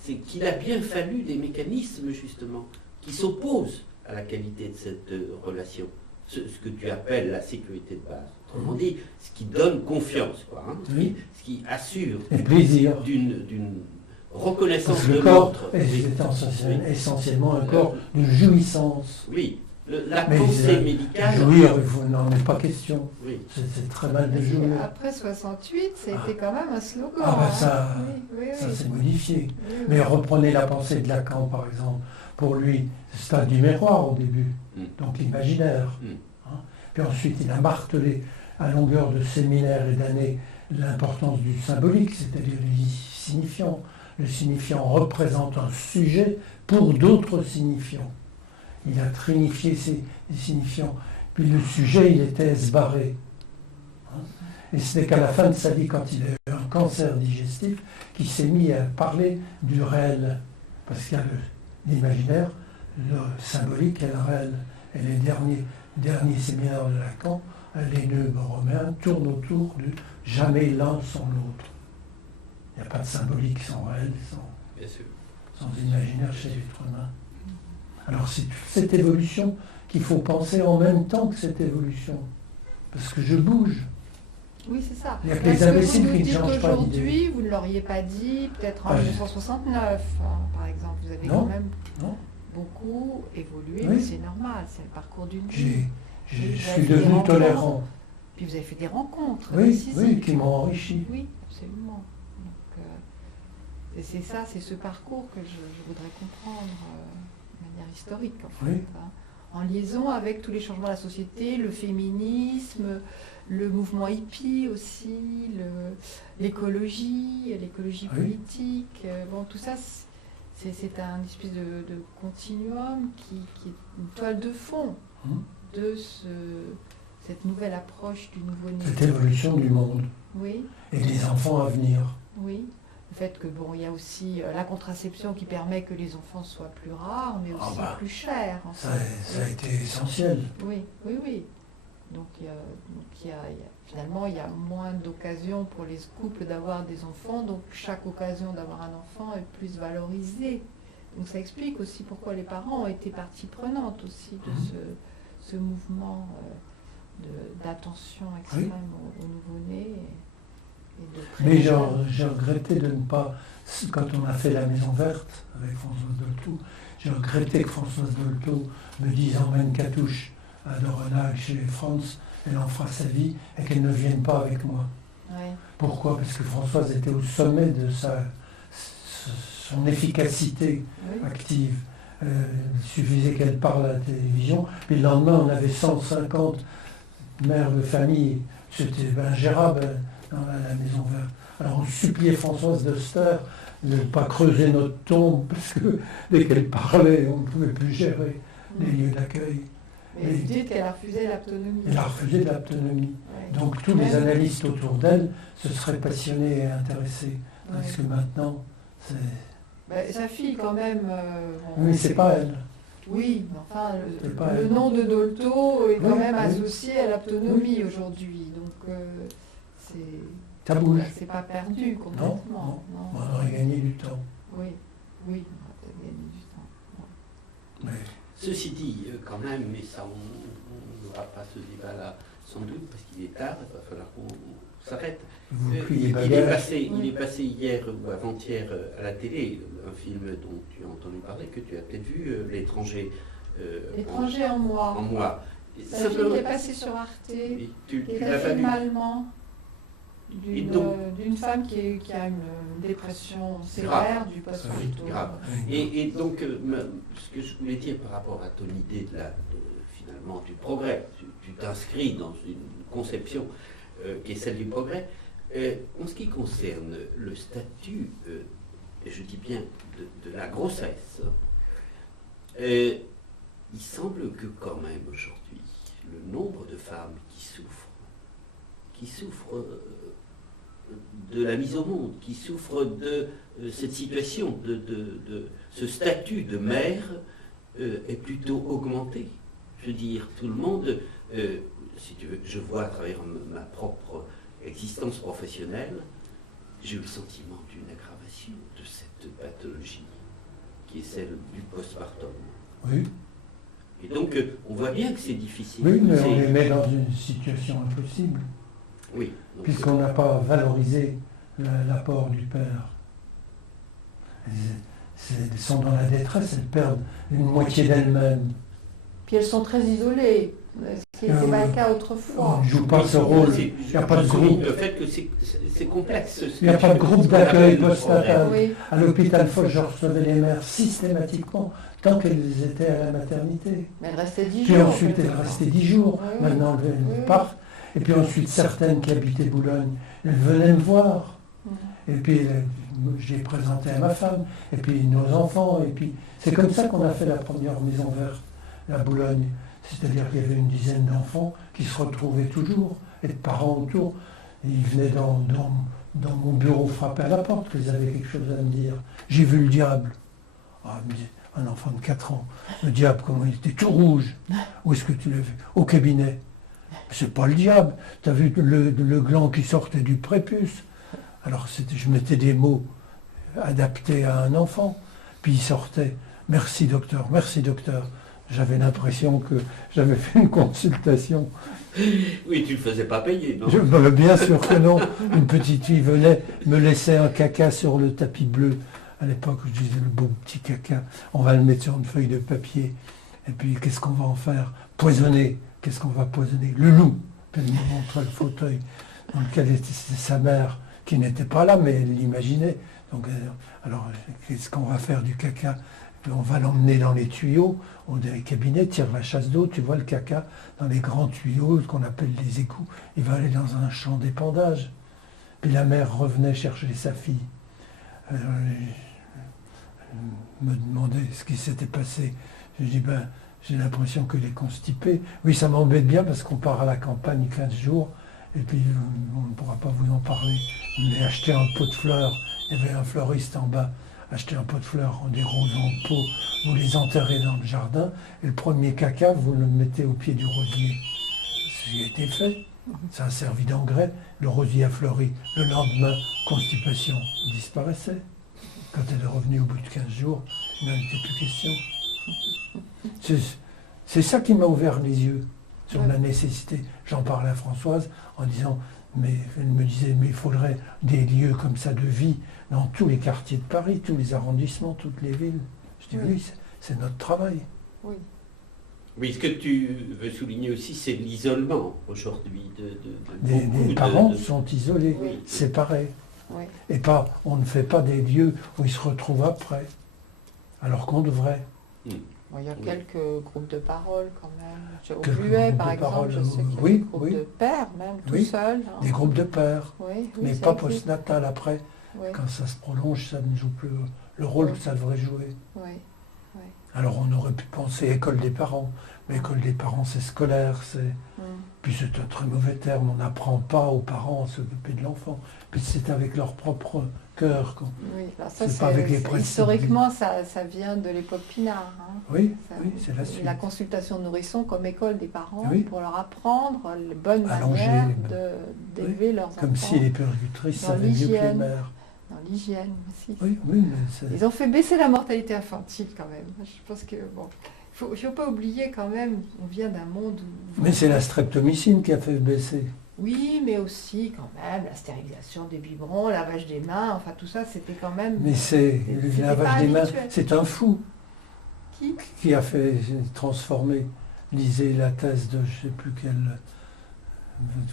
c'est qu'il a bien fallu des mécanismes, justement, qui s'opposent à la qualité de cette relation. Ce que tu appelles la sécurité de base. Autrement dit, ce qui donne confiance, quoi, hein, Oui. ce qui assure Et plaisir. d'une reconnaissance Parce que de le corps l'autre. est essentiellement un corps de jouissance. Oui, la Mais pensée médicale. jouir, il n'en est pas question. Oui. C'est très mal de jouir. Après 68, c'était quand même un slogan. Ah bah hein. ça, Oui, oui, ça oui. s'est modifié. Oui, oui. Mais reprenez la pensée de Lacan, par exemple. Pour lui, c'est un du miroir au début, donc l'imaginaire. Hein. Puis ensuite, il a martelé à longueur de séminaires et d'années l'importance du symbolique, c'est-à-dire du signifiant. Le signifiant représente un sujet pour d'autres signifiants. Il a trinifié ces signifiants. Puis le sujet, il était esbarré. Hein. Et ce n'est qu'à la fin de sa vie, quand il a eu un cancer digestif, qu'il s'est mis à parler du réel. Parce qu'il y a l'imaginaire, le symbolique et le réel. Et les derniers séminaires de Lacan, les nœuds romains, tournent autour de jamais l'un sans l'autre. Il n'y a pas de symbolique sans réel, Bien sûr. sans imaginaire chez l'être humain. Alors c'est toute cette évolution qu'il faut penser en même temps que cette évolution. Parce que je bouge. Oui, c'est ça. Il y a que Parce les imbéciles vous nous qui ne dites changent pas d'idée. aujourd'hui, vous ne l'auriez pas dit peut-être en Ah, 1969, hein, par exemple. Vous avez Non, quand même non. beaucoup évolué, Oui. mais c'est normal, c'est le parcours d'une vie. Je suis devenu tolérant. Puis vous avez fait des rencontres Oui, décisives. oui, qui m'ont enrichi. Oui, absolument. Donc, et c'est ça, c'est ce parcours que je voudrais comprendre de manière historique, en fait. Oui. Hein. En liaison avec tous les changements de la société, le féminisme, le mouvement hippie aussi, l'écologie Oui. politique. Bon, tout ça, c'est un espèce de continuum qui est une toile de fond de cette nouvelle approche du nouveau-né. Cette évolution du monde Oui, et des enfants à venir. oui. Le fait que bon, il y a aussi la contraception qui permet que les enfants soient plus rares, mais aussi plus chers. En Ça, fait. ça a été essentiel. Oui, oui, oui. Donc, finalement, il y a moins d'occasions pour les couples d'avoir des enfants. Donc chaque occasion d'avoir un enfant est plus valorisée Donc ça explique aussi pourquoi les parents ont été partie prenante aussi de ce mouvement d'attention extrême au nouveau-né. Mais j'ai regretté de ne pas, quand on a fait la Maison Verte avec Françoise Dolto, j'ai regretté que Françoise Dolto me dise emmène Katouche à Dorenag chez France, elle en fera sa vie, et qu'elle ne vienne pas avec moi. Ouais. Pourquoi? Parce que Françoise était au sommet de son efficacité active. Il suffisait qu'elle parle à la télévision, puis le lendemain on avait 150 mères de famille, c'était ingérable dans la Maison Verte. Alors on suppliait Françoise Deuster de ne pas creuser notre tombe, parce que dès qu'elle parlait, on ne pouvait plus gérer les lieux d'accueil. Mais vous dites qu'elle a refusé l'autonomie. Elle a refusé l'autonomie. Ouais. Donc tous les analystes autour d'elle se seraient passionnés et intéressés. Parce que maintenant, c'est... Sa fille quand même... Oui, c'est pas elle. Oui, mais enfin, le elle. nom de Dolto est quand même oui. associé à l'autonomie aujourd'hui. Donc Ça bouge. c'est pas perdu complètement. Non. On aurait gagné du temps. Oui, on aurait gagné du temps. Mais... Ceci dit, quand même, mais ça, on n'aura pas ce débat-là sans doute, parce qu'il est tard, il va falloir qu'on s'arrête. Il est passé hier ou avant-hier à la télé, un film dont tu as entendu parler, que tu as peut-être vu, L'étranger. L'étranger en moi. En moi. C'est un film qui est passé sur Arte, qui est un film allemand, d'une femme qui a une dépression sévère du post-partum. Grave. Et donc, ce que je voulais dire par rapport à ton idée finalement du progrès, tu t'inscris dans une conception qui est celle du progrès. En ce qui concerne le statut, je dis bien de la grossesse, il semble que quand même aujourd'hui, le nombre de femmes qui souffrent de la mise au monde, qui souffrent de cette situation, de ce statut de mère, est plutôt augmenté. Je veux dire, tout le monde, si tu veux, je vois à travers ma propre existence professionnelle, j'ai eu le sentiment d'une aggravation de cette pathologie qui est celle du postpartum. Oui. Et donc, on voit bien que c'est difficile. Oui, mais on les met dans une situation impossible. Oui. Puisqu'on n'a pas valorisé l'apport du père. Elles sont dans la détresse, elles perdent une moitié d'elles-mêmes. Puis elles sont très isolées, ce qui n'était pas le cas autrefois. On ne joue pas ce rôle, il n'y a pas de groupe. Le fait que c'est complexe. Il n'y a pas de groupe d'accueil postnatal. Oui. À l'hôpital Foch, je recevais les mères systématiquement, tant qu'elles étaient à la maternité. Mais elles restaient 10 Puis jours. ensuite, elles restaient 10 jours. Oui. Maintenant, elles partent. Et puis ensuite, certaines qui habitaient Boulogne, elles venaient me voir. Et puis, j'ai présenté à ma femme, et puis nos enfants. Et puis, c'est comme ça qu'on a fait la première Maison Verte à Boulogne. C'est-à-dire qu'il y avait une dizaine d'enfants qui se retrouvaient toujours, et de parents autour. Et ils venaient dans mon bureau frapper à la porte, qu'ils avaient quelque chose à me dire. J'ai vu le diable. Ah, un enfant de 4 ans. Le diable, comment il était tout rouge. Où est-ce que tu l'as vu? Au cabinet. C'est pas le diable. Tu as vu le gland qui sortait du prépuce. Alors je mettais des mots adaptés à un enfant. Puis il sortait. Merci docteur, merci docteur. J'avais l'impression que j'avais fait une consultation. Oui, tu ne le faisais pas payer, non? Bien sûr que non. Une petite fille venait, me laissait un caca sur le tapis bleu. À l'époque, je disais le beau petit caca. On va le mettre sur une feuille de papier. Et puis, qu'est-ce qu'on va en faire? Poisonner. Qu'est-ce qu'on va poisonner? Le loup. Puis elle me montrait le fauteuil dans lequel était sa mère, qui n'était pas là, mais elle l'imaginait. Donc, alors, qu'est-ce qu'on va faire du caca? On va l'emmener dans les tuyaux, on des cabinets, tire la chasse d'eau, tu vois le caca dans les grands tuyaux qu'on appelle les égouts. Il va aller dans un champ d'épandage. Puis la mère revenait chercher sa fille. Elle me demandait ce qui s'était passé. Je dis, j'ai l'impression qu'elle est constipée. Oui, ça m'embête bien parce qu'on part à la campagne 15 jours et puis on ne pourra pas vous en parler. Mais acheter un pot de fleurs, il y avait un fleuriste en bas. Achetez un pot de fleurs, des roses en pot, vous les enterrez dans le jardin, et le premier caca, vous le mettez au pied du rosier. Ce qui a été fait, ça a servi d'engrais, le rosier a fleuri. Le lendemain, constipation disparaissait. Quand elle est revenue au bout de 15 jours, il n'en était plus question. C'est ça qui m'a ouvert les yeux sur la nécessité. J'en parlais à Françoise en disant, mais elle me disait, mais il faudrait des lieux comme ça de vie dans tous les quartiers de Paris, tous les arrondissements, toutes les villes. Je dis, oui, c'est notre travail. Oui. Oui, ce que tu veux souligner aussi, c'est l'isolement aujourd'hui Les parents sont isolés, Oui. séparés. Oui. Et pas, on ne fait pas des lieux où ils se retrouvent après, alors qu'on devrait. Bon, il y a quelques groupes de parole quand même. Au Quelques Bluet, groupes par de exemple, parole, je sais qu'il y a oui, des groupes oui. de pères même, tout Oui, seuls. Des groupes de pères, Oui, mais ça pas existe. postnatal après. Oui, Quand ça se prolonge, ça ne joue plus le rôle que ça devrait jouer. oui. Alors on aurait pu penser école des parents, mais école des parents c'est scolaire, puis c'est un très mauvais terme, on n'apprend pas aux parents à s'occuper de l'enfant, puis c'est avec leur propre cœur. Oui, alors ça, C'est pas avec les principes. historiquement, ça vient de l'époque Pinard. Hein. Oui, Ça- oui, c'est la suite. La consultation de nourrissons comme école des parents Oui. pour leur apprendre les bonnes Allonger manières les- d'élever leurs Comme enfants si les péricultrices dans savaient mieux que les l'hygiène. mères. dans l'hygiène aussi. Oui, oui, mais c'est... Ils ont fait baisser la mortalité infantile quand même. Je pense que, bon, il ne faut pas oublier quand même, on vient d'un monde où... Mais c'est la streptomycine qui a fait baisser. Oui, mais aussi quand même la stérilisation des biberons, lavage des mains, enfin tout ça, c'était quand même... Mais c'est le C'était lavage pas des mains, habituel. c'est un fou Qui a fait transformer. Lisez la thèse de je ne sais plus quel...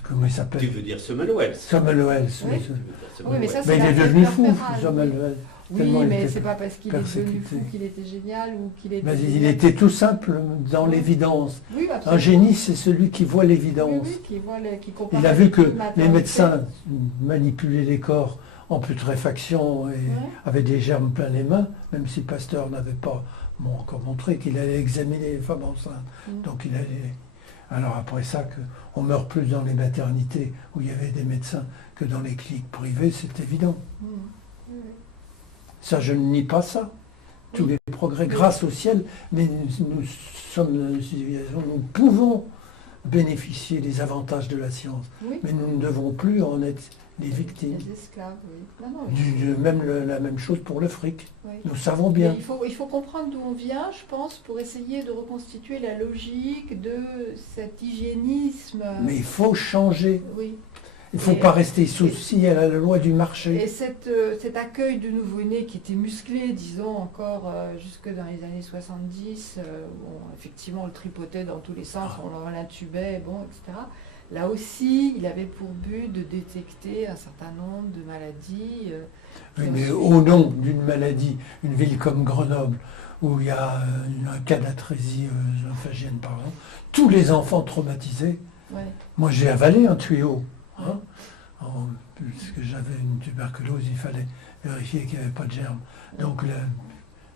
Comment il Tu s'appelle veux dire Semmelweis. Semmelweis. Oui. Oui, mais ça, Mais il la est thèse devenu fou, doctorale, Semmelweis. Oui, Tellement il mais était c'est pas parce qu'il est devenu persécuté. fou qu'il était génial ou qu'il était... Mais il génial. était tout simple dans l'évidence. Oui, Un absolument. génie, c'est celui qui voit Oui, l'évidence. oui, qui voit qui compare Il a les vu que matérialités. les médecins manipulaient les corps en putréfaction et avaient des germes plein les mains, même si Pasteur n'avait pas encore montré qu'il allait examiner les femmes enceintes. Donc il allait... Alors après ça, on meurt plus dans les maternités où il y avait des médecins que dans les cliniques privées, c'est évident. Mm. Oui, oui. Ça, je ne nie pas ça. Tous les progrès, grâce au ciel, mais nous sommes une civilisation, nous pouvons bénéficier des avantages de la science. Oui. Mais nous ne devons plus en être les victimes. Les esclaves, oui. Non, non, Même la même chose pour le fric. oui. Nous savons Mais bien. il faut comprendre d'où on vient, je pense, pour essayer de reconstituer la logique de cet hygiénisme. Mais il faut changer. Oui. Il ne faut pas rester souci à la loi du marché. Et cet accueil de nouveau-nés qui était musclé, disons, encore jusque dans les années 70, bon, effectivement, on le tripotait dans tous les sens, on l'intubait, bon, etc. Là aussi, il avait pour but de détecter un certain nombre de maladies. Oui, mais au nom d'une maladie, une ville comme Grenoble, où il y a un cas d'atrésie lymphagienne, par exemple, tous les enfants traumatisés, Ouais. moi j'ai avalé un tuyau. Hein, puisque j'avais une tuberculose, il fallait vérifier qu'il n'y avait pas de germes. Donc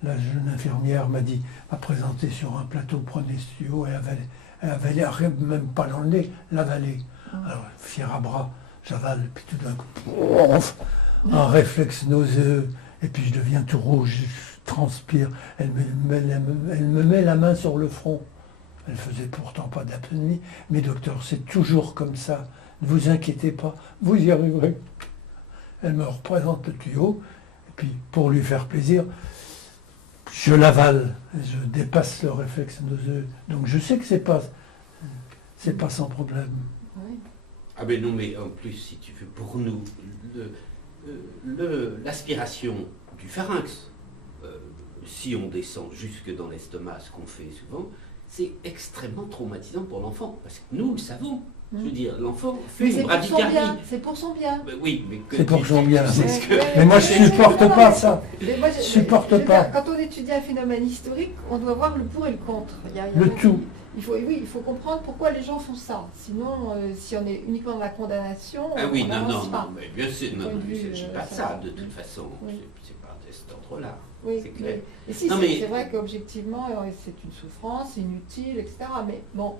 la jeune infirmière m'a dit, m'a présenté sur un plateau, prenez ce tuyau et avalez, même pas dans le nez, l'avaler. Alors, fier à bras, j'avale, puis tout d'un coup, un réflexe nauséeux, et puis je deviens tout rouge, je transpire, elle me met la main sur le front. Elle faisait pourtant pas d'apnée, mais docteur, c'est toujours comme ça. Ne vous inquiétez pas, vous y arriverez. Elle me représente le tuyau, et puis pour lui faire plaisir, je l'avale, je dépasse le réflexe nauséeux. Donc je sais que c'est pas sans problème. Oui. Ah ben non, mais en plus, si tu veux, pour nous, l'aspiration du pharynx, si on descend jusque dans l'estomac, ce qu'on fait souvent, c'est extrêmement traumatisant pour l'enfant, parce que nous le savons. Je veux dire, l'enfant fait une bradycardie. C'est pour son bien. Ben oui, mais que C'est pour son bien. c'est ce que- Mais moi je supporte pas ça. Mais moi, Je supporte pas. Quand on étudie un phénomène historique, on doit voir le pour et le contre. Le tout. Il faut comprendre pourquoi les gens font ça. Sinon, si on est uniquement dans la condamnation, Ah oui, on non, n'avance non, pas. non, mais bien sûr, non, Point de non, mais vue, je ne dis pas ça ça, va. de toute façon. Oui. C'est pas de cet ordre-là. Oui, c'est clair. mais si, Non, c'est mais- c'est vrai qu'objectivement, c'est une souffrance inutile, etc. Mais bon,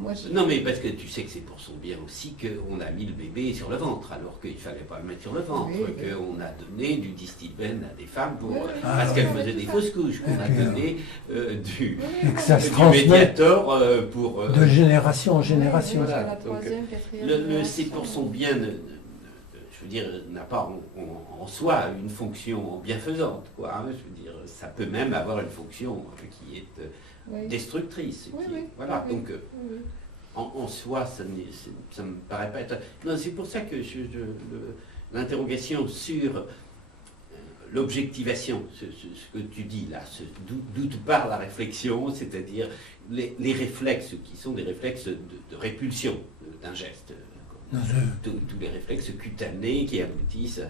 moi, Non, mais parce que tu sais que c'est pour son bien aussi qu'on a mis le bébé sur le ventre, alors qu'il ne fallait pas le mettre sur le ventre, Oui, oui. qu'on a donné du distilbène à des femmes Oui, oui, parce oui, qu'elles oui, faisaient tout des ça. fausses couches, qu'on Et a puis, donné Et que ça se du transmet médiator pour... de génération en génération. Voilà. la Donc, troisième, quatrième c'est génération. pour son bien, je veux dire, n'a pas en soi une fonction bienfaisante, quoi. Hein. Je veux dire, ça peut même avoir une fonction qui est destructrice. Voilà. Donc, en soi, ça me paraît pas être. Non, c'est pour ça que l'interrogation sur l'objectivation, ce que tu dis là, d'où te part la réflexion, c'est-à-dire les réflexes qui sont des réflexes de répulsion d'un geste. Tous les réflexes cutanés qui aboutissent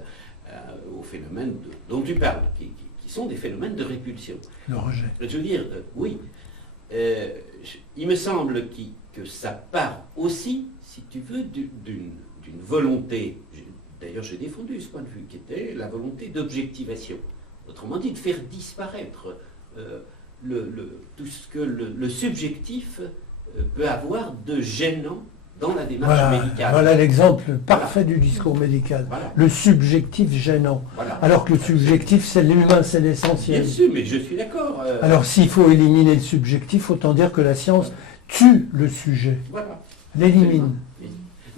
aux phénomènes dont tu parles, qui sont des phénomènes de répulsion. Le rejet. Je veux dire, oui, il me semble que ça part aussi, si tu veux, d'une volonté, d'ailleurs j'ai défendu ce point de vue, qui était la volonté d'objectivation. Autrement dit, de faire disparaître tout ce que le subjectif peut avoir de gênant dans la démarche médicale. Voilà l'exemple parfait du discours médical. Voilà. Le subjectif gênant. Voilà. Alors que le subjectif, c'est l'humain, c'est l'essentiel. Bien sûr, mais je suis d'accord. Alors s'il faut éliminer le subjectif, autant dire que la science tue le sujet. Voilà. L'élimine.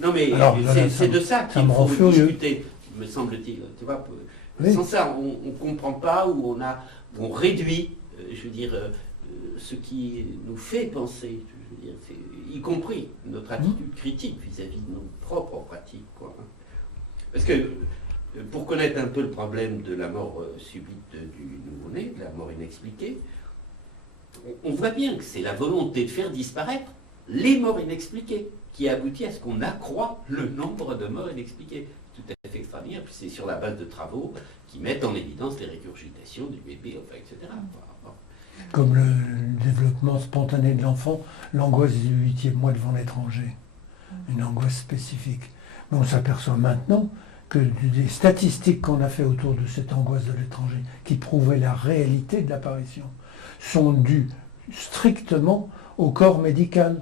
Non mais c'est de ça qu'il faut discuter, me semble-t-il. Tu vois, sans ça, on ne comprend pas, ou on réduit, je veux dire, ce qui nous fait penser. Je veux dire, y compris notre attitude critique vis-à-vis de nos propres pratiques, quoi. Parce que, pour connaître un peu le problème de la mort subite du nouveau-né, de la mort inexpliquée, on voit bien que c'est la volonté de faire disparaître les morts inexpliquées qui aboutit à ce qu'on accroît le nombre de morts inexpliquées. Tout à fait extraordinaire, puis c'est sur la base de travaux qui mettent en évidence les régurgitations du bébé, enfin, etc. Comme le développement spontané de l'enfant, l'angoisse du 8e mois devant l'étranger, une angoisse spécifique. Mais on s'aperçoit maintenant que des statistiques qu'on a fait autour de cette angoisse de l'étranger, qui prouvaient la réalité de l'apparition, sont dues strictement au corps médical,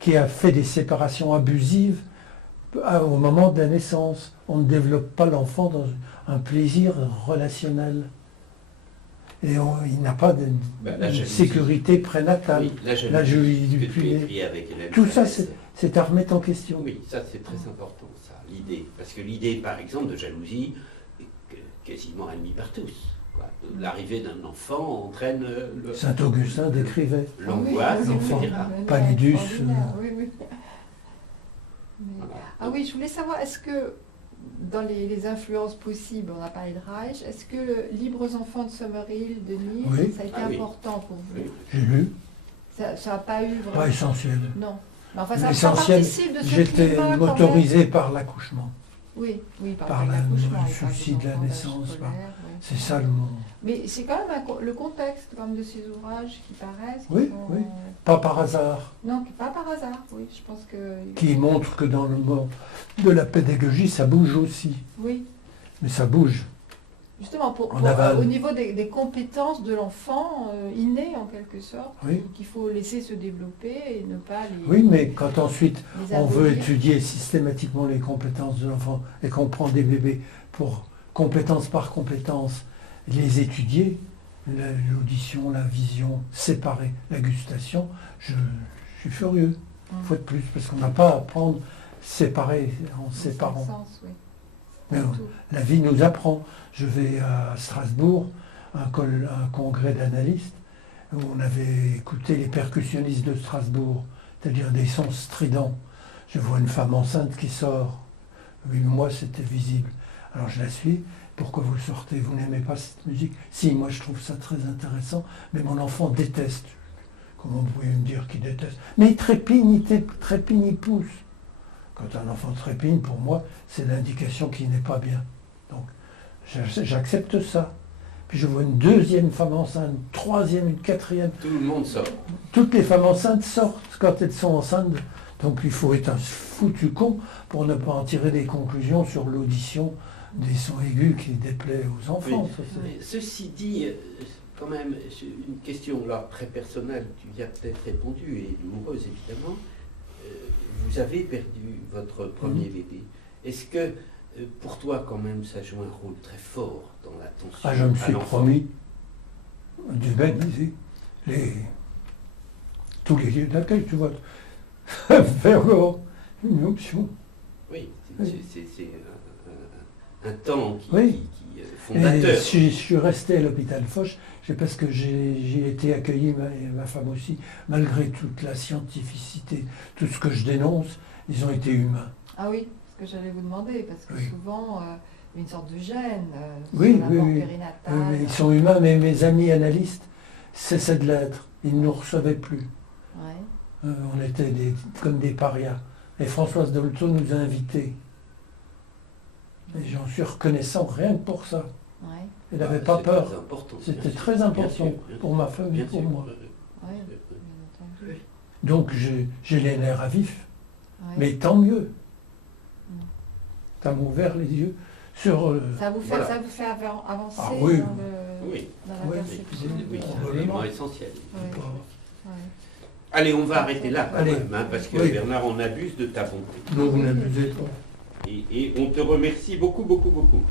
qui a fait des séparations abusives au moment de la naissance. On ne développe pas l'enfant dans un plaisir relationnel. Et il n'a pas de sécurité prénatale. Oui, la jalousie du puits. Tout ça, c'est à remettre en question. Oui, ça c'est très important, ça, l'idée. Parce que l'idée, par exemple, de jalousie est quasiment admise par tous. L'arrivée d'un enfant entraîne Saint Augustin décrivait l'angoisse, l'enfant etc. Palidus. Ah oui, je voulais savoir, est-ce que dans les influences possibles, on a parlé de Reich, est-ce que Libres enfants de Summerhill, de Nice, ça a été important pour vous? J'ai lu. Ça n'a pas eu vraiment... Pas essentiel. Non. Mais enfin, ça essentiel, participe de ce j'étais climat, motorisé par l'accouchement. Oui, par le souci de la naissance. C'est ça le monde. Mais c'est quand même le contexte comme de ces ouvrages qui paraissent. Oui. Pas par hasard. Non, pas par hasard, oui. Je pense que... Qui montre que dans le monde de la pédagogie, ça bouge aussi. Oui. Mais ça bouge. Justement, au niveau des compétences de l'enfant, innées en quelque sorte, qu'il faut laisser se développer et ne pas les... Oui, mais quand ensuite on veut étudier systématiquement les compétences de l'enfant et qu'on prend des bébés pour compétence par compétence, les étudier, l'audition, la vision séparée, la gustation, je suis furieux, une fois de plus, parce qu'on n'a pas à apprendre séparé, en séparant. Sens, oui. Mais la vie nous apprend. Je vais à Strasbourg, un congrès d'analystes, où on avait écouté les percussionnistes de Strasbourg, c'est-à-dire des sons stridents. Je vois une femme enceinte qui sort. 8 mois, c'était visible. Alors je la suis. Pourquoi vous sortez? Vous n'aimez pas cette musique? Si, moi je trouve ça très intéressant, mais mon enfant déteste. Comment vous pouvez me dire qu'il déteste? Mais il trépigne, il pousse. Quand un enfant trépigne, pour moi, c'est l'indication qu'il n'est pas bien. Donc, j'accepte ça. Puis je vois une deuxième femme enceinte, une troisième, une quatrième. Tout le monde sort. Toutes les femmes enceintes sortent quand elles sont enceintes. Donc il faut être un foutu con pour ne pas en tirer des conclusions sur l'audition des sons aigus qui déplaient aux enfants. Oui. Ceci dit, quand même, une question là, très personnelle, tu y as peut-être répondu, et douloureuse évidemment. Vous avez perdu votre premier bébé. Est-ce que, pour toi, quand même, ça joue un rôle très fort dans l'attention à l'enfant? Je me suis promis du même, tous les lieux d'accueil, tu vois, faire une option. Oui, c'est un temps Oui. qui est Et fondateur. je suis resté à l'hôpital Foch, c'est parce que j'ai été accueilli, et ma femme aussi, malgré toute la scientificité, tout ce que je dénonce, ils ont été humains. Ah oui, ce que j'allais vous demander, parce que Oui. souvent, une sorte de gêne Oui, sur la oui, mort oui. périnatale. Ils sont humains, mais mes amis analystes cessaient de l'être. Ils ne nous recevaient plus. Ouais. On était comme des parias. Et Françoise Dolto nous a invités. Et j'en suis reconnaissant rien que pour ça. Ouais. Elle n'avait pas peur. Très important, C'était bien sûr. très Bien important sûr, bien pour ma femme et bien pour sûr. moi. Ouais, bien entendu. Donc j'ai les nerfs à vif. Ouais. Mais tant mieux. Mm. Ça m'a ouvert les yeux sur... Ça vous fait, Voilà. ça vous fait avancer Ah oui. Oui. dans la Oui, perception. Oui, c'est un Probablement. élément essentiel. Ouais. Ouais. Allez, on va arrêter là quand Allez. même, hein, parce que Oui. Bernard, on abuse de ta bonté. Non, vous n'abusez pas. Et on te remercie beaucoup, beaucoup, beaucoup.